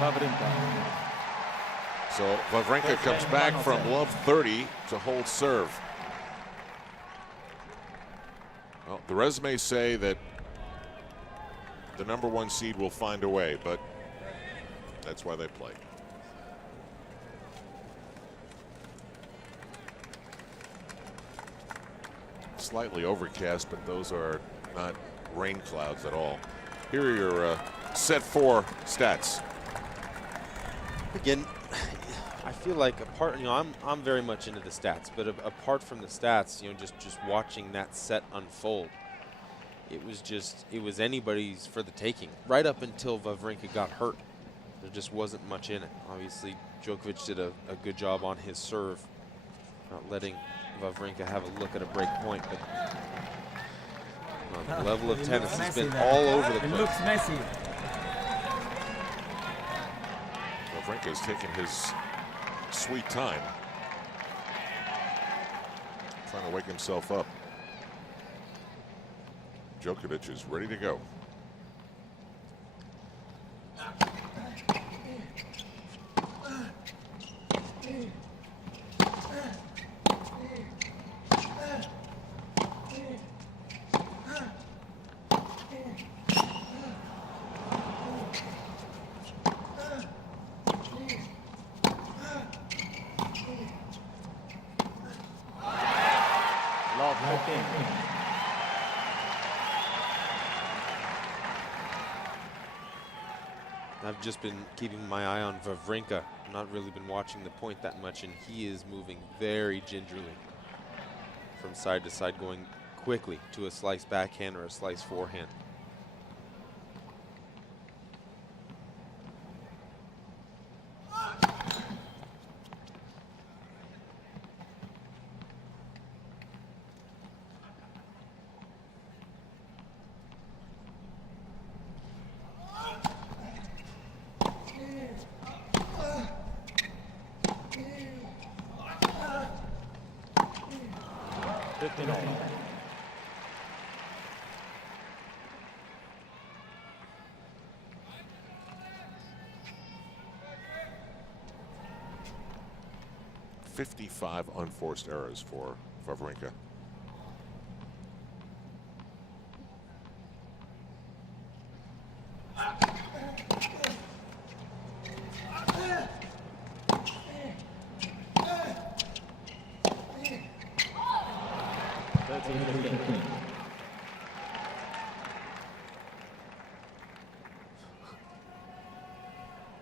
Wawrinka. So Wawrinka comes back from love 30 to hold serve. Well, the resumes say that the #1 seed will find a way, but that's why they play. Slightly overcast, but those are not rain clouds at all. Here are your set 4 stats. Again, I feel like apart, I'm very much into the stats, but apart from the stats, just watching that set unfold, it was anybody's for the taking right up until Wawrinka got hurt. There just wasn't much in it. Obviously, Djokovic did a good job on his serve, not letting Wawrinka have a look at a break point, but the level of tennis has been all over the place. It looks messy. Wawrinka's taking his sweet time, trying to wake himself up. Djokovic is ready to go. I've just been keeping my eye on Wawrinka. Not really been watching the point that much, and he is moving very gingerly from side to side, going quickly to a slice backhand or a slice forehand. .55 unforced errors for Wawrinka.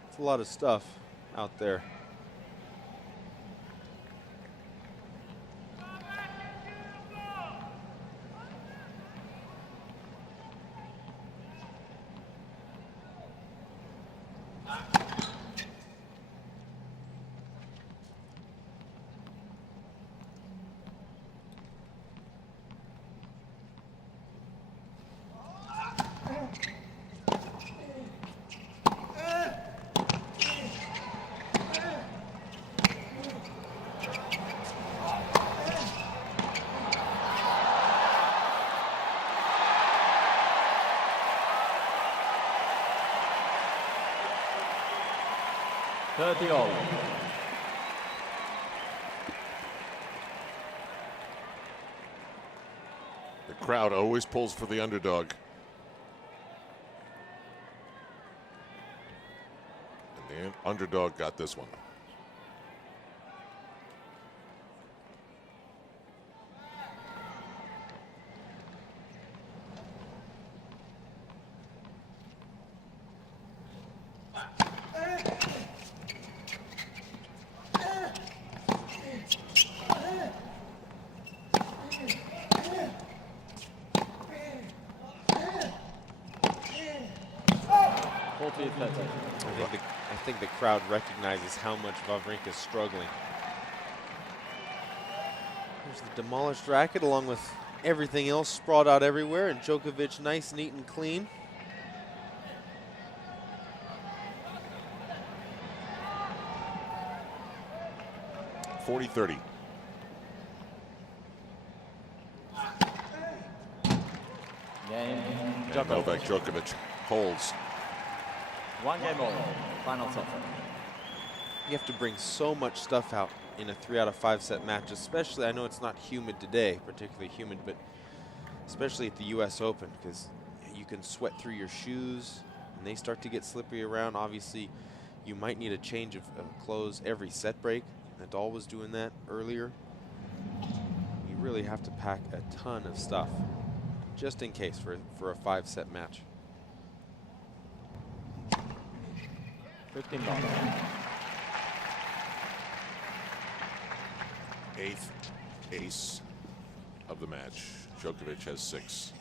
It's a lot of stuff out there. All. The crowd always pulls for the underdog. And underdog got this one. I think the crowd recognizes how much Wawrinka is struggling. There's the demolished racket along with everything else sprawled out everywhere, and Djokovic nice, neat, and clean. (40-30). Game. And Novak Djokovic holds. 1 game all. Final set. You have to bring so much stuff out in a 3 out of 5 set match, especially, I know it's not humid today, particularly humid, but especially at the US Open, because you can sweat through your shoes and they start to get slippery around. Obviously, you might need a change of clothes every set break. Nadal was doing that earlier. You really have to pack a ton of stuff just in case for a 5 set match. 15 Eighth ace of the match. Djokovic has 6.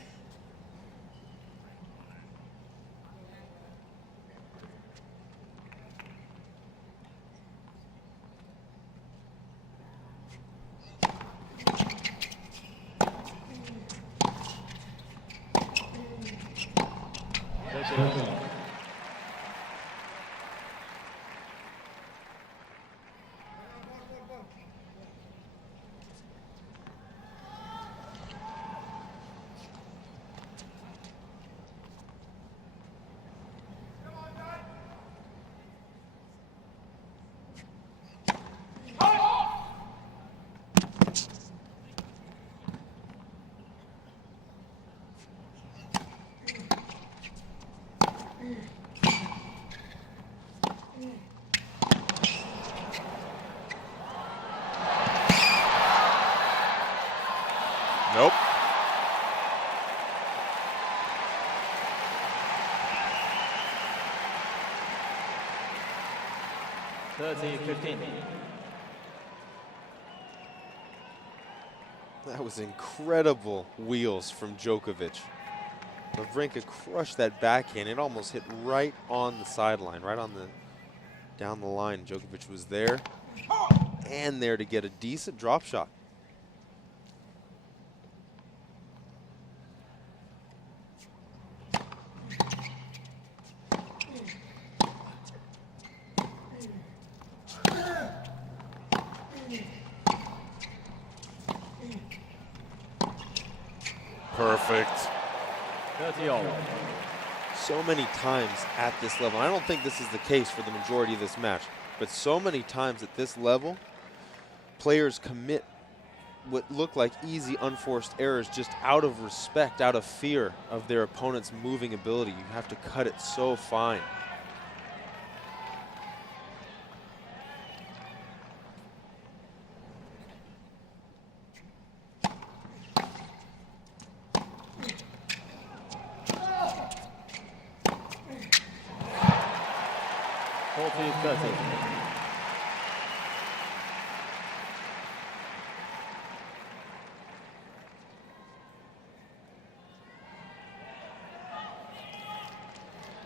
Nope. That was incredible wheels from Djokovic. Wawrinka crushed that backhand. It almost hit right on the sideline, right on the down the line. Djokovic was there and there to get a decent drop shot. Perfect. 30 all. So many times at this level, I don't think this is the case for the majority of this match, but so many times at this level, players commit what look like easy unforced errors just out of respect, out of fear of their opponent's moving ability. You have to cut it so fine.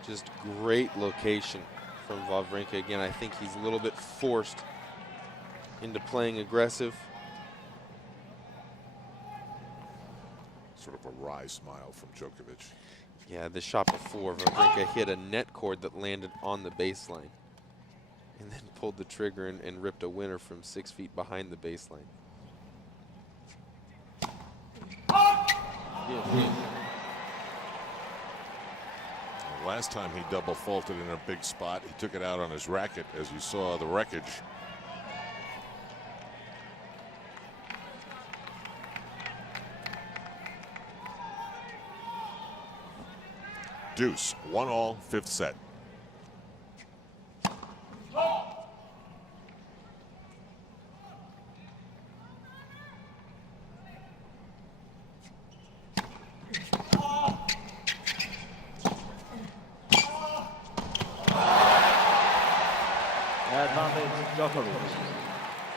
Just great location from Wawrinka. Again, I think he's a little bit forced into playing aggressive. Sort of a wry smile from Djokovic. Yeah, the shot before, Wawrinka hit a net cord that landed on the baseline and then pulled the trigger and ripped a winner from 6 feet behind the baseline. Last time he double faulted in a big spot, he took it out on his racket, as you saw the wreckage. Deuce, 1-all, 5th set. Djokovic.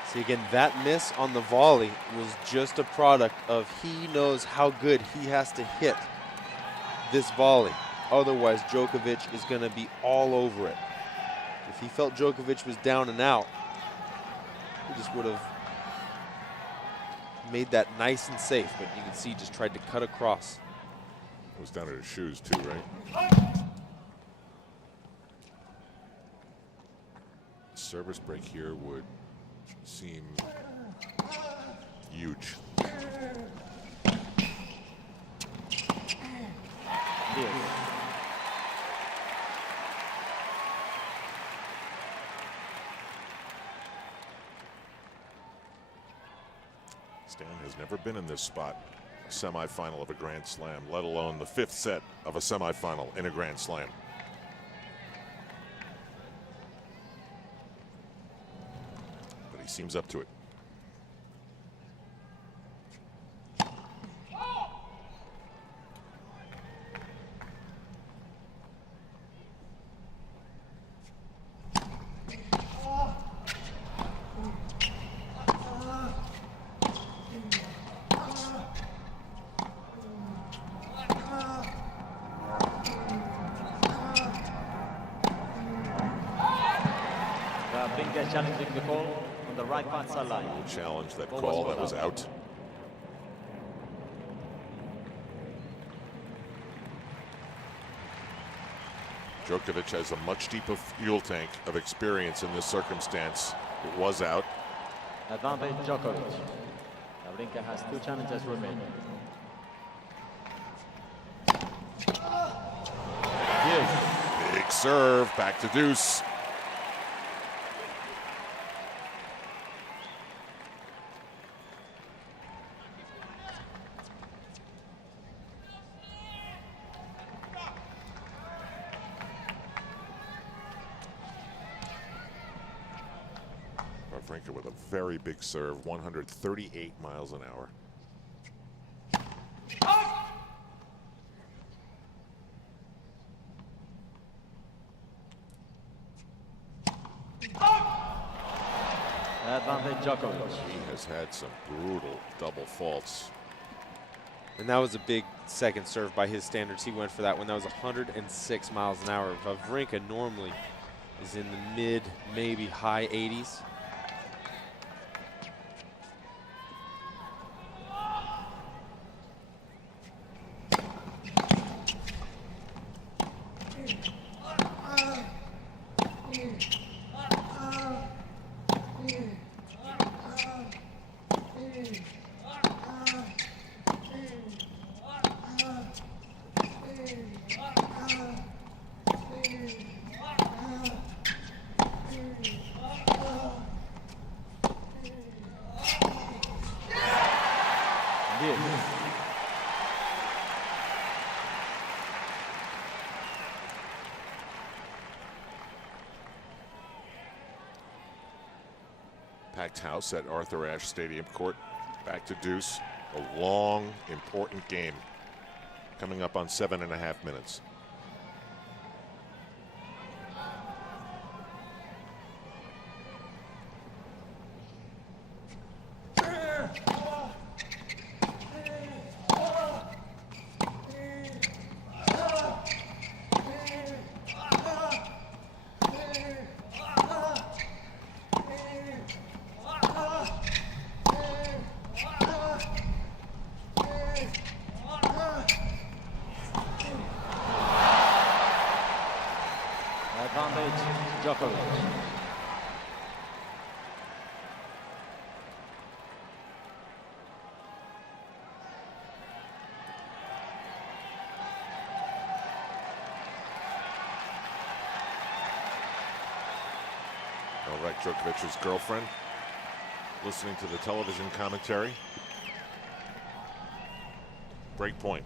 See, again, that miss on the volley was just a product of he knows how good he has to hit this volley. Otherwise, Djokovic is going to be all over it. If he felt Djokovic was down and out, he just would have made that nice and safe. But you can see he just tried to cut across. It was down at his shoes too, right? Service break here would seem huge. Billie. Stan has never been in this spot, semifinal of a Grand Slam, let alone the 5th set of a semifinal in a Grand Slam. But he seems up to it. Wawrinka challenging the call on the right part sideline. Challenge that call that was out. Djokovic has a much deeper fuel tank of experience in this circumstance. It was out. Advantage Djokovic. Wawrinka has 2 challenges remaining. Yes. Big serve, back to deuce. Wawrinka with a very big serve, 138 miles an hour. Advantage Djokovic. He has had some brutal double faults. And that was a big second serve by his standards. He went for that one. That was 106 miles an hour. Wawrinka normally is in the mid, maybe high 80s. Packed house at Arthur Ashe Stadium court. Back to deuce. A long, important game coming up on 7.5 minutes. Advantage Djokovic. Novak Djokovic's girlfriend listening to the television commentary. Break point.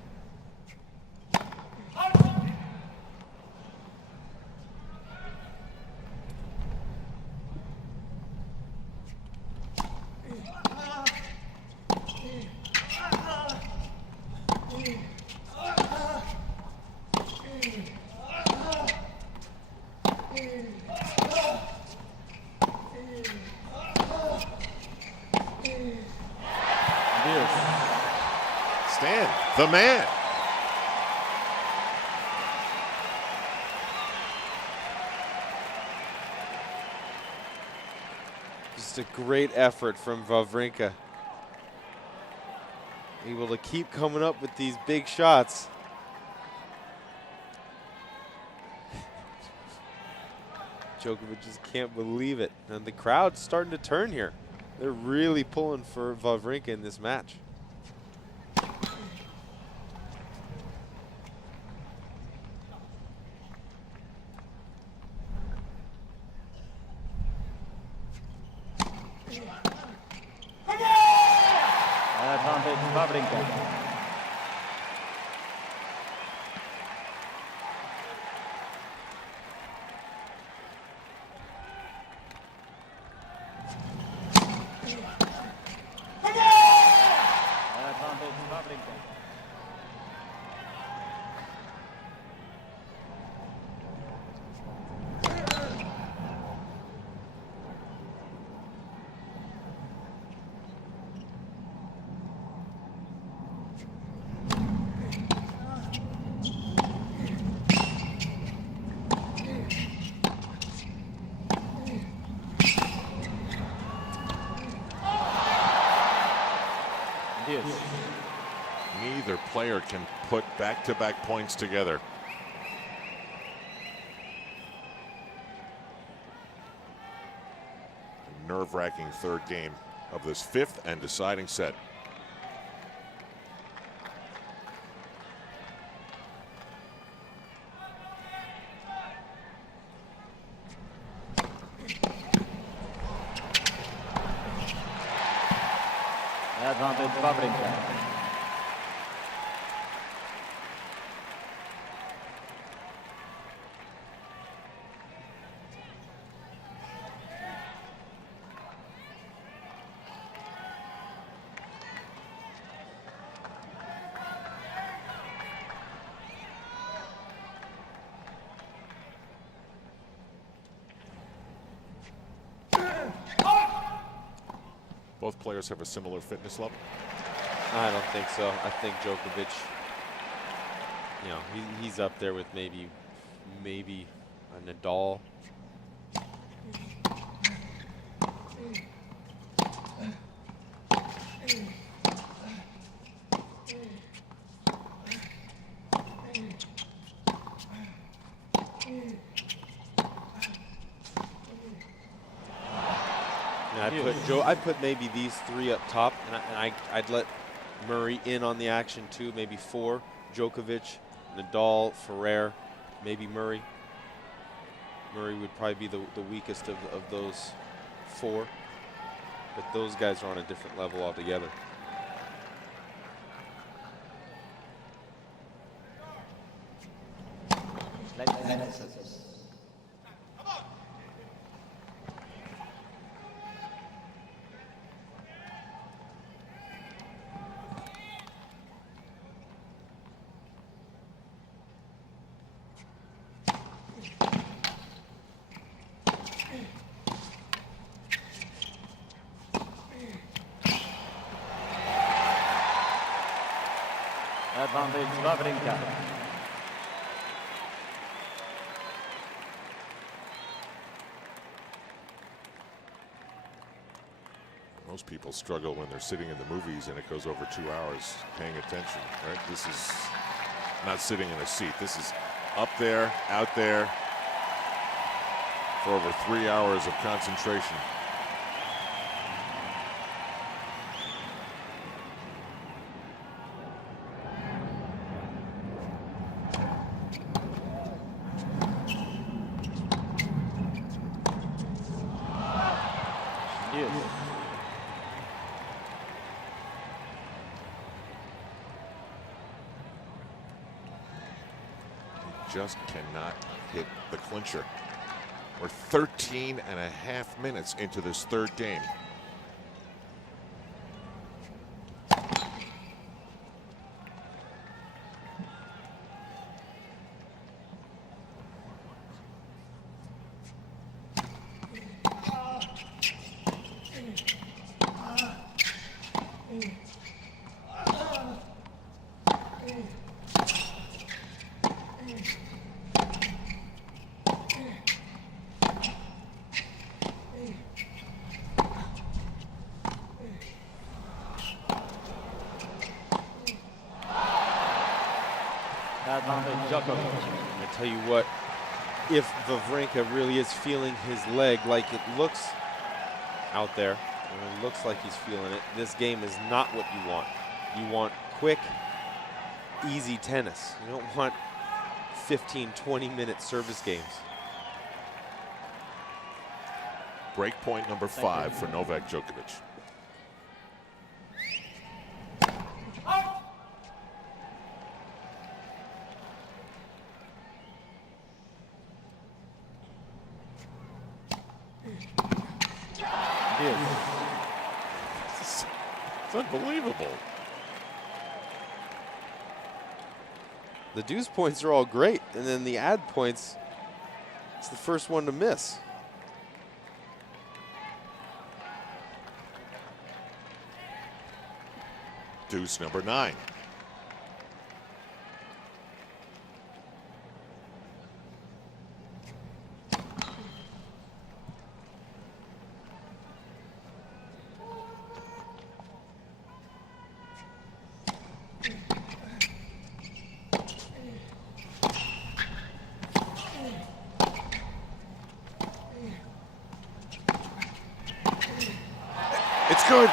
Stan, the man. Just a great effort from Wawrinka. Able to keep coming up with these big shots. Djokovic just can't believe it. And the crowd's starting to turn here. They're really pulling for Wawrinka in this match. Advantage Wawrinka. Advantage Wawrinka. Neither player can put back-to-back points together. A nerve-wracking third game of this fifth and deciding set. Advantage Wawrinka. Both players have a similar fitness level. I don't think so. I think Djokovic, you know, he's up there with maybe a Nadal. I'd put maybe these three up top, and I'd let Murray in on the action too. Maybe 4: Djokovic, Nadal, Ferrer, maybe Murray. Murray would probably be the weakest of those 4, but those guys are on a different level altogether. Advantage Wawrinka. Most people struggle when they're sitting in the movies and it goes over 2 hours paying attention, right? This is not sitting in a seat. This is up there, out there for over 3 hours of concentration. Just cannot hit the clincher. We're 13 and a half minutes into this third game. Advantage Djokovic. I tell you what, if Wawrinka really is feeling his leg like it looks out there, and it looks like he's feeling it, this game is not what you want. You want quick, easy tennis. You don't want 15, 20-minute service games. Break point number 5 for Novak Djokovic. It's unbelievable. The deuce points are all great, and then the ad points, it's the first one to miss. Deuce number 9. It's good.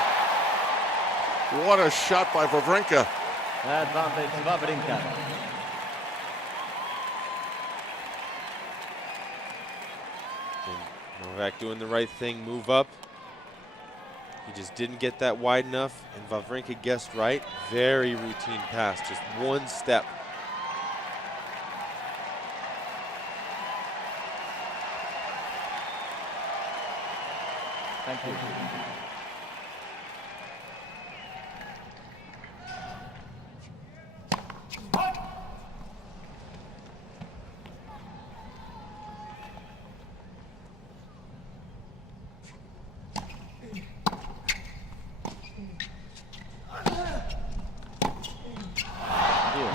What a shot by Wawrinka. Advantage Wawrinka. And Novak doing the right thing, move up. He just didn't get that wide enough, and Wawrinka guessed right. Very routine pass, just one step. Thank you. Yeah.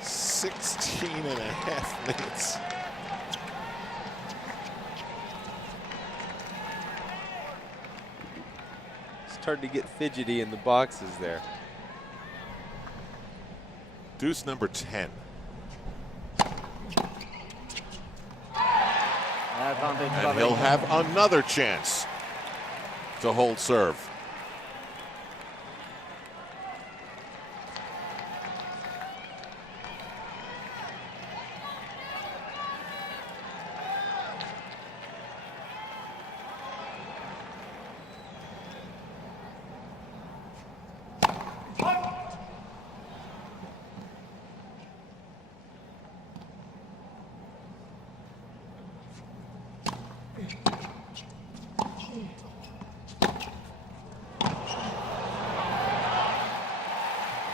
16 and a half minutes. Started to get fidgety in the boxes there. Deuce number 10. Advantage And he'll Wawrinka. have another chance to hold serve.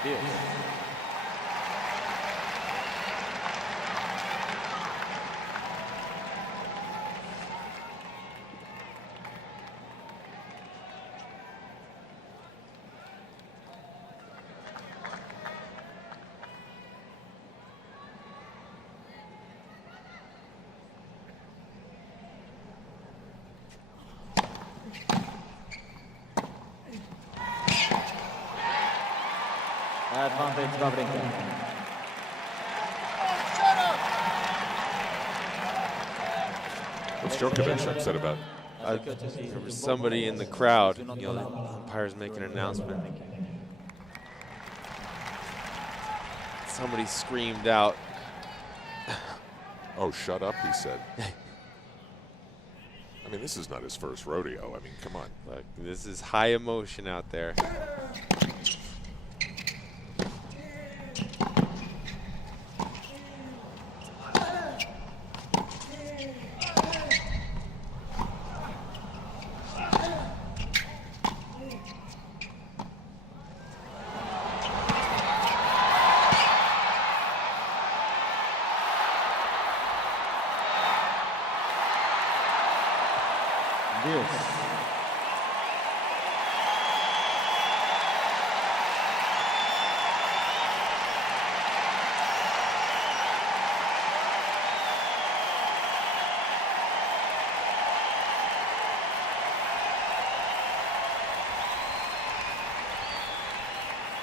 Yes. Advantage Wawrinka. What's Djokovic upset about? There was somebody in the crowd, you know, the umpire's making an announcement. Somebody screamed out. Oh, shut up, he said. I mean, this is not his first rodeo. I mean, come on. Look, this is high emotion out there.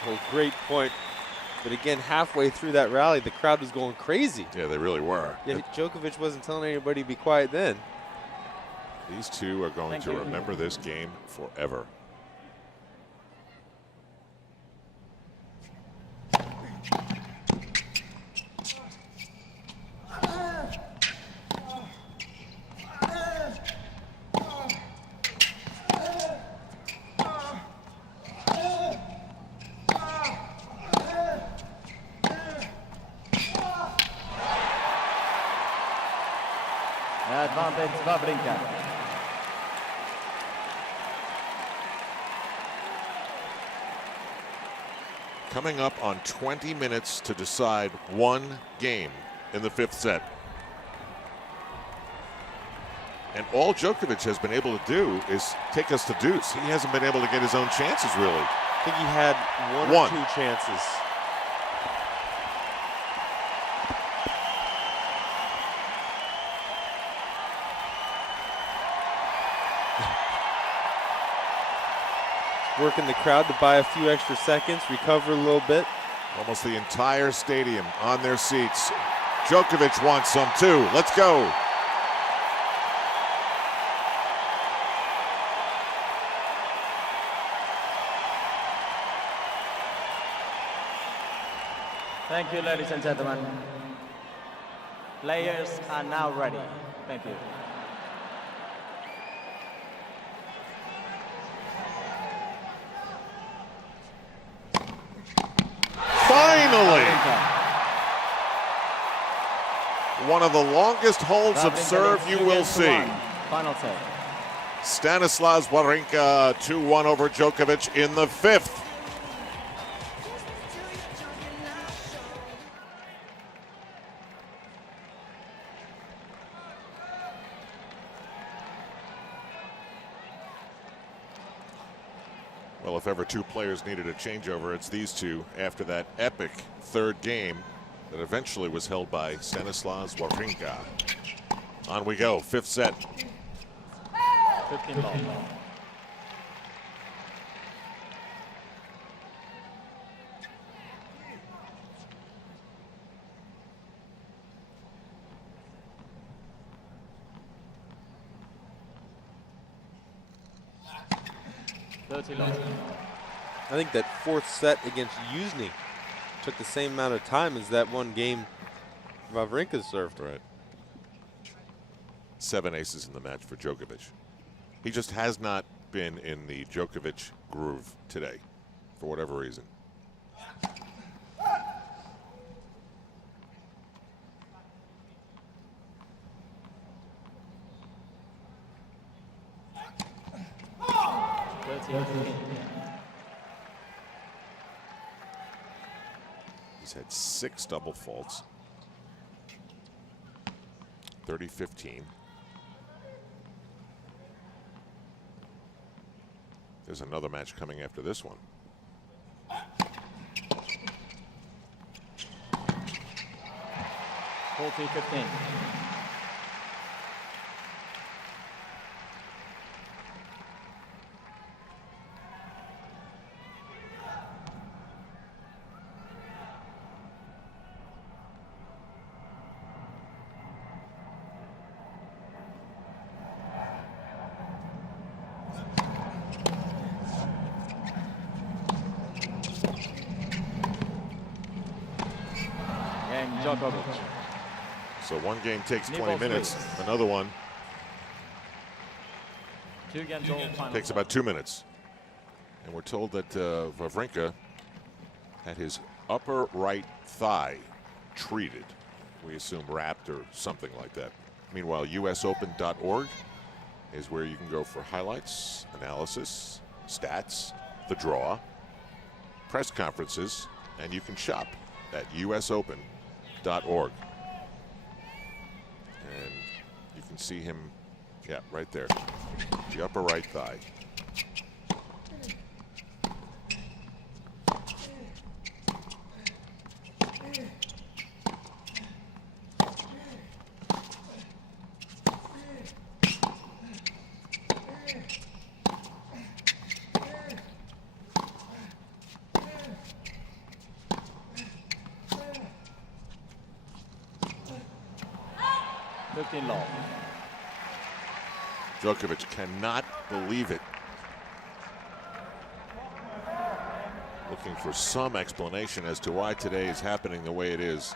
Oh, great point. But again, halfway through that rally, the crowd was going crazy. Yeah, they really were. Yeah, Djokovic wasn't telling anybody to be quiet then. These two are going to remember this game forever. Advantage Wawrinka. Coming up on 20 minutes to decide one game in the 5th set. And all Djokovic has been able to do is take us to deuce. He hasn't been able to get his own chances, really. I think he had one or two chances. Working the crowd to buy a few extra seconds, recover a little bit. Almost the entire stadium on their seats. Djokovic wants some too. Let's go. Thank you, ladies and gentlemen. Players are now ready. Thank you. Finally! One of the longest holds of serve you will see. Final set. Stanislav Wawrinka 2-1 over Djokovic in the 5th. Well, if ever two players needed a changeover, it's these two after that epic 3rd game that eventually was held by Stanislav Wawrinka. On we go, 5th set. 15 ball. I think that 4th set against Yuzny took the same amount of time as that one game Wawrinka served. Right. 7 aces in the match for Djokovic. He just has not been in the Djokovic groove today, for whatever reason. He's had 6 double faults. 30-15. There's another match coming after this one. $40-15. Djokovic. So one game takes 20 minutes. Another one 2 games all, final takes about 2 minutes. And we're told that Wawrinka had his upper right thigh treated. We assume wrapped or something like that. Meanwhile, USOpen.org is where you can go for highlights, analysis, stats, the draw, press conferences, and you can shop at USOpen.org. And you can see him, yeah, right there, the upper right thigh. 15 love. Djokovic cannot believe it. Looking for some explanation as to why today is happening the way it is.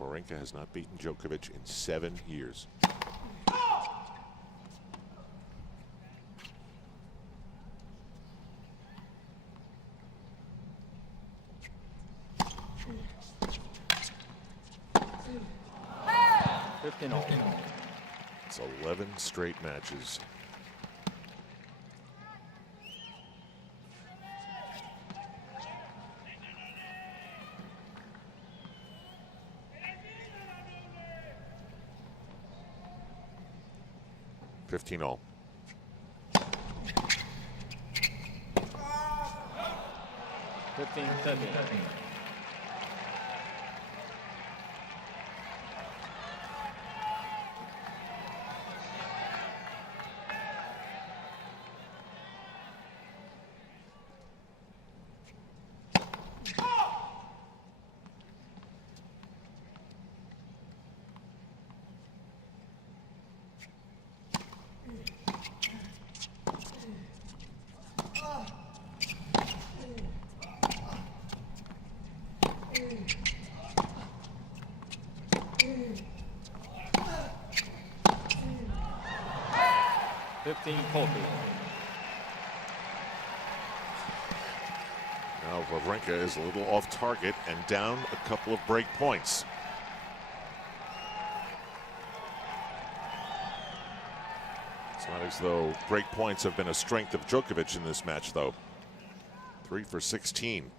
Wawrinka has not beaten Djokovic in 7 years. It's 11 straight matches. $15-all. 15-13. Now Wawrinka is a little off target and down a couple of break points. It's not as though break points have been a strength of Djokovic in this match, though. 3 for 16.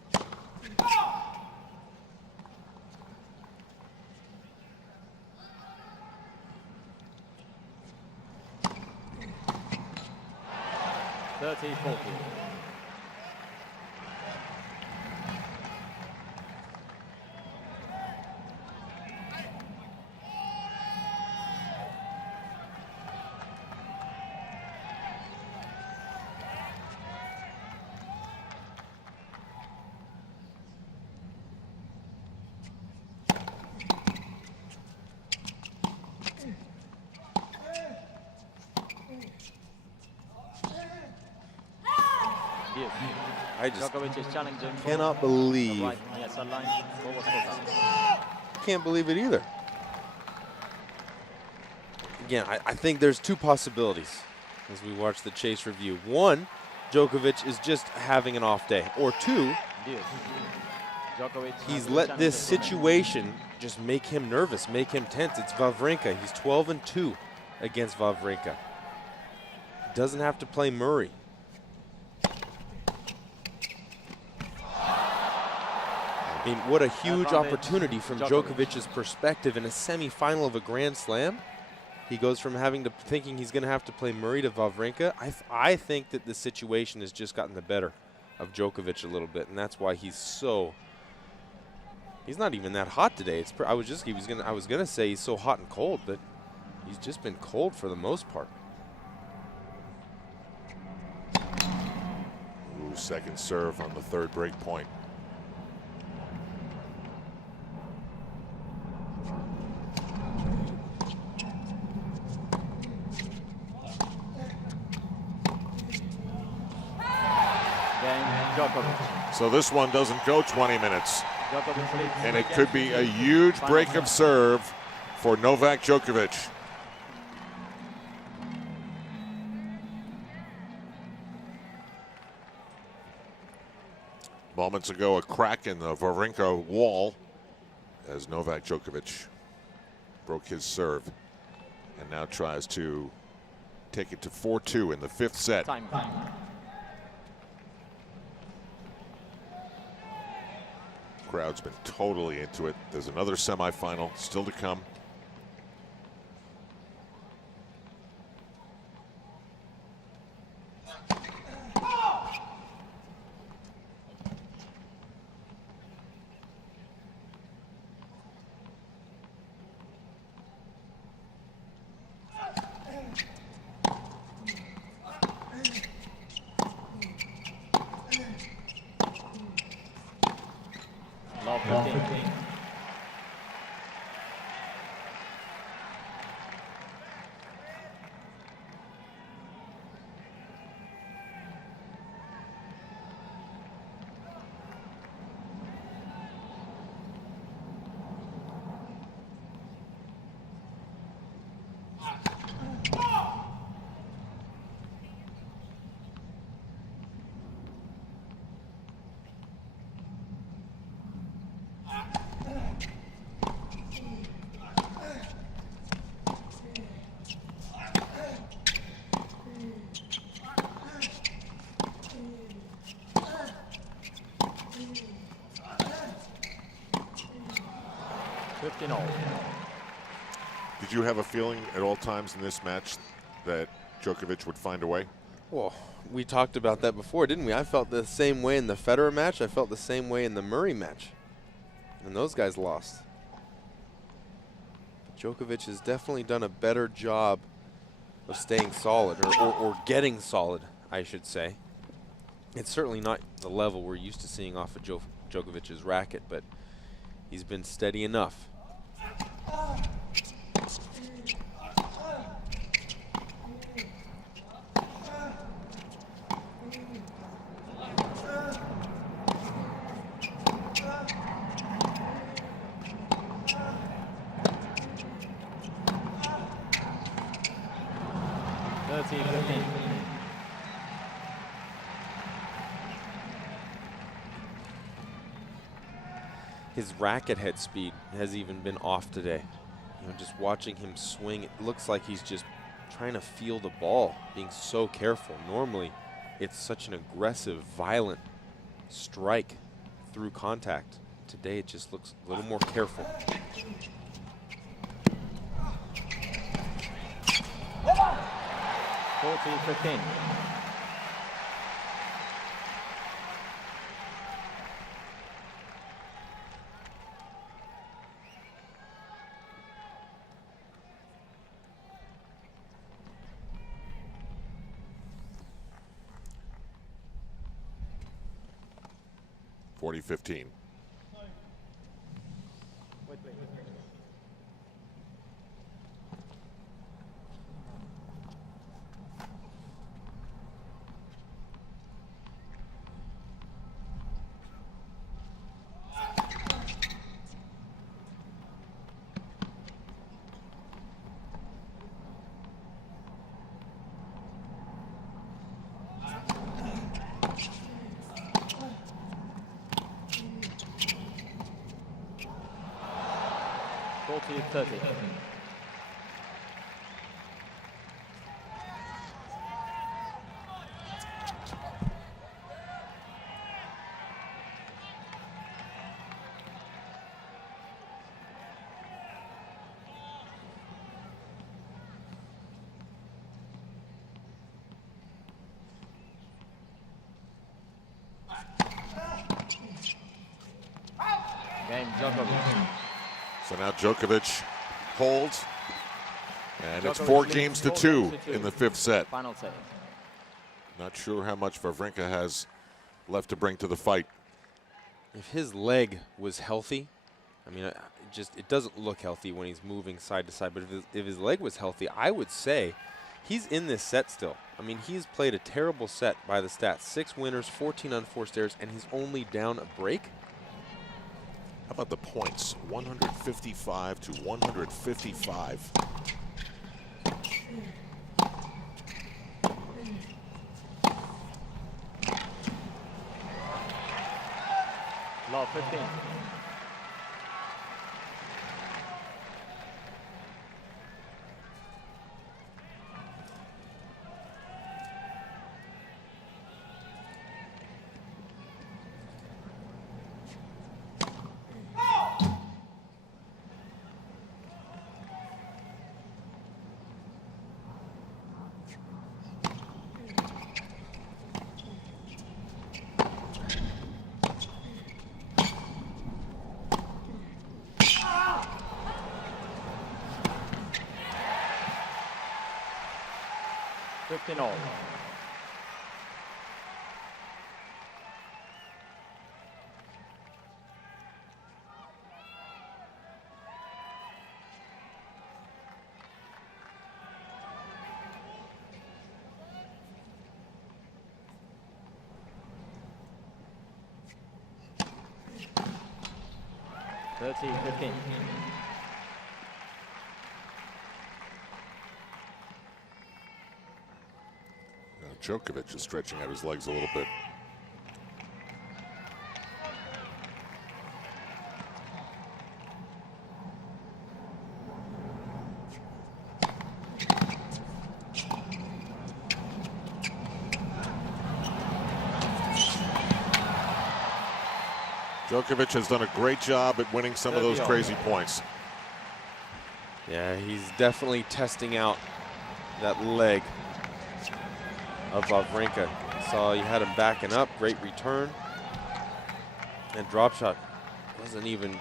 I just Djokovic is challenging. cannot believe. Right, yes, line. What was called? Can't believe it either. Again, I think there's two possibilities as we watch the Chase review. One, Djokovic is just having an off day. Or two, he's let this situation just make him nervous, make him tense. It's Wawrinka. He's 12-2 against Wawrinka. Doesn't have to play Murray. I mean, what a huge opportunity from Djokovic's perspective in a semifinal of a Grand Slam. He goes from thinking he's going to have to play Murray to Wawrinka. I think that the situation has just gotten the better of Djokovic a little bit, and that's why he's not even that hot today. I was gonna say he's so hot and cold, but he's just been cold for the most part. Ooh, second serve on the third break point. So this one doesn't go 20 minutes. And it could be a huge break of serve for Novak Djokovic. Moments ago, a crack in the Wawrinka wall as Novak Djokovic broke his serve and now tries to take it to 4-2 in the fifth set. Crowd's been totally into it. There's another semifinal still to come. 15. Did you have a feeling at all times in this match that Djokovic would find a way? Well, we talked about that before, didn't we? I felt the same way in the Federer match. I felt the same way in the Murray match. And those guys lost. But Djokovic has definitely done a better job of staying solid, or getting solid, I should say. It's certainly not the level we're used to seeing off of Djokovic's racket, but he's been steady enough. His racket head speed has even been off today. You know, just watching him swing, it looks like he's just trying to feel the ball, being so careful. Normally, it's such an aggressive, violent strike through contact. Today, it just looks a little more careful. (14-15). (40-15). (30-30). Game Djokovic. So now Djokovic holds, and it's Djokovic 4-2 in the fifth set. Final set. Not sure how much Wawrinka has left to bring to the fight. If his leg was healthy, I mean, it doesn't look healthy when he's moving side to side, but if his leg was healthy, I would say he's in this set still. I mean, he's played a terrible set by the stats. 6 winners, 14 unforced errors, and he's only down a break. How about the points? 155 to 155. Love 15. (15-all). 30-15. Djokovic is stretching out his legs a little bit. Djokovic has done a great job at winning some of those crazy points. Yeah, he's definitely testing out that leg of Wawrinka. Saw you had him backing up, great return. And drop shot wasn't even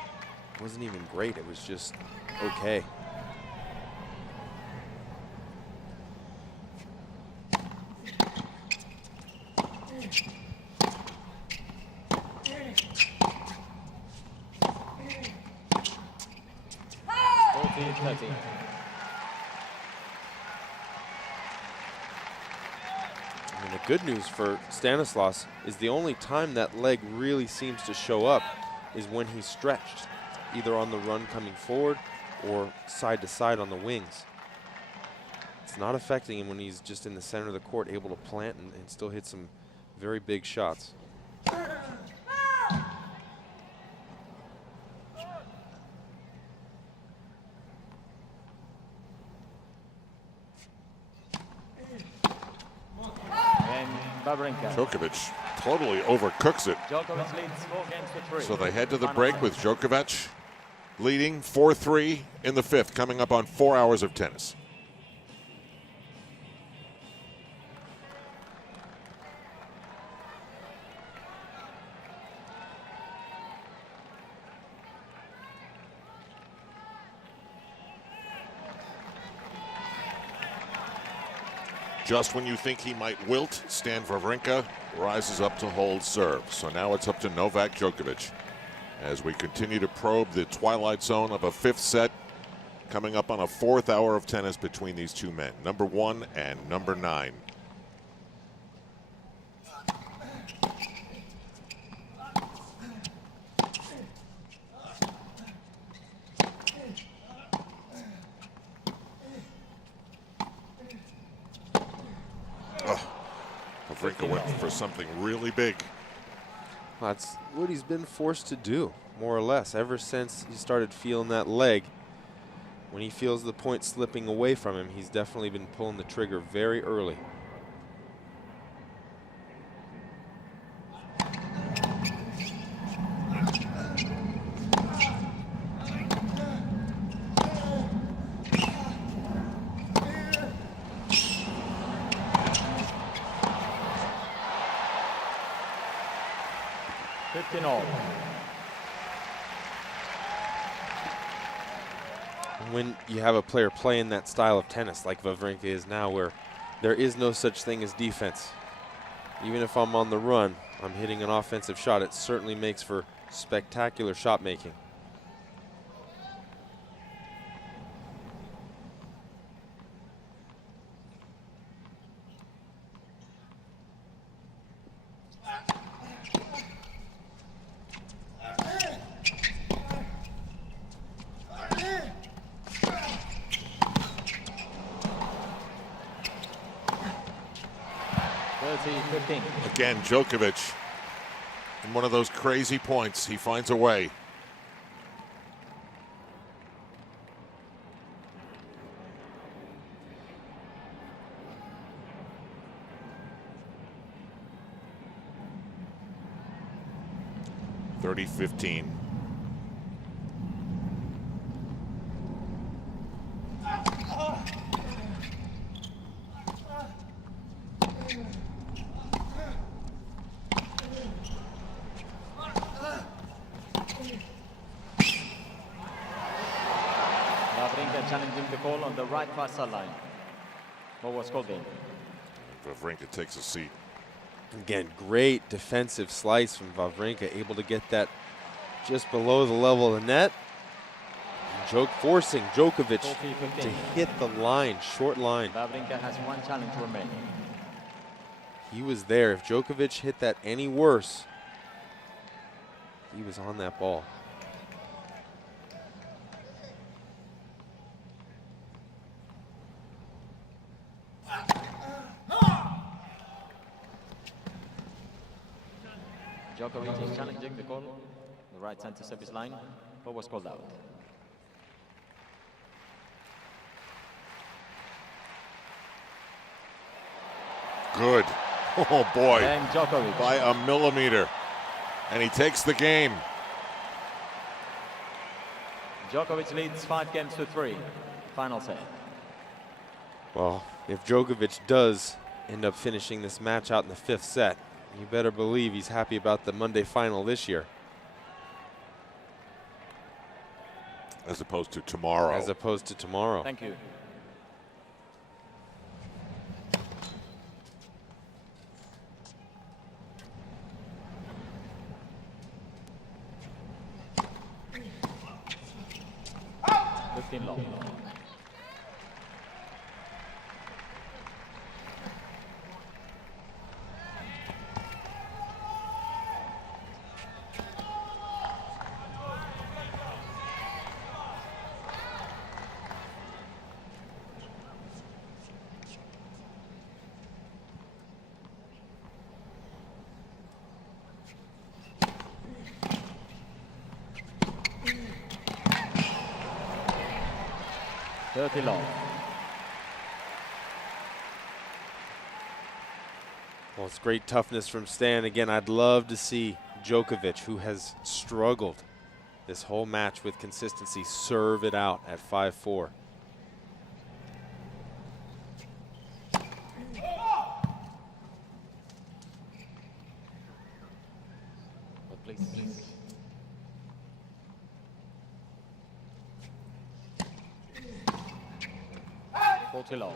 great. It was just okay. And the good news for Stanislas is the only time that leg really seems to show up is when he's stretched, either on the run coming forward or side to side on the wings. It's not affecting him when he's just in the center of the court, able to plant and still hit some very big shots. Djokovic totally overcooks it. Djokovic leads 4 games to 3. So they head to the break with Djokovic leading 4-3 in the 5th, coming up on 4 hours of tennis. Just when you think he might wilt, Stan Wawrinka rises up to hold serve. So now it's up to Novak Djokovic as we continue to probe the twilight zone of a 5th set, coming up on a 4th hour of tennis between these two men, number 1 and number 9. Wawrinka went for something really big. That's what he's been forced to do, more or less, ever since he started feeling that leg. When he feels the point slipping away from him, he's definitely been pulling the trigger very early. When you have a player playing that style of tennis like Wawrinka is now, where there is no such thing as defense. Even if I'm on the run, I'm hitting an offensive shot, it certainly makes for spectacular shot making. Again, Djokovic, in one of those crazy points, he finds a way. (30-15). Challenging the call on the right far sideline. What was called in? Wawrinka takes a seat. Again, great defensive slice from Wawrinka, able to get that just below the level of the net. Forcing Djokovic to hit the line, short line. Wawrinka has 1 challenge remaining. He was there. If Djokovic hit that any worse, he was on that ball. Djokovic is challenging the call. The right center service line. What was called out? Good. Oh boy. And Djokovic. By a millimeter. And he takes the game. Djokovic leads 5-3. Final set. Well, if Djokovic does end up finishing this match out in the 5th set, you better believe he's happy about the Monday final this year. As opposed to tomorrow. As opposed to tomorrow. Thank you. Long. Long. Well, it's great toughness from Stan. Again, I'd love to see Djokovic, who has struggled this whole match with consistency, serve it out at 5-4. Please. Low.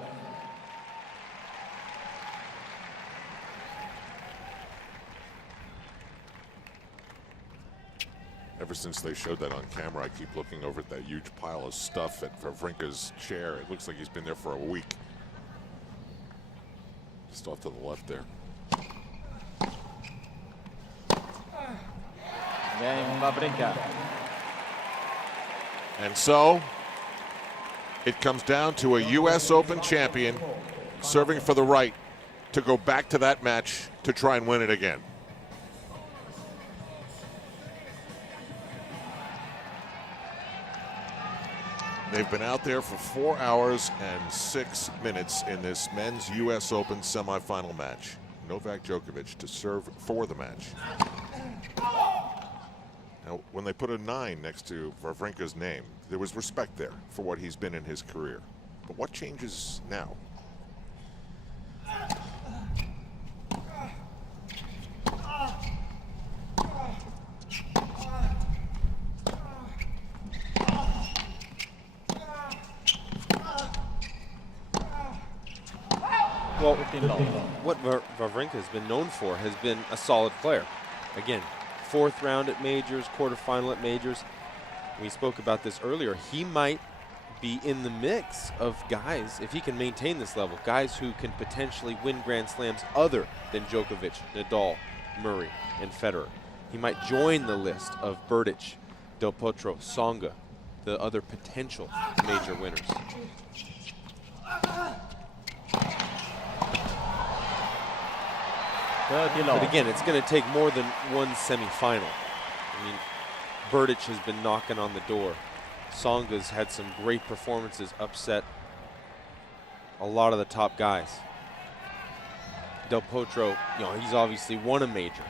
Ever since they showed that on camera, I keep looking over at that huge pile of stuff at Wawrinka's chair. It looks like he's been there for a week. Just off to the left there. Game Wawrinka. And so it comes down to a US Open champion serving for the right to go back to that match to try and win it again. They've been out there for 4 hours and 6 minutes in this men's US Open semifinal match. Novak Djokovic to serve for the match. Now, when they put a 9 next to Wawrinka's name, there was respect there for what he's been in his career. But what changes now? Well, what Wawrinka has been known for has been a solid player. Again, 4th round at majors, quarterfinal at majors. We spoke about this earlier. He might be in the mix of guys, if he can maintain this level, guys who can potentially win Grand Slams other than Djokovic, Nadal, Murray, and Federer. He might join the list of Berdych, Del Potro, Tsonga, the other potential major winners. But again, it's going to take more than one semifinal. I mean, Berdych has been knocking on the door. Tsonga's had some great performances, upset a lot of the top guys. Del Potro, you know, he's obviously won a major.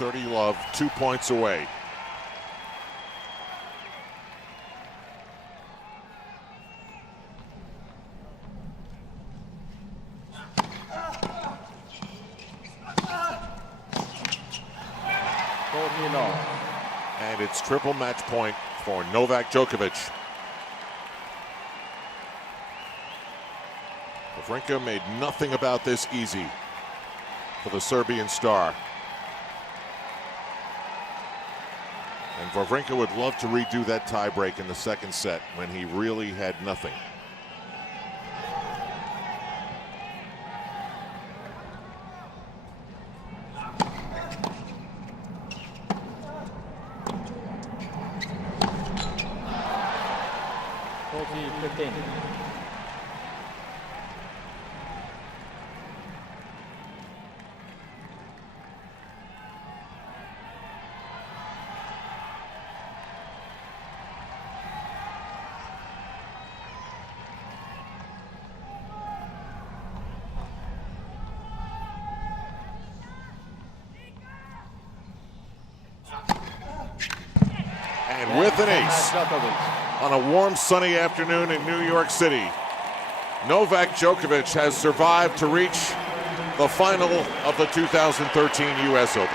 Love, 2 points away. And it's triple match point for Novak Djokovic. Wawrinka made nothing about this easy for the Serbian star. And Wawrinka would love to redo that tiebreak in the 2nd set when he really had nothing. an ace Djokovic. on a warm, sunny afternoon in New York City. Novak Djokovic has survived to reach the final of the 2013 U.S. Open.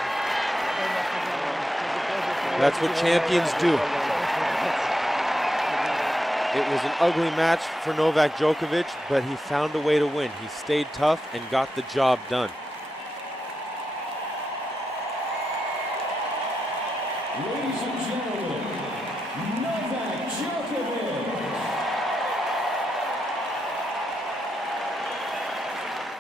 That's what champions do. It was an ugly match for Novak Djokovic, but he found a way to win. He stayed tough and got the job done. Ladies and gentlemen,